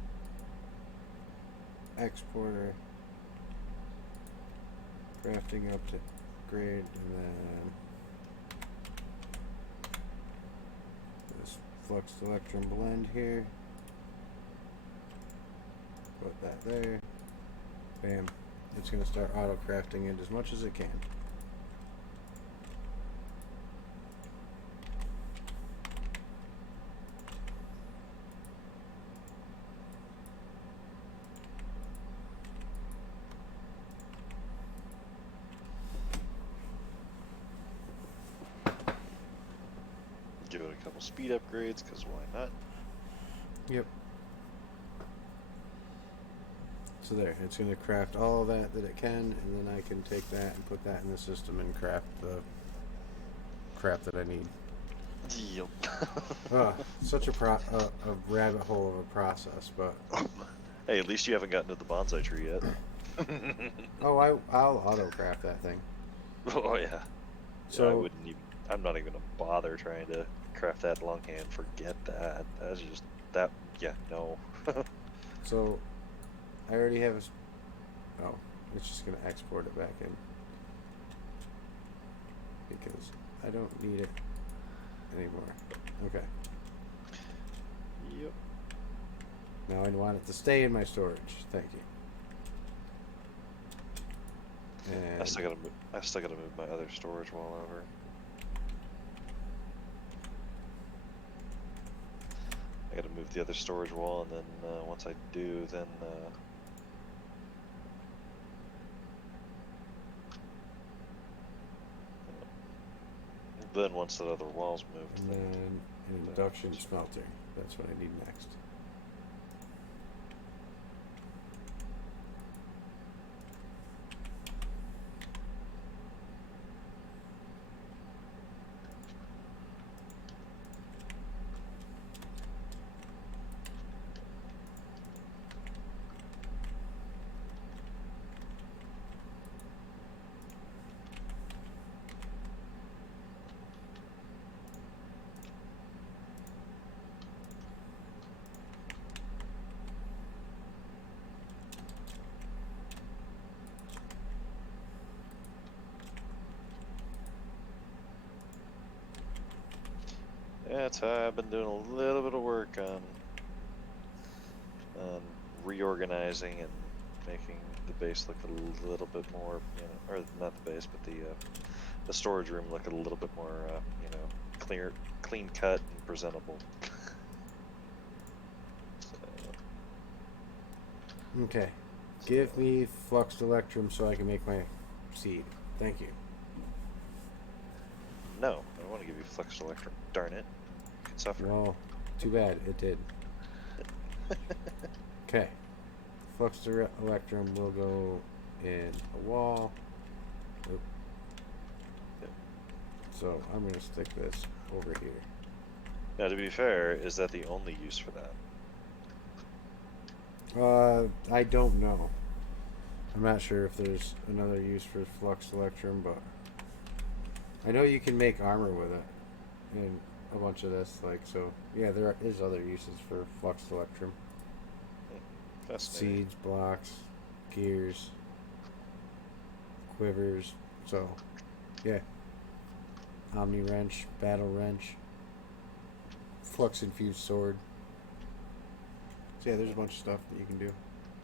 exporter, crafting up to grade, and then this flux electrum blend here. Put that there. Bam. It's going to start auto crafting it as much as it can. Give it a couple speed upgrades, because why not? Yep. So there, it's going to craft all of that it can, and then I can take that and put that in the system and craft the crap that I need. Yep. Such a rabbit hole of a process, but Hey, at least you haven't gotten to the bonsai tree yet. oh, I'll auto craft that thing. Oh yeah. So yeah, I wouldn't even. I'm not even gonna bother trying to craft that longhand. Forget that. That's just that. Yeah, no. so I already have oh, it's just gonna export it back in because I don't need it anymore. Okay. Yep. Now I want it to stay in my storage. Thank you. And I still gotta move my other storage wall over. I gotta move the other storage wall, and then once I do, then once that other wall's moved, and then an induction smelter. That's what I need next. yeah, that's how I've been doing a little bit of work on reorganizing and making the base look a little bit more, or not the base, but the storage room look a little bit more, clean cut and presentable. So, Okay. Give me fluxed electrum so I can make my seed. Thank you. no, I don't want to give you flex electrum. Darn it, you can suffer. Well, too bad it did. Okay. Fluxed electrum will go in a wall. Oop. Yep. So I'm going to stick this over here. Now, to be fair, is that the only use for that? I don't know. I'm not sure if there's another use for fluxed electrum, but I know you can make armor with it and a bunch of this. So yeah, there is other uses for fluxed electrum. Fascinating. Seeds, blocks, gears, quivers. So yeah, omni wrench, battle wrench, flux infused sword. So yeah, there's a bunch of stuff that you can do.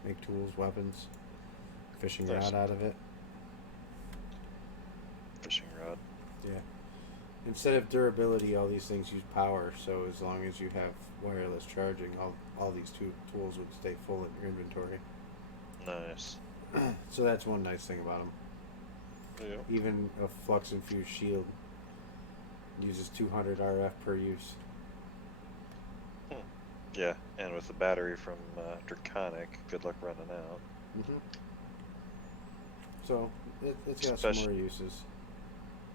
Make tools, weapons, fishing Nice. rod out of it. Fishing rod. Yeah. Instead of durability, all these things use power. So as long as you have wireless charging, all these tools would stay full in your inventory. Nice. So that's one nice thing about them. Yeah. Even a flux infused shield uses 200 RF per use. Yeah, and with the battery from Draconic, good luck running out. Mm-hmm. So it's got some more uses.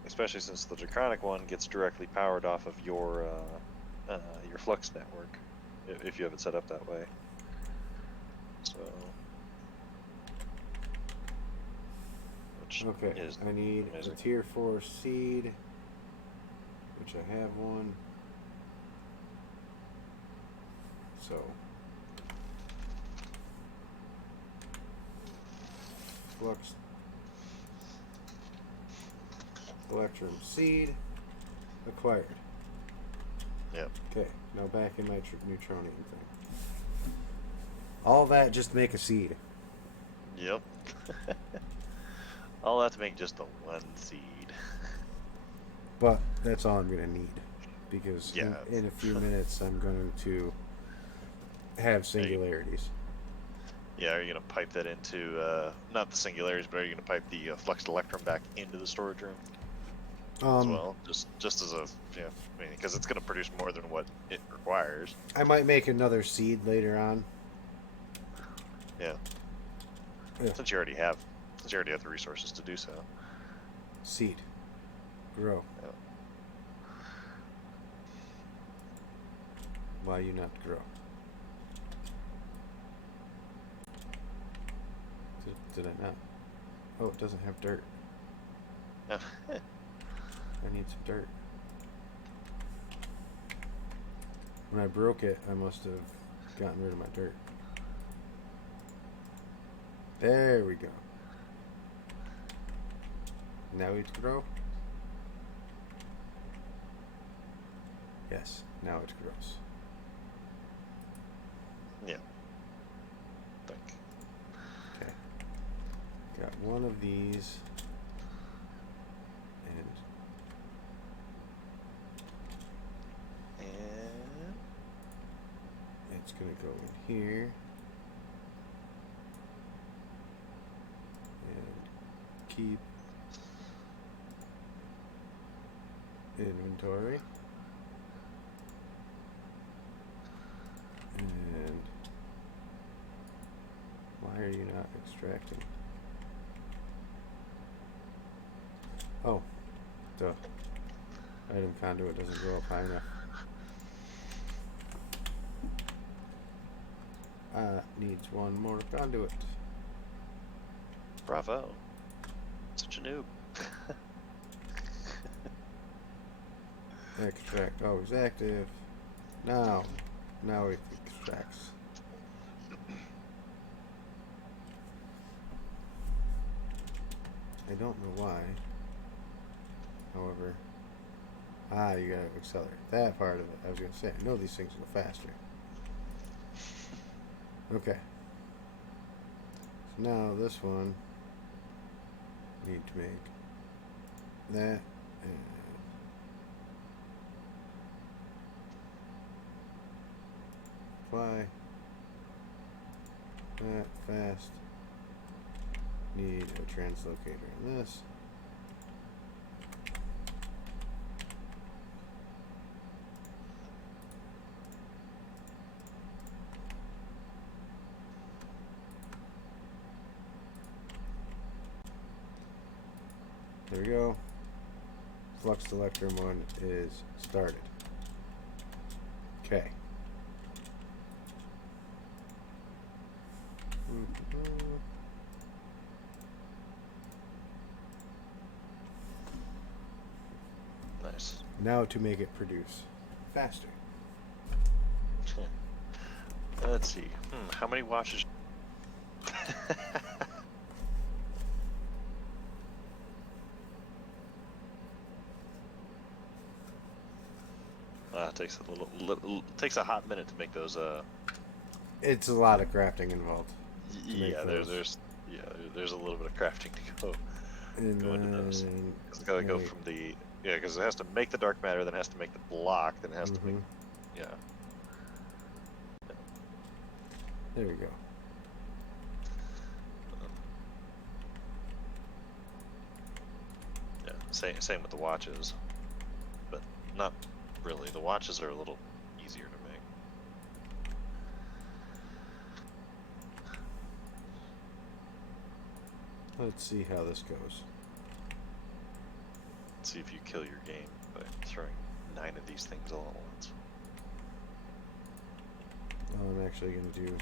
Especially since the Draconic one gets directly powered off of your Flux network, if you have it set up that way. So, which Okay, is I need amazing. a tier 4 seed, which I have one. So flux electrum seed acquired. Yep. Okay, now back in my neutronium thing. All that just to make a seed. Yep. I'll have to make just the one seed. But that's all I'm going to need. Because Yeah. in a few minutes I'm going to have singularities. Yeah, are you going to pipe that into, not the singularities, but are you going to pipe the fluxed electrum back into the storage room as well? Just as a, because it's going to produce more than what it requires. I might make another seed later on. Yeah. Ugh. Since you already have the resources to do so. Seed. Grow. Yeah. Why you not grow? Did I not? Oh, it doesn't have dirt. Yeah. I need some dirt. When I broke it, I must have gotten rid of my dirt. There we go. Now it grow? Yes, now it grows. Yeah. Think. Okay. Got one of these. And it's going to go in here. And keep inventory. And why are you not extracting? Oh, the item conduit doesn't go up high enough. Needs one more conduit. Bravo. Such a noob. Extract always active. Now it extracts. I don't know why. However, you gotta accelerate that part of it. I was gonna say, I know these things go faster. Okay. So now this one need to make that and apply that fast. Need a translocator in this. There we go. Flux selector one is started. Okay. Nice. Now to make it produce faster. Let's see. How many watches? It takes takes a hot minute to make those. It's a lot of crafting involved. Yeah, there's a little bit of crafting to go into those. It's got to go from the because it has to make the dark matter, then it has to make the block, then it has to make There we go. Yeah, same with the watches, but not really. The watches are a little easier to make. Let's see how this goes. Let's see if you kill your game by throwing 9 of these things all at once. I'm actually going to do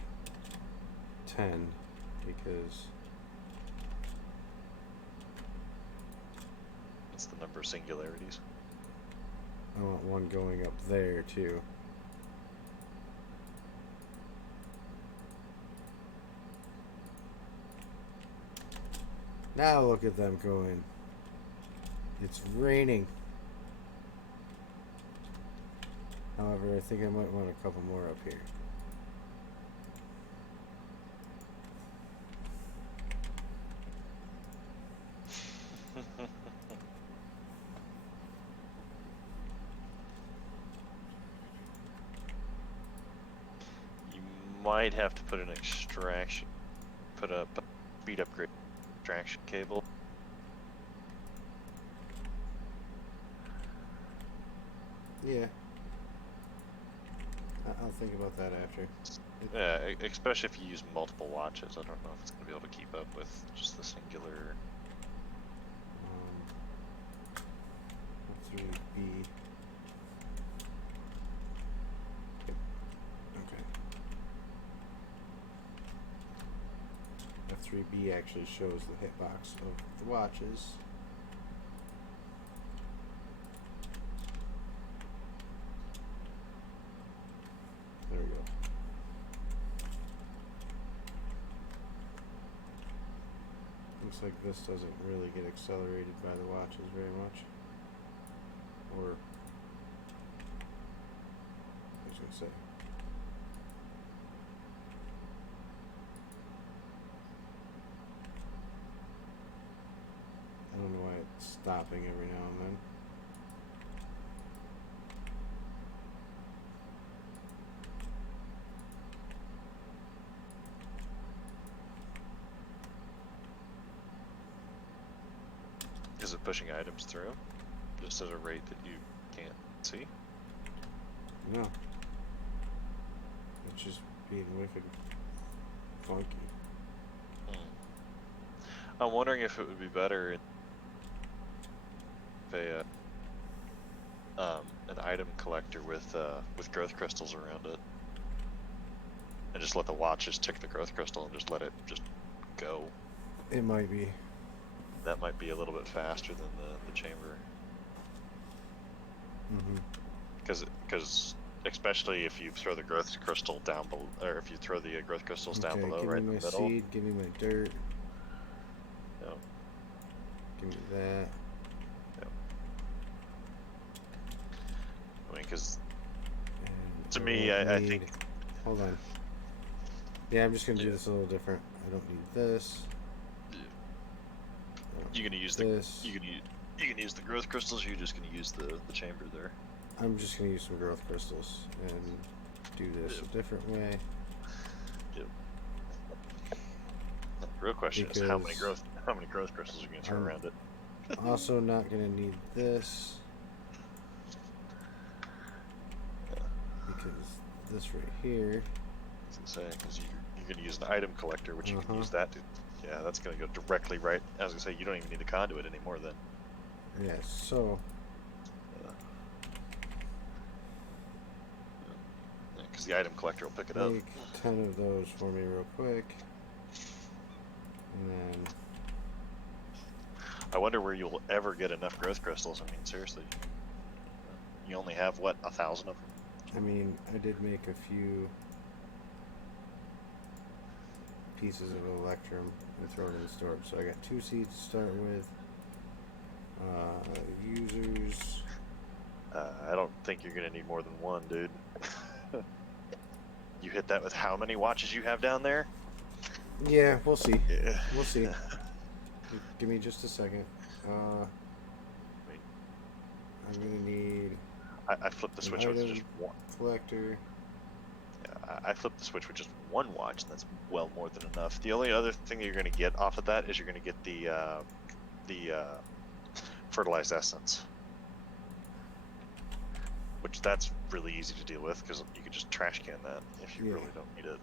10 because That's the number of singularities. I want one going up there too. Now look at them going. It's raining. However, I think I might want a couple more up here. You might have to put an extraction, put a speed upgrade extraction cable. Yeah. I'll think about that after. Yeah, especially if you use multiple watches. I don't know if it's going to be able to keep up with just the singular. F3B. Okay. F3B actually shows the hitbox of the watches. There we go. Looks like this doesn't really get accelerated by the watches very much. Or, I was going to say. I don't know why it's stopping every now and then. Is it pushing items through just at a rate that you can't see? No. It's just being wicked funky. I'm wondering if it would be better if an item collector with growth crystals around it, and just let the watch just tick the growth crystal and just let it just go. It might be. That might be a little bit faster than the chamber. Because especially if you throw the growth crystal down below, or if you throw the growth crystals down below, right in the middle. Give me my seed. Give me my dirt. Yep. Give me that. Yep. I mean, because to me, I think. Hold on. Yeah, I'm just gonna do this a little different. I don't need this. You're gonna use this. You can use the growth crystals. Or you're just gonna use the chamber there. I'm just gonna use some growth crystals and do this a different way. Yep. The real question is how many growth crystals are you gonna throw around it? Also not gonna need this because this right here. I was gonna say, because you're gonna use an item collector, which you can use that to. Yeah, that's gonna go directly right. I was gonna say you don't even need the conduit anymore then. Yeah. So. Because the item collector will pick it up. Make 10 of those for me real quick. And then. I wonder where you'll ever get enough growth crystals. I mean, seriously. You only have, what, 1,000 of them? I mean, I did make a few pieces of electrum and throw it in the store. So I got 2 seeds to start with. Users. I don't think you're going to need more than 1, dude. You hit that with how many watches you have down there? Yeah, we'll see. Yeah. We'll see. Give me just a second. I'm gonna need. I flipped the switch with just 1 collector. Yeah, I flipped the switch with just 1 watch, and that's well more than enough. The only other thing that you're going to get off of that is you're going to get the fertilized essence. Which that's really easy to deal with because you can just trash can that if you really don't need it.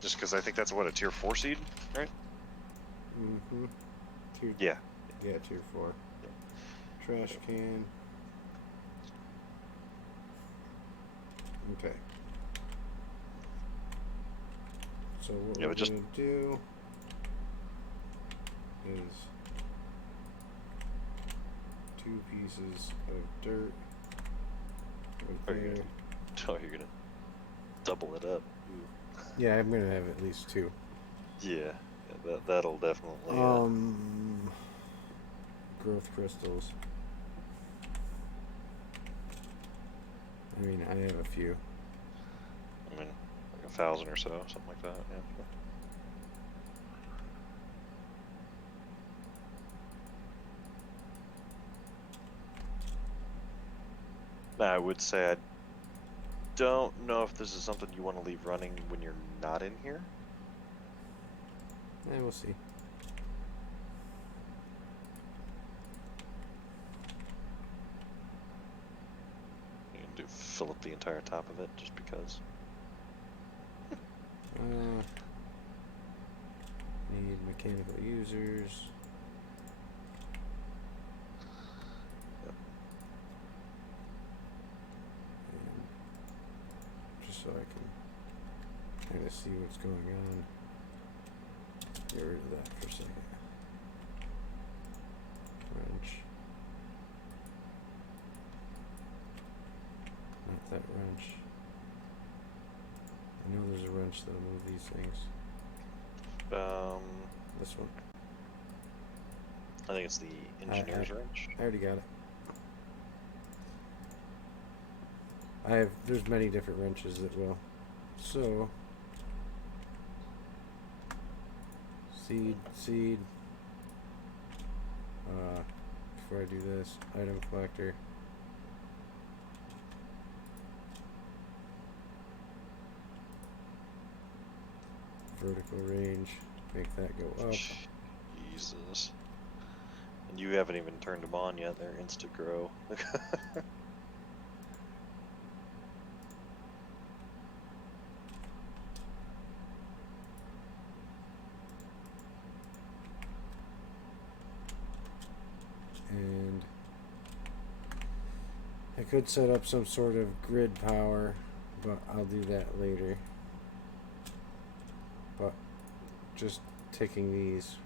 Just because I think that's what, a tier 4 seed, right? Mm-hmm. Yeah, tier 4. Trash can. Okay. So what we're gonna do is 2 pieces of dirt right there. Oh, you're gonna double it up. Ooh. Yeah, I'm gonna have at least 2. Yeah, that'll definitely. Growth crystals. I mean, I have a few. I mean, like 1,000 or so, something like that. Yeah. I would say I don't know if this is something you want to leave running when you're not in here. We'll see. You can do fill up the entire top of it just because. Need mechanical users. Yep. And just so I can kind of see what's going on. Get rid of that for a second. Wrench. Not that wrench. I know there's a wrench that'll move these things. This one. I think it's the engineer's wrench. I already got it. There's many different wrenches that will. So, seed. Before I do this, item collector. Vertical range, make that go up. Jesus. And you haven't even turned them on yet, they're insta grow. And I could set up some sort of grid power, but I'll do that later. But just taking these.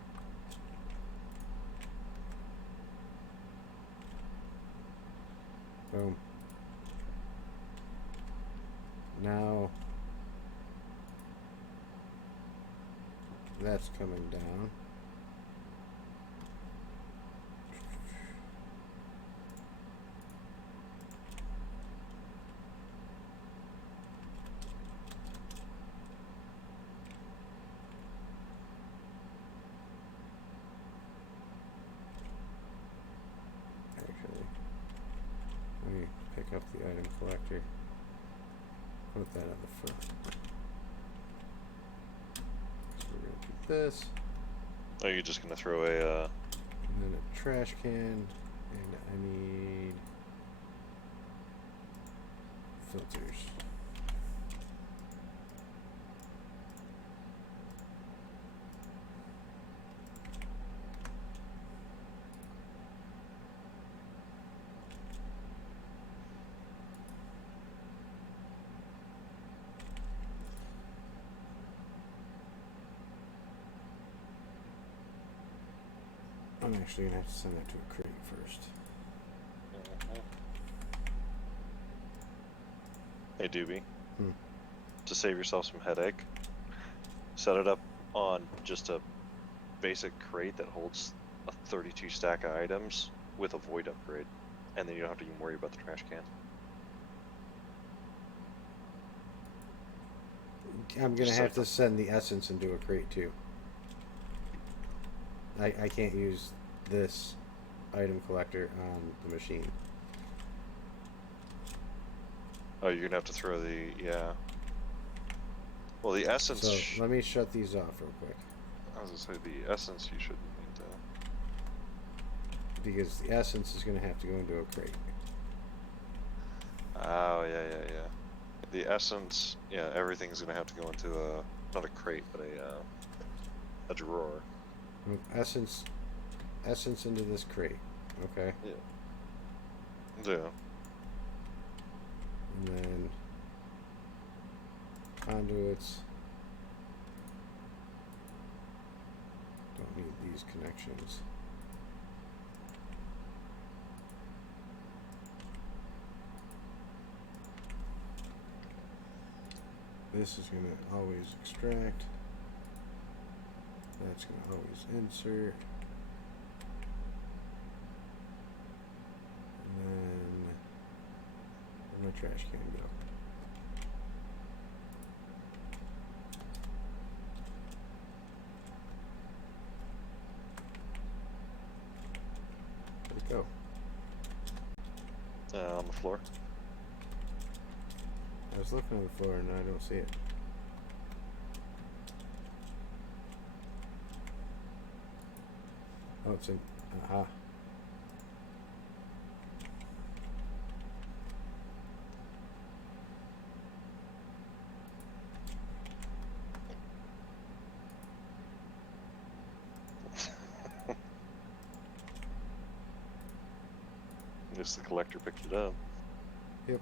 Boom. Now that's coming down. Pick up the item collector, put that on the front. So we're going to do this. Are you just going to throw a... And then a trash can, and I need filters. I'm actually gonna have to send that to a crate first. Hey Doobie, to save yourself some headache, set it up on just a basic crate that holds a 32 stack of items with a void upgrade, and then you don't have to even worry about the trash can. I'm gonna have to send the essence into a crate too. I can't use this item collector on the machine. Oh, you're gonna have to throw the, yeah. Well, the essence... So, let me shut these off real quick. I was gonna say, the essence you shouldn't need to... Because the essence is gonna have to go into a crate. Oh, yeah. The essence, yeah, everything's gonna have to go into a, not a crate, but a drawer. Essence into this crate. Okay. Yeah. And then conduits. Don't need these connections. This is going to always extract. That's going to always insert. And then where'd my trash can go? Where'd it go? On the floor. I was looking on the floor and I don't see it. Oh, it's in. Aha. least the collector picked it up. Yep.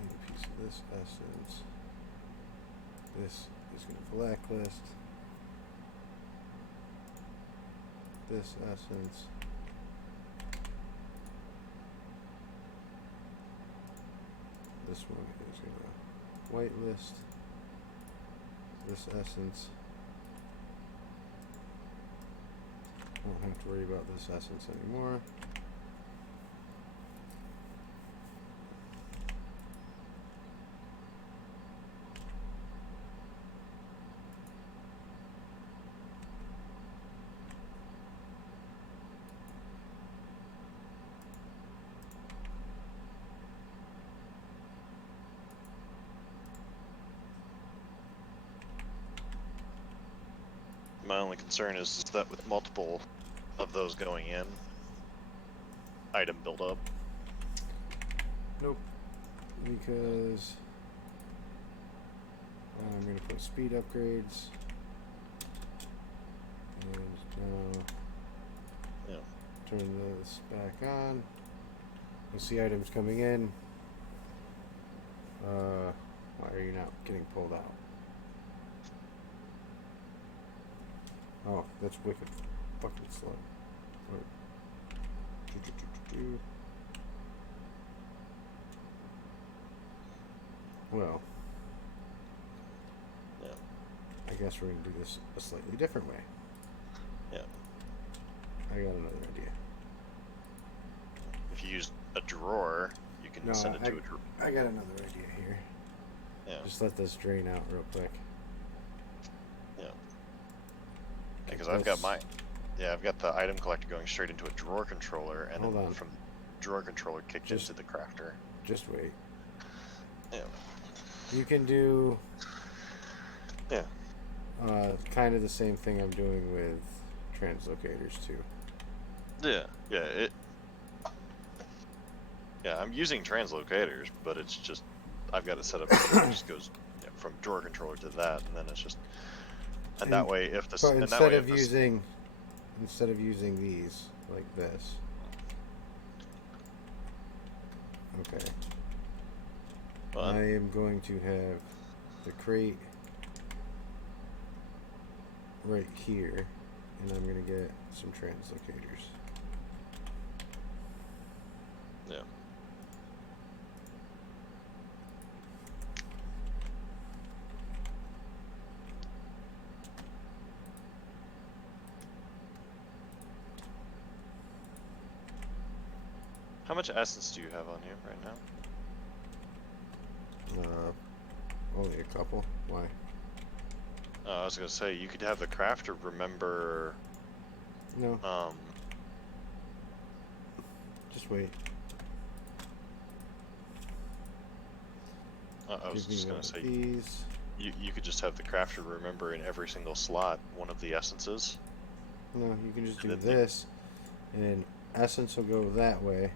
Need a piece of this essence. This is going to blacklist. This essence. This one is going to whitelist. This essence. Won't have to worry about this essence anymore. My only concern is that with multiple of those going in, item build up. Nope. Because I'm going to put speed upgrades. And now Yeah. turn this back on. You'll see items coming in. Why are you not getting pulled out? Oh, that's wicked fucking slow. Well, Yeah. I guess we're gonna do this a slightly different way. Yeah. I got another idea. If you use a drawer, you can send it to a drawer. I got another idea here. Yeah. Just let this drain out real quick. Yeah. Because I've got I've got the item collector going straight into a drawer controller, and Hold then on. from drawer controller kicked into the crafter. Just wait. Yeah. You can do Yeah. kind of the same thing I'm doing with translocators too. Yeah. Yeah. I'm using translocators, but it's just I've got it set up so it just goes from drawer controller to that, and then it's just that way if this But instead of using these like this. Okay. Fun. I am going to have the crate right here, and I'm going to get some translocators. Yeah. How much essence do you have on you right now? Only a couple. Why? I was gonna say you could have the crafter remember. No. Just wait. I was just gonna say these. you could just have the crafter remember in every single slot one of the essences. No, you can just do this, and essence will go that way.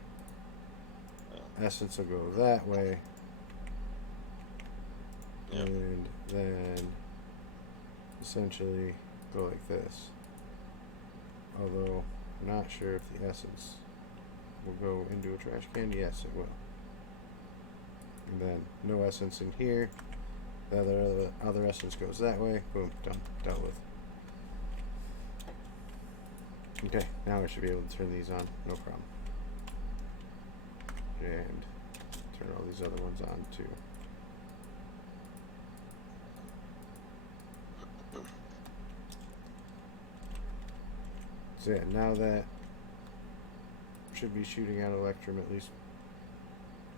Essence will go that way. Yep. And then essentially go like this. Although I'm not sure if the essence will go into a trash can. Yes, it will. And then no essence in here. The other essence goes that way. Boom, done, dealt with. Okay, now I should be able to turn these on, no problem. And turn all these other ones on too. So yeah, now that should be shooting out Electrum at least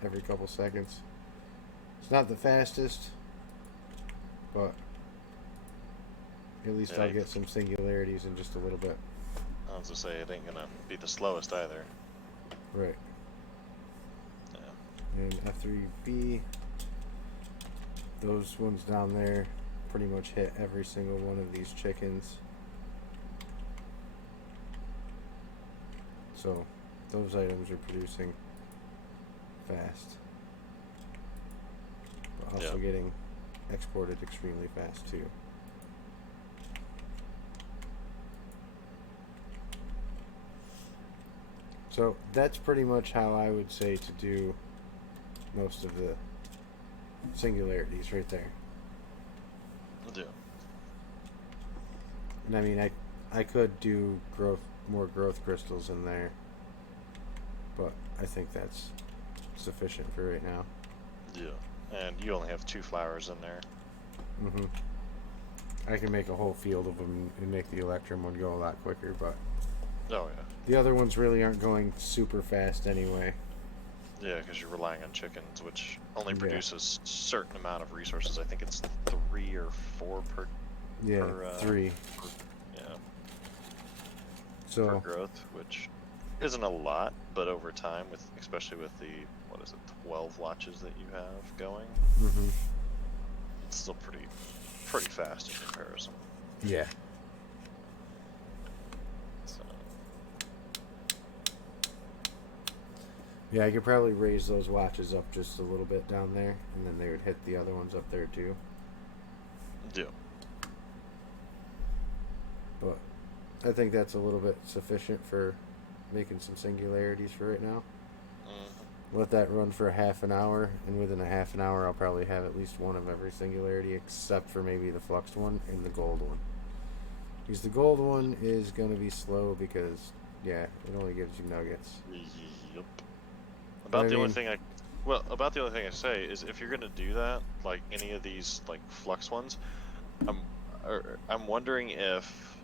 every couple seconds. It's not the fastest, but at least I'll get some singularities in just a little bit. I was gonna say it ain't gonna be the slowest either. Right. Yeah. And F3B, those ones down there pretty much hit every single one of these chickens. So those items are producing fast. also getting exported extremely fast too. So that's pretty much how I would say to do most of the singularities right there. Yeah. And I mean, I could do more growth crystals in there, but I think that's sufficient for right now. Yeah. And you only have 2 flowers in there. Mm-hmm. I can make a whole field of them and make the Electrum one go a lot quicker, but Oh yeah. the other ones really aren't going super fast anyway. Yeah, because you're relying on chickens, which only Yeah. produces a certain amount of resources. I think it's 3 or 4 per. Yeah, per, 3. Yeah. So Per growth, which isn't a lot, but over time, especially with the 12 watches that you have going, mm-hmm. it's still pretty fast in comparison. Yeah. So. Yeah, I could probably raise those watches up just a little bit down there, and then they would hit the other ones up there too. Yeah. But I think that's a little bit sufficient for making some singularities for right now. Mm-hmm. Let that run for half an hour, and within a half an hour I'll probably have at least one of every singularity except for maybe the fluxed one and the gold one. Because the gold one is going to be slow because, yeah, it only gives you nuggets. Yep. About the only thing I say is if you're gonna do that, like any of these like flux ones, I'm wondering if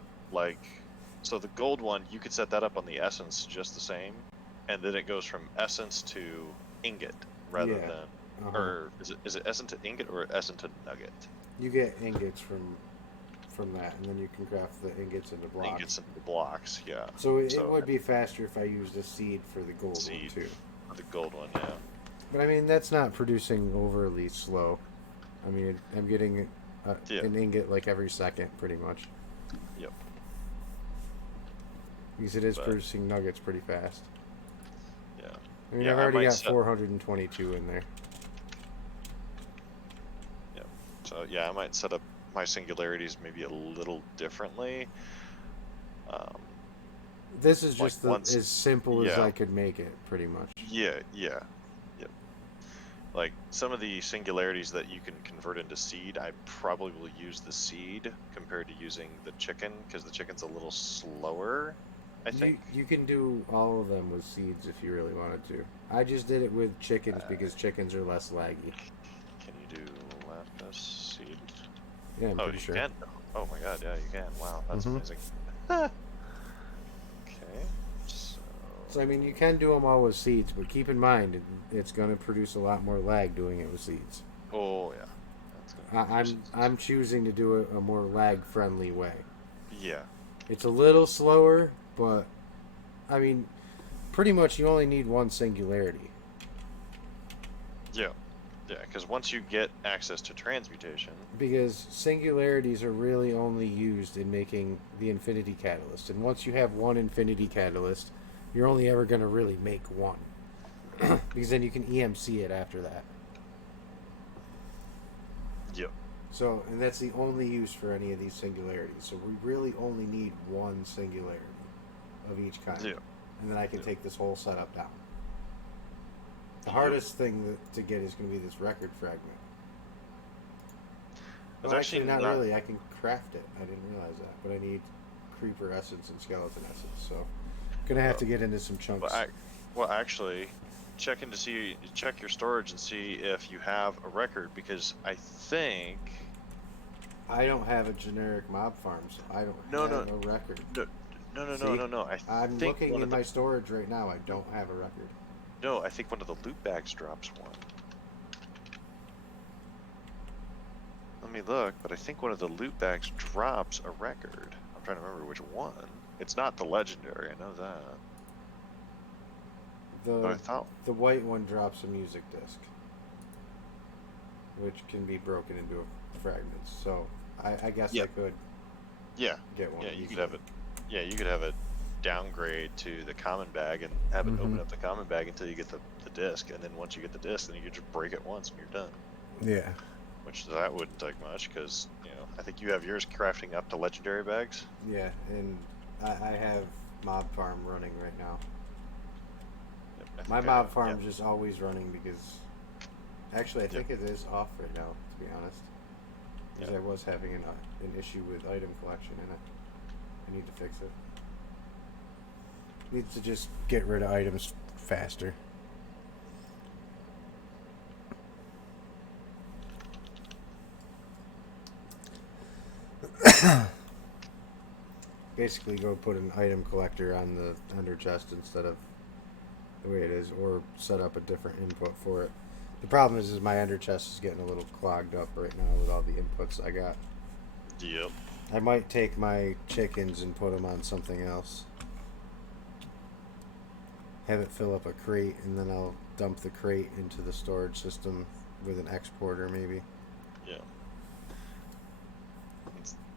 so the gold one you could set that up on the essence just the same, and then it goes from essence to ingot rather than, or is it essence to ingot or essence to nugget? You get ingots from that, and then you can craft the ingots into blocks. Ingots into blocks, yeah. So it would be faster if I used a seed for the gold one too. The gold one, yeah. But I mean, that's not producing overly slow. I mean, I'm getting an ingot like every second, pretty much. Yep. Because it is producing nuggets pretty fast. Yeah. I mean, I've already got 422 in there. Yeah. So yeah, I might set up my singularities maybe a little differently. This is just as simple as I could make it, pretty much. Yeah. Yep. Like some of the singularities that you can convert into seed, I probably will use the seed compared to using the chicken, because the chicken's a little slower, I think. You can do all of them with seeds if you really wanted to. I just did it with chickens because chickens are less laggy. Can you do lapis seed? Yeah, I'm pretty sure. You can? Oh my god, yeah, you can. Wow, that's amazing. Okay. So, I mean, you can do them all with seeds, but keep in mind, it's going to produce a lot more lag doing it with seeds. Oh, yeah. I'm choosing to do it a more lag-friendly way. Yeah. It's a little slower, but, I mean, pretty much you only need one singularity. Yeah. Yeah, because once you get access to transmutation... Because singularities are really only used in making the infinity catalyst. And once you have one infinity catalyst, you're only ever going to really make one. Because then you can EMC it after that. Yep. So, and that's the only use for any of these singularities. So we really only need one singularity of each kind. Yeah. And then I can take this whole setup down. The hardest thing to get is going to be this record fragment. Well, actually, not really. I can craft it. I didn't realize that. But I need creeper essence and skeleton essence. So I'm going to have to get into some chunks. Well, actually, check your storage and see if you have a record, because I think... I don't have a generic mob farm, so I don't have a record. No. I'm looking in my storage right now. I don't have a record. No, I think one of the loot bags drops one. Let me look, but I think one of the loot bags drops a record. I'm trying to remember which one. It's not the legendary, I know that. The white one drops a music disc, which can be broken into fragments. So I guess I could get one. Yeah, you could have it. Yeah, you could have it downgrade to the common bag and have it open up the common bag until you get the disc, and then once you get the disc, then you can just break it once and you're done. Yeah. Which that wouldn't take much, because I think you have yours crafting up to legendary bags. Yeah, and I have Mob Farm running right now. Yep, My Mob Farm's just always running because... Actually, I think it is off right now, to be honest. Because I was having an issue with item collection in it. I need to fix it. Needs to just get rid of items faster. Basically, go put an item collector on the under chest instead of the way it is, or set up a different input for it. The problem is my under chest is getting a little clogged up right now with all the inputs I got. Yep. I might take my chickens and put them on something else. Have it fill up a crate, and then I'll dump the crate into the storage system with an exporter, maybe. Yeah.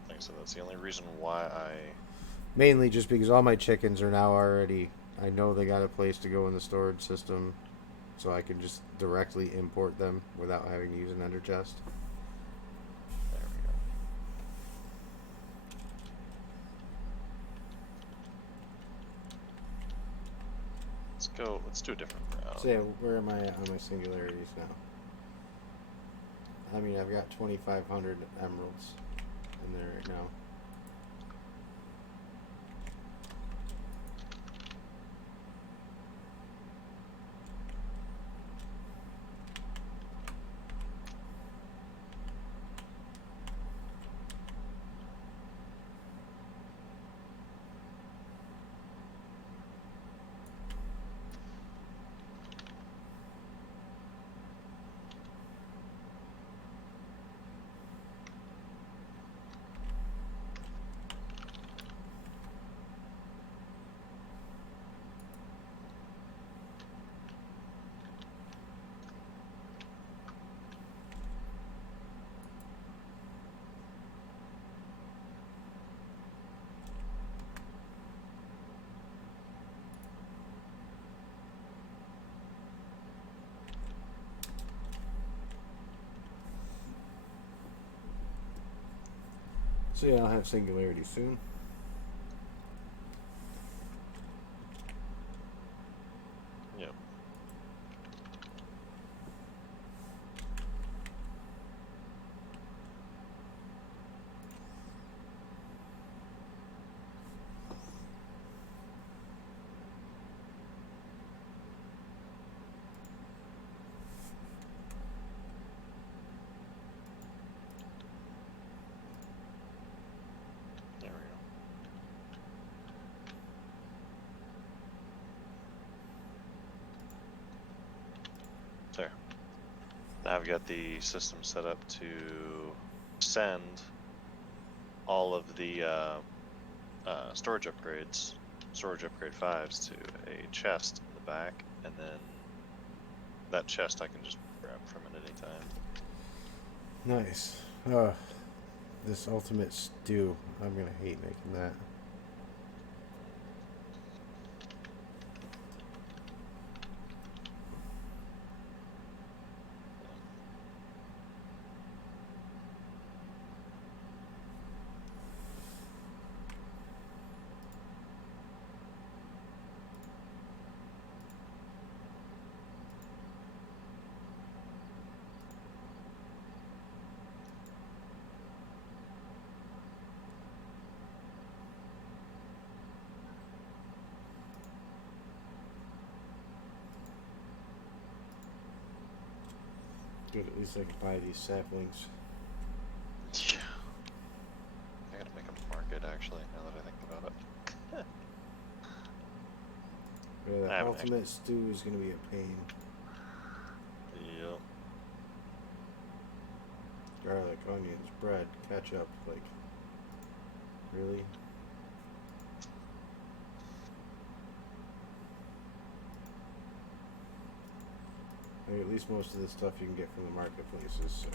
Like I said, that's the only reason why I... Mainly just because all my chickens are now already... I know they got a place to go in the storage system, so I can just directly import them without having to use an under chest. There we go. Let's do a different route. So yeah, where am I at on my singularities now? I mean, I've got 2,500 emeralds in there right now. So yeah, I'll have singularity soon. Yep. There we go. There. Now I've got the system set up to send all of the storage upgrades, storage upgrade 5s, to a chest in the back, and then that chest I can just grab from it anytime. Nice. This ultimate stew. I'm gonna hate making that. Good, at least I can buy these saplings. Yeah. I gotta make a market, actually, now that I think about it. Yeah, that ultimate stew is gonna be a pain. Yep. Garlic, onions, bread, ketchup, like... Really? I mean, at least most of the stuff you can get from the marketplaces, so...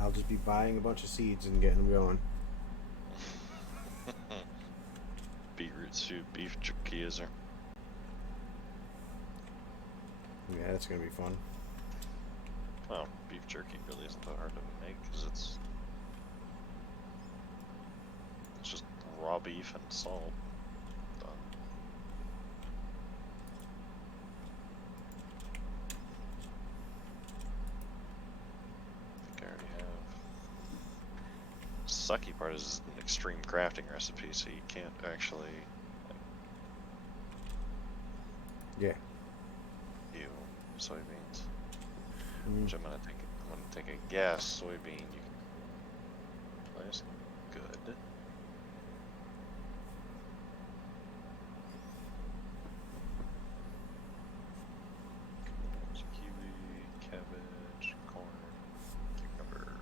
I'll just be buying a bunch of seeds and getting them going. Beetroot soup, beef jerky, is there? Yeah, that's gonna be fun. Well, beef jerky really isn't that hard to make because it's just raw beef and salt. Done. I think I already have. Sucky part is it's an extreme crafting recipe, so you can't actually Yeah. ew soybeans. Mm. Which I'm gonna take a guess. Soybean, you can place good. Kiwi, cabbage, corn, cucumber.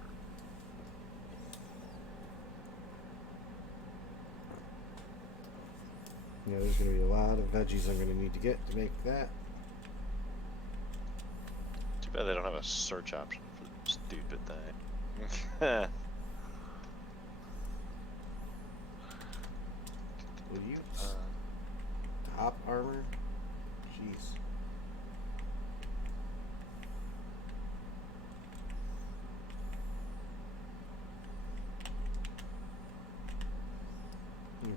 Yeah, there's gonna be a lot of veggies I'm gonna need to get to make that. Too bad they don't have a search option for the stupid thing. Boots. Top armor. Jeez.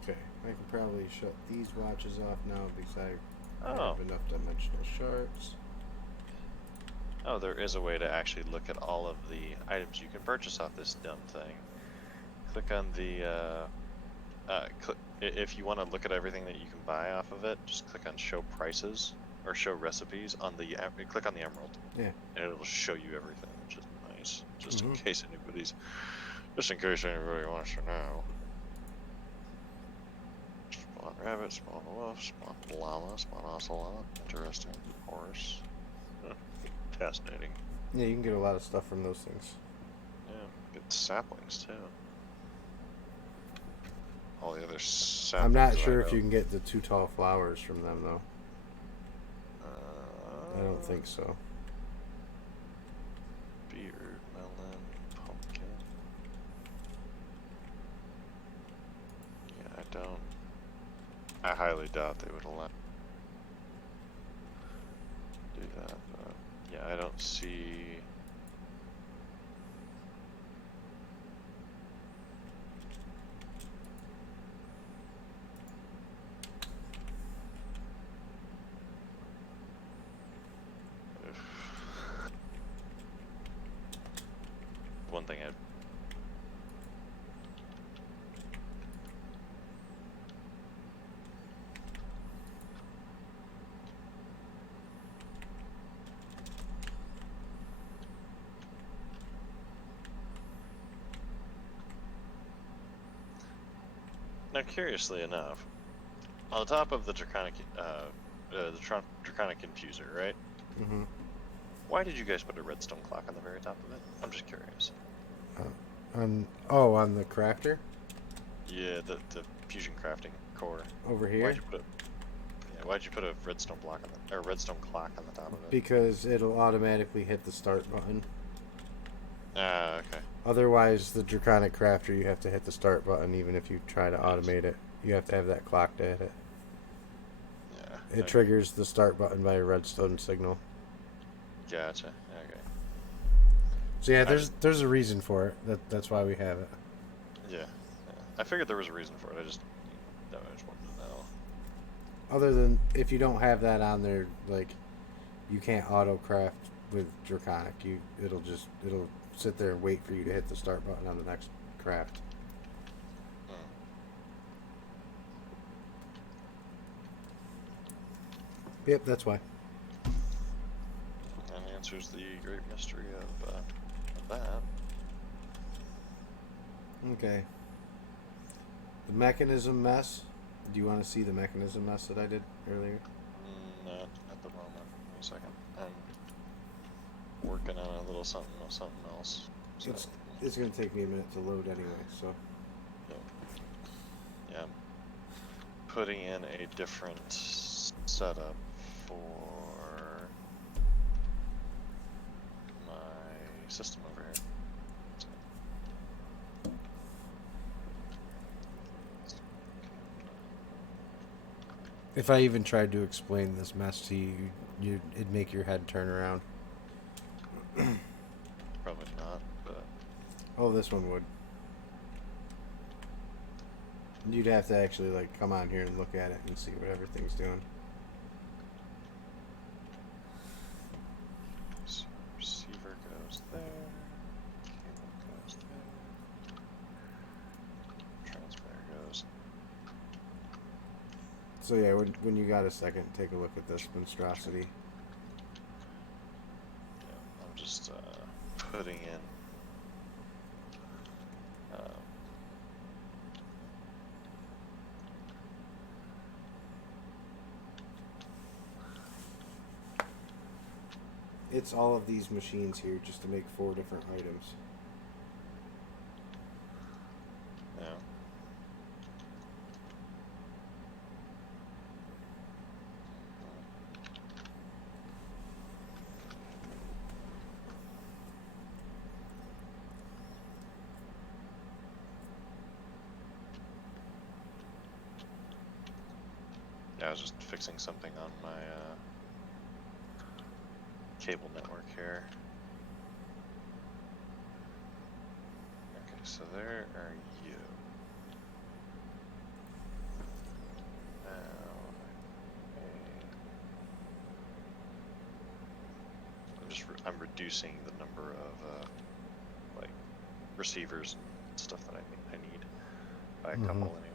Okay, I can probably shut these watches off now because I have enough dimensional shards. Oh, there is a way to actually look at all of the items you can purchase off this dumb thing. Click on the, if you want to look at everything that you can buy off of it, just click on Show Prices or Show Recipes on the, click on the emerald. Yeah. And it'll show you everything, which is nice. Just Mhm. in case anybody wants to know. Spawn rabbit, spawn wolf, spawn llama, spawn ocelot. Interesting. Horse. Fascinating. Yeah, you can get a lot of stuff from those things. Yeah, good saplings too. All the other saplings. I'm not sure if you can get the too tall flowers from them though. I don't think so. Beetroot, melon, pumpkin. Yeah, I highly doubt they would allow do that, but yeah, I don't see. One thing I Now, curiously enough, on the top of the Draconic Infuser, right? Mm-hmm. Why did you guys put a redstone clock on the very top of it? I'm just curious. On the crafter? Yeah, the fusion crafting core. Over here? Why'd you put a redstone block redstone clock on the top of it? Because it'll automatically hit the start button. Ah, okay. Otherwise, the Draconic Crafter, you have to hit the start button even if you try to automate it. You have to have that clock to hit it. Yeah. It triggers the start button by a redstone signal. Gotcha. Okay. So yeah, there's a reason for it. That's why we have it. Yeah. I figured there was a reason for it. I just wanted to know. Other than if you don't have that on there, like you can't auto craft with Draconic. It'll sit there and wait for you to hit the start button on the next craft. Yep, that's why. That answers the great mystery of that. Okay. The mechanism mess. Do you want to see the mechanism mess that I did earlier? Not at the moment. Wait a second. I'm working on a little something else. So. It's going to take me a minute to load anyway, so. Yeah. I'm putting in a different setup for my system over here. If I even tried to explain this mess to you, it'd make your head turn around. Well, this one would. You'd have to actually like come on here and look at it and see what everything's doing. So receiver goes there. Cable goes there. Transmitter goes. So yeah, when you got a second, take a look at this monstrosity. Yeah, I'm just putting in. It's all of these machines here just to make 4 different items. Yeah. Yeah, I was just fixing something on my cable network here. Okay, so there are you. Now, I'm reducing the number of like receivers and stuff that I need by a couple anyway.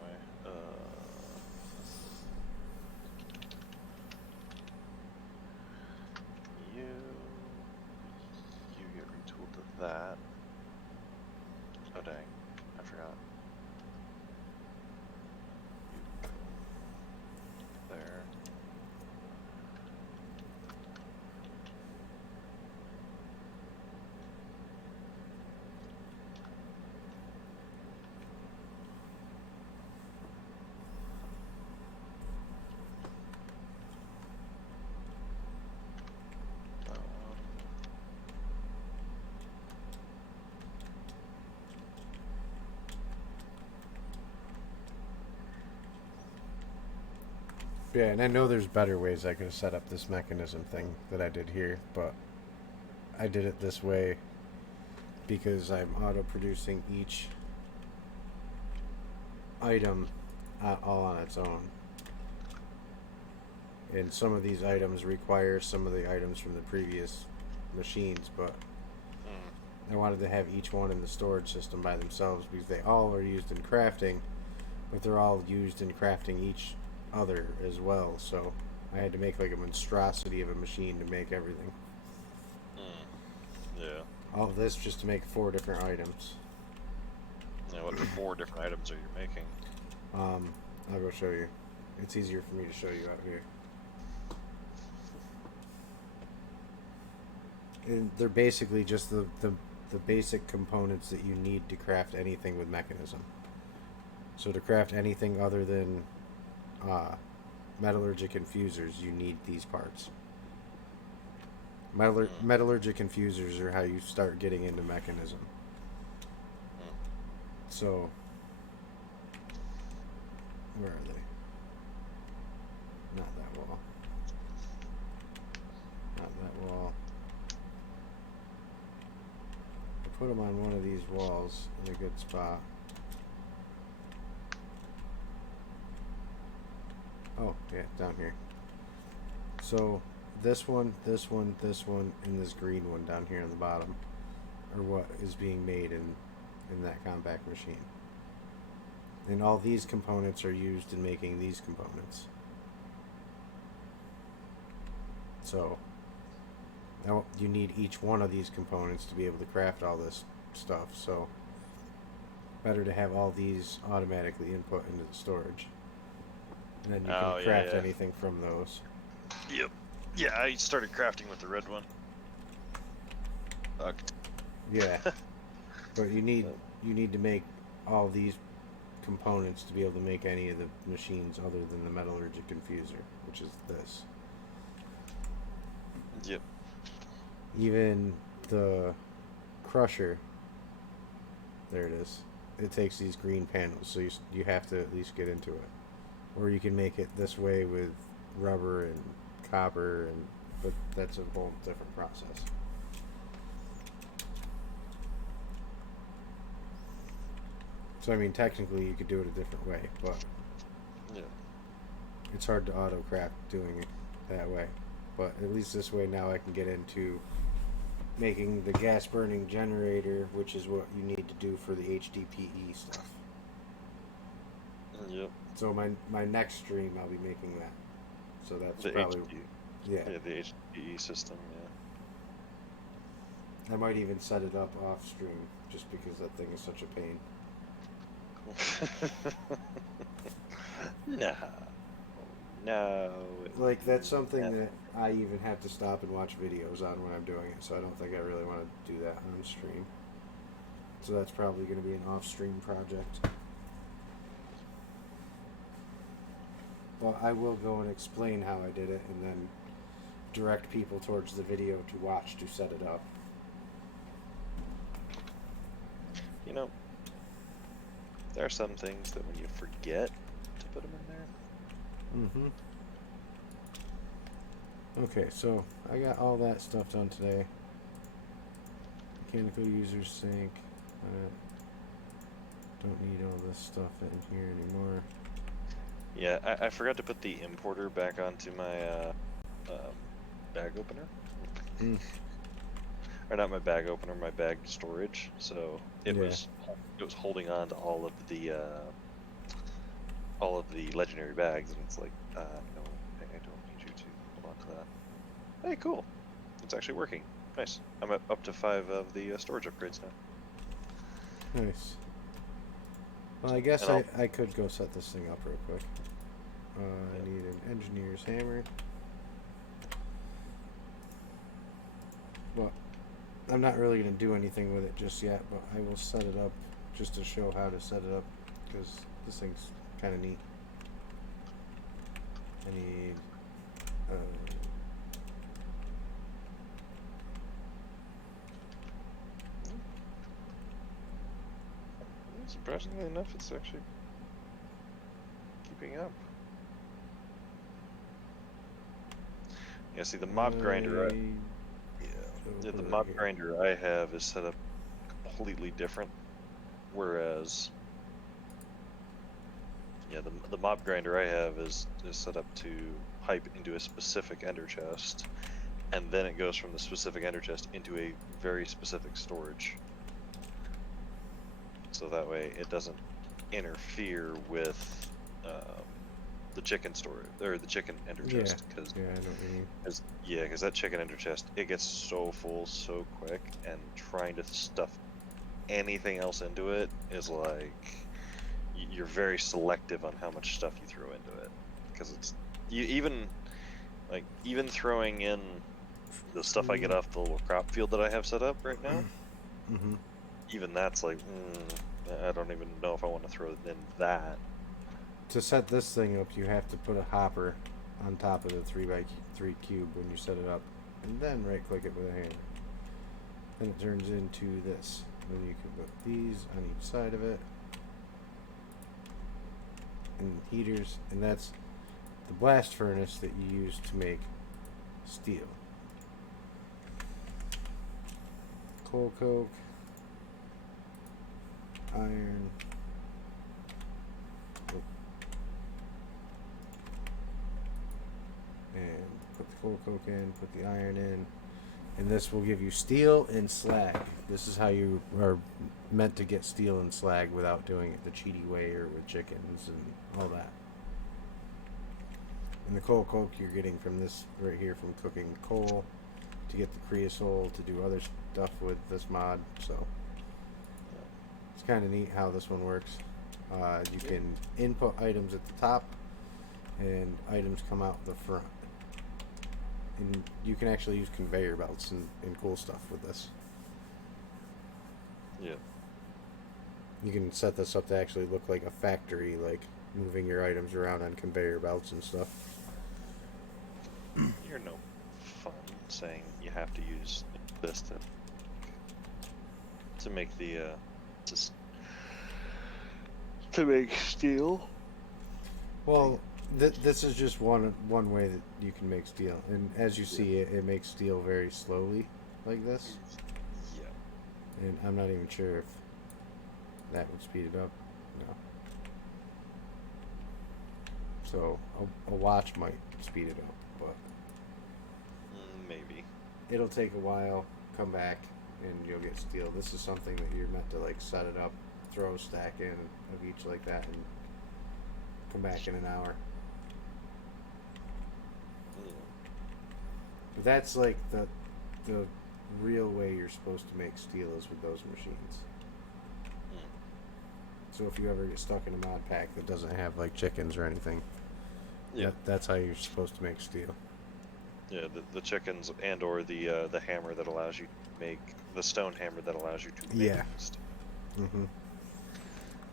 You get retooled to that. Oh dang, I forgot. You there. Yeah, and I know there's better ways I could have set up this mechanism thing that I did here, but I did it this way because I'm auto-producing each item all on its own. And some of these items require some of the items from the previous machines, but I wanted to have each one in the storage system by themselves because they all are used in crafting, but they're all used in crafting each other as well, so I had to make like a monstrosity of a machine to make everything. Yeah. All this just to make 4 different items. Yeah, what 4 different items are you making? I'll go show you. It's easier for me to show you out here. And they're basically just the basic components that you need to craft anything with mechanism. So to craft anything other than metallurgic infusers, you need these parts. Metallurgic infusers are how you start getting into mechanism. So, where are they? Not that wall. Not that wall. I put them on one of these walls in a good spot. Oh, yeah, down here. So, this one, this one, this one, and this green one down here on the bottom are what is being made in that compact machine. And all these components are used in making these components. So, now you need each one of these components to be able to craft all this stuff. So, better to have all these automatically input into the storage. And then you can craft anything from those. Yep. Yeah, I started crafting with the red one. Yeah. But you need to make all these components to be able to make any of the machines other than the metallurgic infuser, which is this. Yep. Even the crusher, there it is. It takes these green panels, so you have to at least get into it. Or you can make it this way with rubber and copper, but that's a whole different process. So I mean, technically, you could do it a different way, but Yeah. it's hard to auto craft doing it that way. But at least this way now I can get into making the gas burning generator, which is what you need to do for the HDPE stuff. Yep. So my next stream I'll be making that. So that's The probably HD, yeah. yeah, the HDE system. I might even set it up off stream just because that thing is such a pain. Yeah. No. Like that's something that I even have to stop and watch videos on when I'm doing it. So I don't think I really want to do that on stream. So that's probably going to be an off-stream project. But I will go and explain how I did it and then direct people towards the video to watch to set it up. You know, there are some things that when you forget to put them in there. Mm-hmm. Okay, so I got all that stuff done today. Mechanical users sync. Don't need all this stuff in here anymore. Yeah, I forgot to put the importer back onto my bag opener. Or not my bag opener, my bag storage. So it was holding on to all of the legendary bags, and it's like, no, I don't need you to hold on to that. Hey, cool, it's actually working. Nice. I'm up to 5 of the storage upgrades now. Nice. Well, I guess I could go set this thing up real quick. I need an engineer's hammer. Well, I'm not really going to do anything with it just yet, but I will set it up just to show how to set it up, because this thing's kind of neat. I need... Surprisingly enough, it's actually keeping up. Yeah, see, the mob grinder, the mob grinder I have is set up completely different. Whereas, yeah, the mob grinder I have is set up to pipe into a specific ender chest, and then it goes from the specific ender chest into a very specific storage. So that way it doesn't interfere with the chicken storage or the chicken ender chest. Because I know what you mean. Because that chicken ender chest, it gets so full so quick, and trying to stuff anything else into it is like you're very selective on how much stuff you throw into it, because it's even throwing in the stuff I get off the little crop field that I have set up right now. Mm-hmm. Even that's like, I don't even know if I want to throw in that. To set this thing up, you have to put a hopper on top of the 3x3 cube when you set it up, and then right click it with a hammer. Then it turns into this. Then you can put these on each side of it, and heaters, and that's the blast furnace that you use to make steel. Coal coke, iron, and put the coal coke in, put the iron in, and this will give you steel and slag. This is how you are meant to get steel and slag without doing it the cheaty way or with chickens and all that. And the coal coke you're getting from this right here from cooking coal to get the creosote to do other stuff with this mod. So it's kind of neat how this one works. You can input items at the top, and items come out the front. And you can actually use conveyor belts and cool stuff with this. Yeah. You can set this up to actually look like a factory, like moving your items around on conveyor belts and stuff. You're no fun saying you have to use this to make the to make steel. Well, this is just one way that you can make steel, and as you see, it makes steel very slowly, like this. Yeah. And I'm not even sure if that would speed it up. So a watch might speed it up, but Maybe. it'll take a while. Come back and you'll get steel. This is something that you're meant to like set it up, throw a stack in of each like that, and come back in an hour. But that's like the real way you're supposed to make steel is with those machines. So if you ever get stuck in a mod pack that doesn't have like chickens or anything, Yeah. that's how you're supposed to make steel. Yeah, the chickens and or the hammer that allows you to make the stone hammer that allows you to make Yeah. steel. Mm-hmm.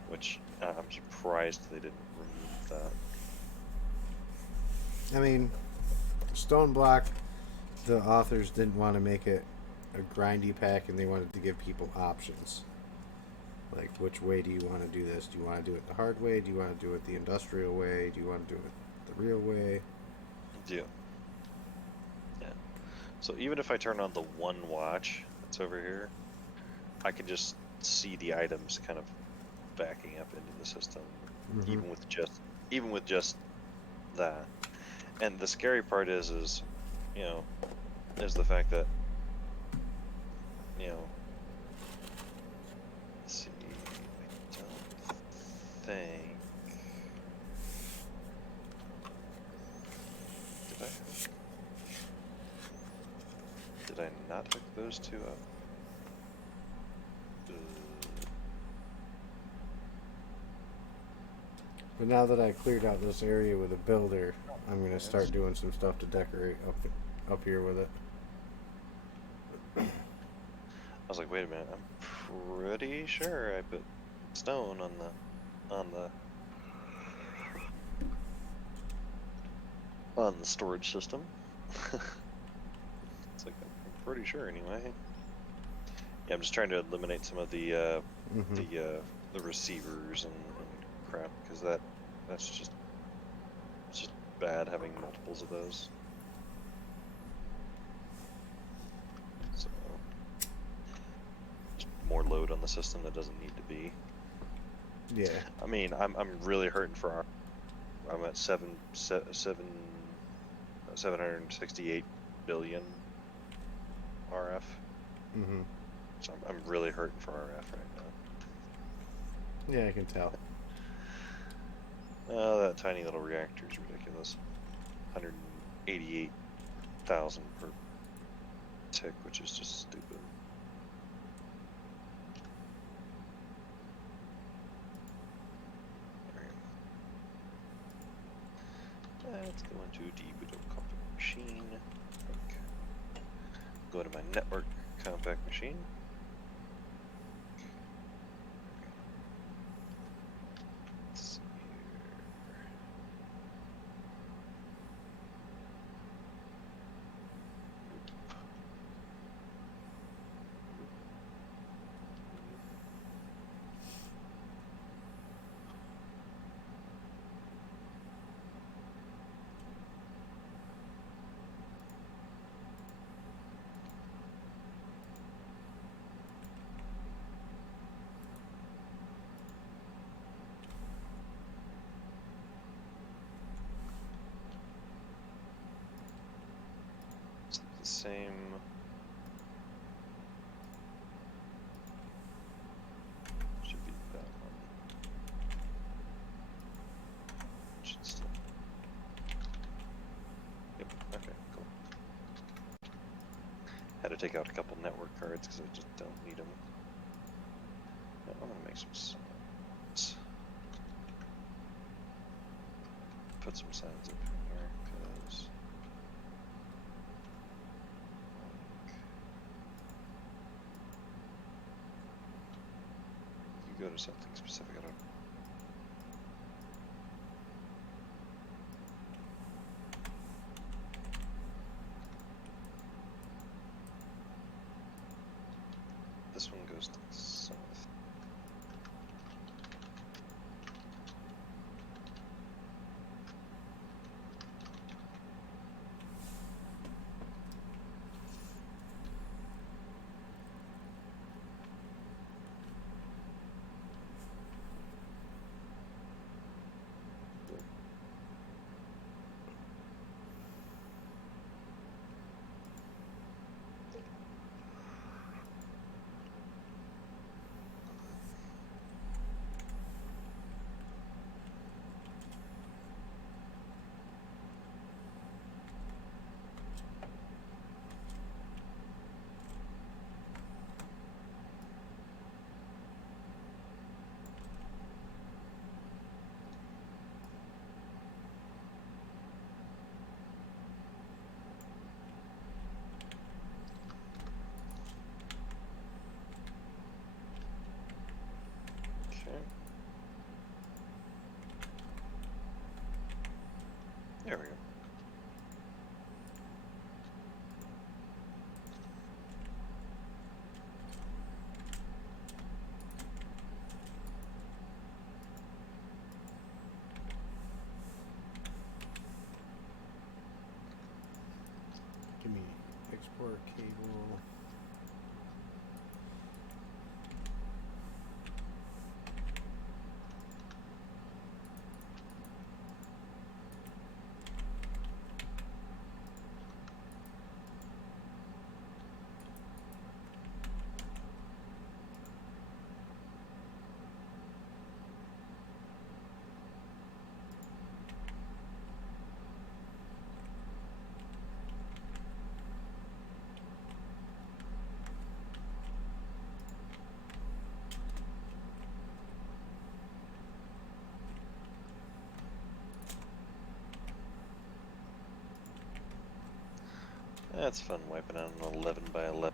Which I'm surprised they didn't remove that. I mean, Stoneblock, the authors didn't want to make it a grindy pack, and they wanted to give people options. Like, which way do you want to do this? Do you want to do it the hard way? Do you want to do it the industrial way? Do you want to do it the real way? Yeah. Yeah. So even if I turn on the one watch that's over here, I can just see the items kind of backing up into the system, Mm-hmm. even with just that. And the scary part is is the fact that let's see, I don't think did I not hook those two up? But now that I cleared out this area with a builder, I'm gonna start doing some stuff to decorate up here with it. I was like, wait a minute, I'm pretty sure I put stone on the storage system. It's like I'm pretty sure anyway. Yeah, I'm just trying to eliminate some of the receivers and crap, because that's just bad having multiples of those. So just more load on the system that doesn't need to be. Yeah. I mean, I'm really hurting for our. I'm at 768 billion RF. Mm-hmm. So I'm really hurting for RF right now. Yeah, I can tell. Oh, that tiny little reactor is ridiculous. 188,000 per tick, which is just stupid. Let's go into the compact machine. Go to my network compact machine. Let's see here. It's the same. Should be that one. Should still. Yep. Okay. Cool. Had to take out a couple network cards because I just don't need them. I'm gonna make some signs. Put some signs up here because. You go to something specific. I don't. This one goes to the south. There we go. Give me export cable. That's fun wiping out an 11 by 11.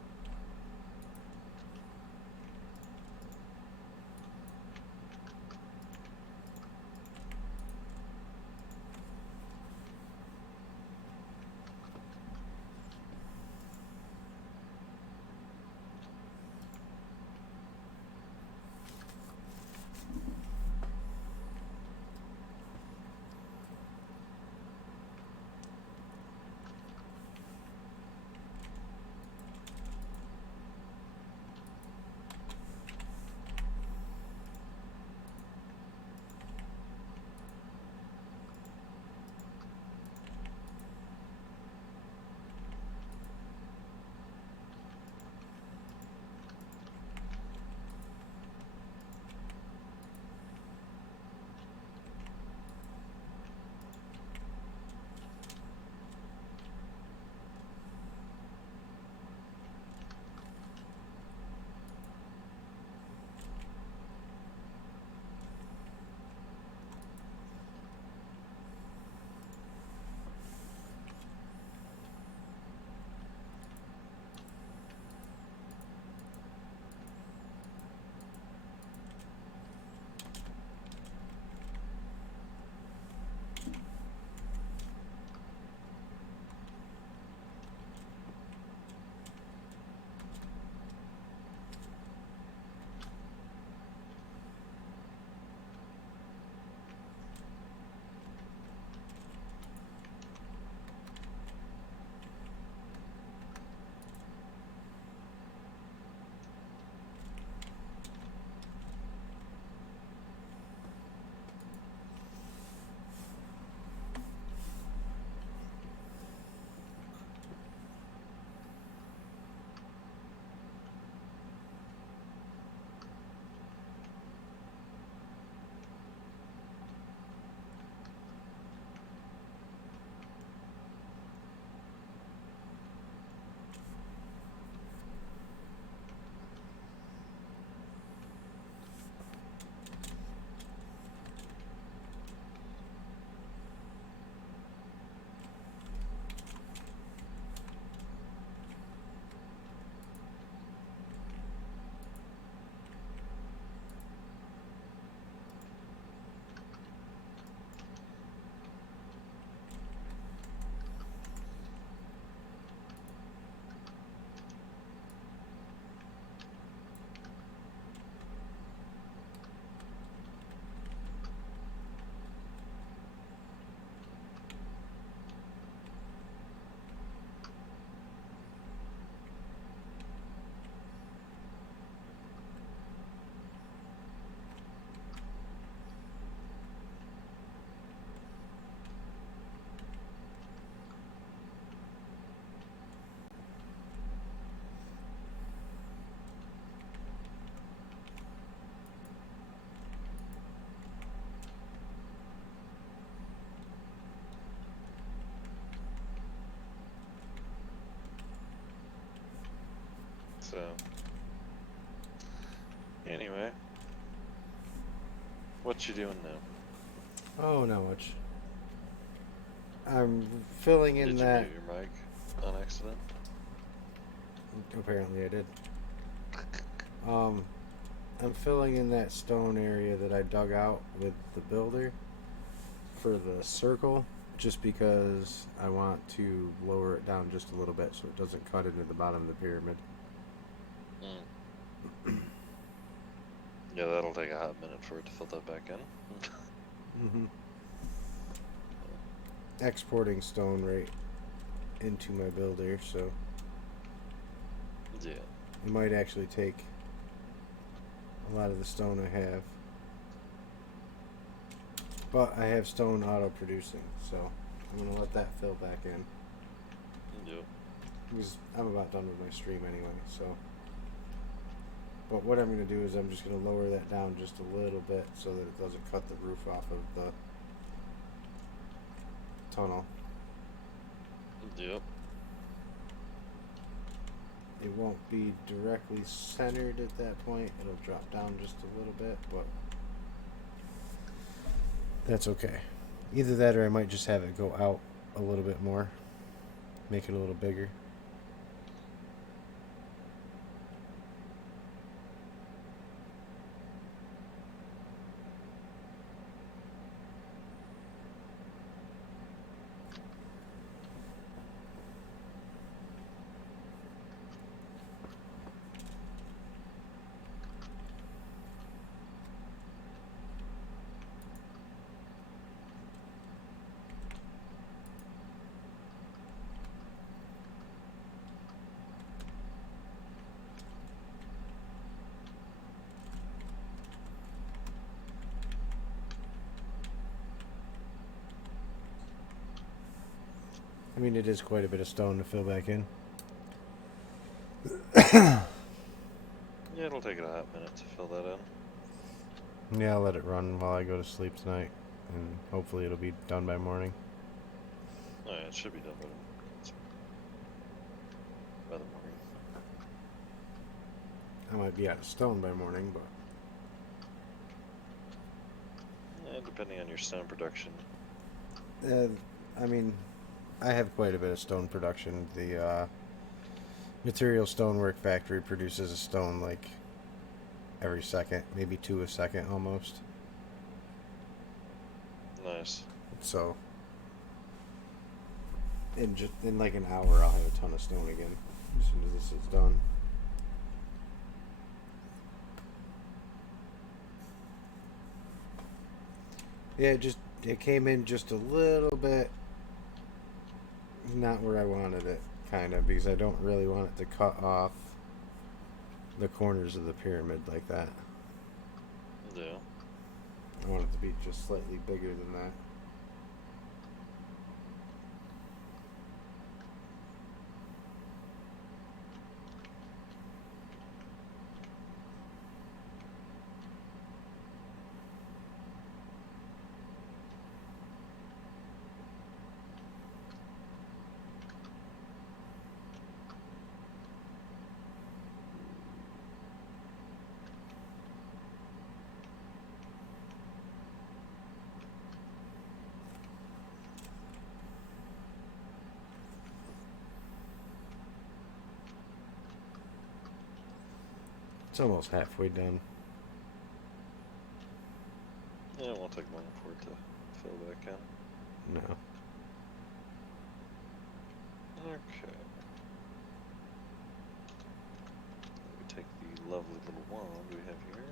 So, anyway, what you doing now? Oh, not much. I'm filling in Did you that. mute your mic on accident? Apparently, I did. I'm filling in that stone area that I dug out with the builder for the circle just because I want to lower it down just a little bit so it doesn't cut into the bottom of the pyramid. Yeah, that'll take a hot minute for it to fill that back in. Mm-hmm. Exporting stone right into my builder, so Yeah. it might actually take a lot of the stone I have. But I have stone auto producing, so I'm gonna let that fill back in. Yep. Because I'm about done with my stream anyway, so. But what I'm gonna do is I'm just gonna lower that down just a little bit so that it doesn't cut the roof off of the tunnel. Yep. It won't be directly centered at that point. It'll drop down just a little bit, but that's okay. Either that or I might just have it go out a little bit more. Make it a little bigger. I mean, it is quite a bit of stone to fill back in. Yeah, it'll take a hot minute to fill that in. Yeah, I'll let it run while I go to sleep tonight, and hopefully it'll be done by morning. Oh, yeah, it should be done by the morning. I might be out of stone by morning, but Yeah, depending on your stone production. I mean, I have quite a bit of stone production. The Material Stonework Factory produces a stone like every second, maybe 2 a second almost. Nice. So in like an hour, I'll have a ton of stone again as soon as this is done. Yeah, it came in just a little bit not where I wanted it, kind of, because I don't really want it to cut off the corners of the pyramid like that. Yeah. I want it to be just slightly bigger than that. It's almost halfway done. Yeah, it won't take long for it to fill back in. No. Okay. Let me take the lovely little wand we have here.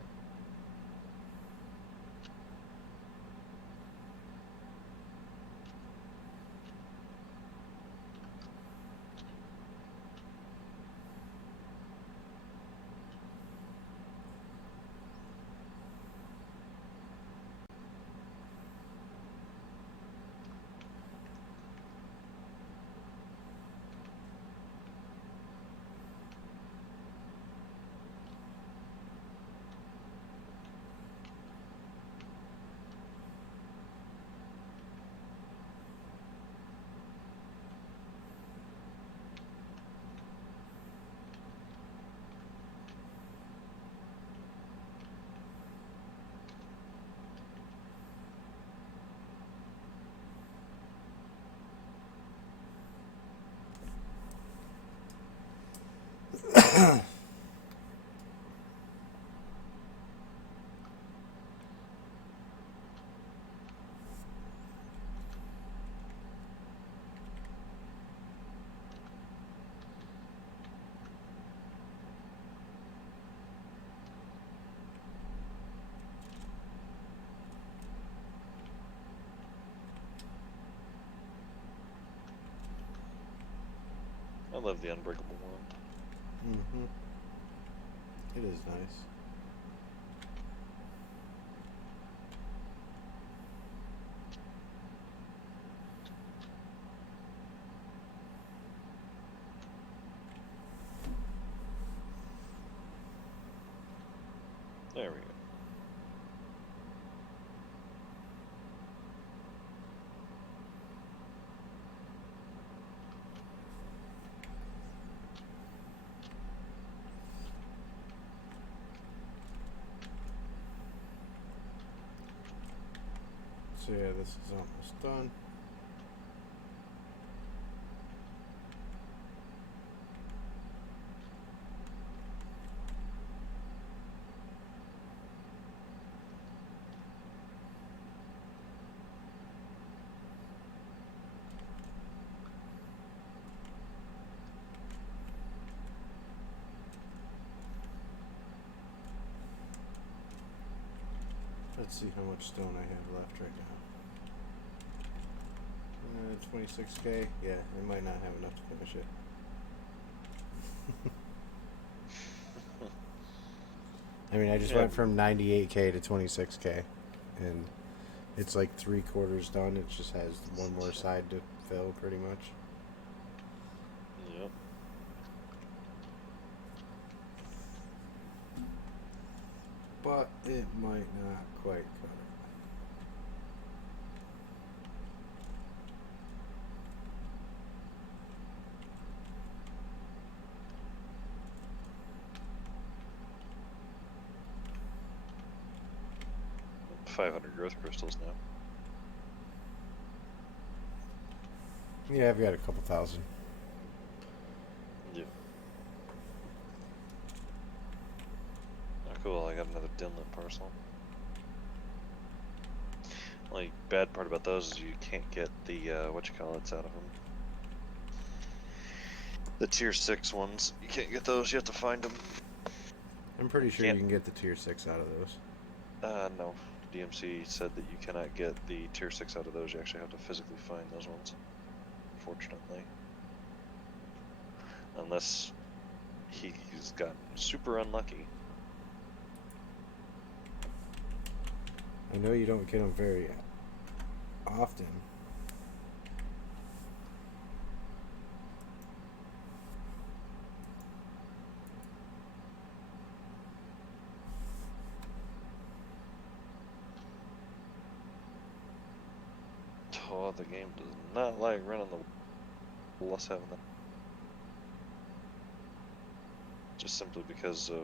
love the unbreakable one. Mm-hmm. It is nice. There we go. So yeah, this is almost done. Let's see how much stone I have left right now. 26k. Yeah, I might not have enough to finish it. I mean, I just went from 98k to 26k, and it's like 3/4 done. It just has one more side to fill, pretty much. Yep. But it might not quite cut it. Mm. 500 growth crystals now. Yeah, I've got a couple thousand. Yeah. Oh, cool. I got another Dinlet parcel. Like, bad part about those is you can't get the whatchamacallits out of them. The tier 6 ones, you can't get those. You have to find them. I'm pretty sure you can get the tier 6 out of those. No. DMC said that you cannot get the tier 6 out of those. You actually have to physically find those ones. Unfortunately. Unless he's gotten super unlucky. I know you don't get them very often. Oh, the game does not like running the less having that. Just simply because of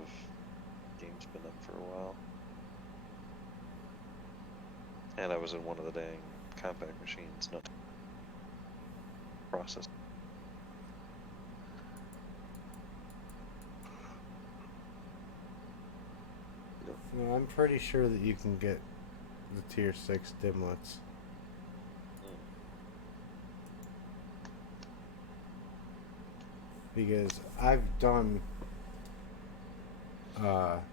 the game's been up for a while. And I was in one of the dang compact machines, not process. No, I'm pretty sure that you can get the tier 6 dimlets. Because I've done RF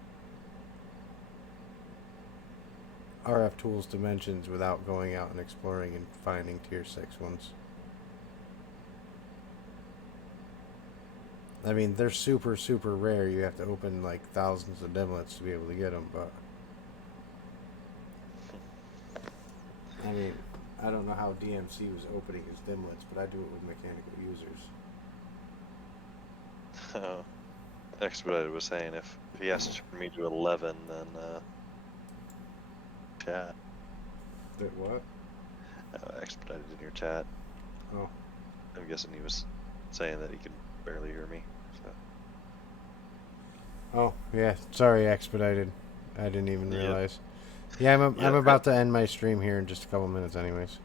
Tools Dimensions without going out and exploring and finding tier 6 ones. I mean, they're super, super rare. You have to open like thousands of dimlets to be able to get them, but I mean, I don't know how DMC was opening his dimlets, but I do it with mechanical users. Expedited was saying if he asked for me to 11, then chat. That what? Expedited in your chat. Oh. I'm guessing he was saying that he could barely hear me. So. Oh, yeah. Sorry, Expedited. I didn't even realize. Yeah, Yeah, I'm about to end my stream here in just a couple minutes anyways.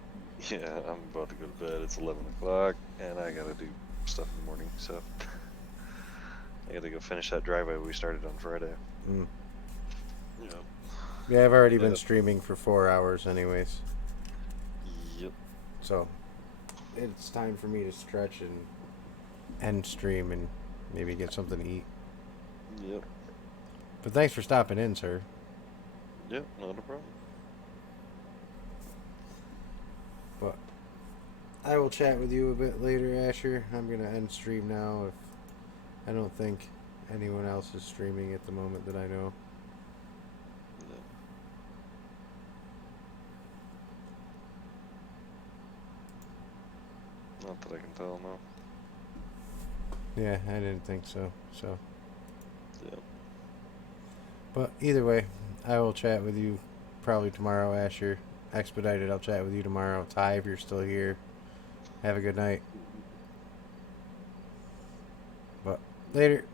Yeah, I'm about to go to bed. It's 11 o'clock, and I gotta do stuff in the morning, so I gotta go finish that driveway we started on Friday. Mm. Yeah. Yeah, I've already been streaming for 4 hours anyways. Yep. So, it's time for me to stretch and end stream and maybe get something to eat. Yep. But thanks for stopping in, sir. Yep, not a problem. But I will chat with you a bit later, Asher. I'm gonna end stream now. If I don't think anyone else is streaming at the moment that I know. Not that I can tell, no. Yeah, I didn't think so. So, Yeah. but either way, I will chat with you probably tomorrow, Asher. Expedited, I'll chat with you tomorrow. Ty, if you're still here, have a good night. But later.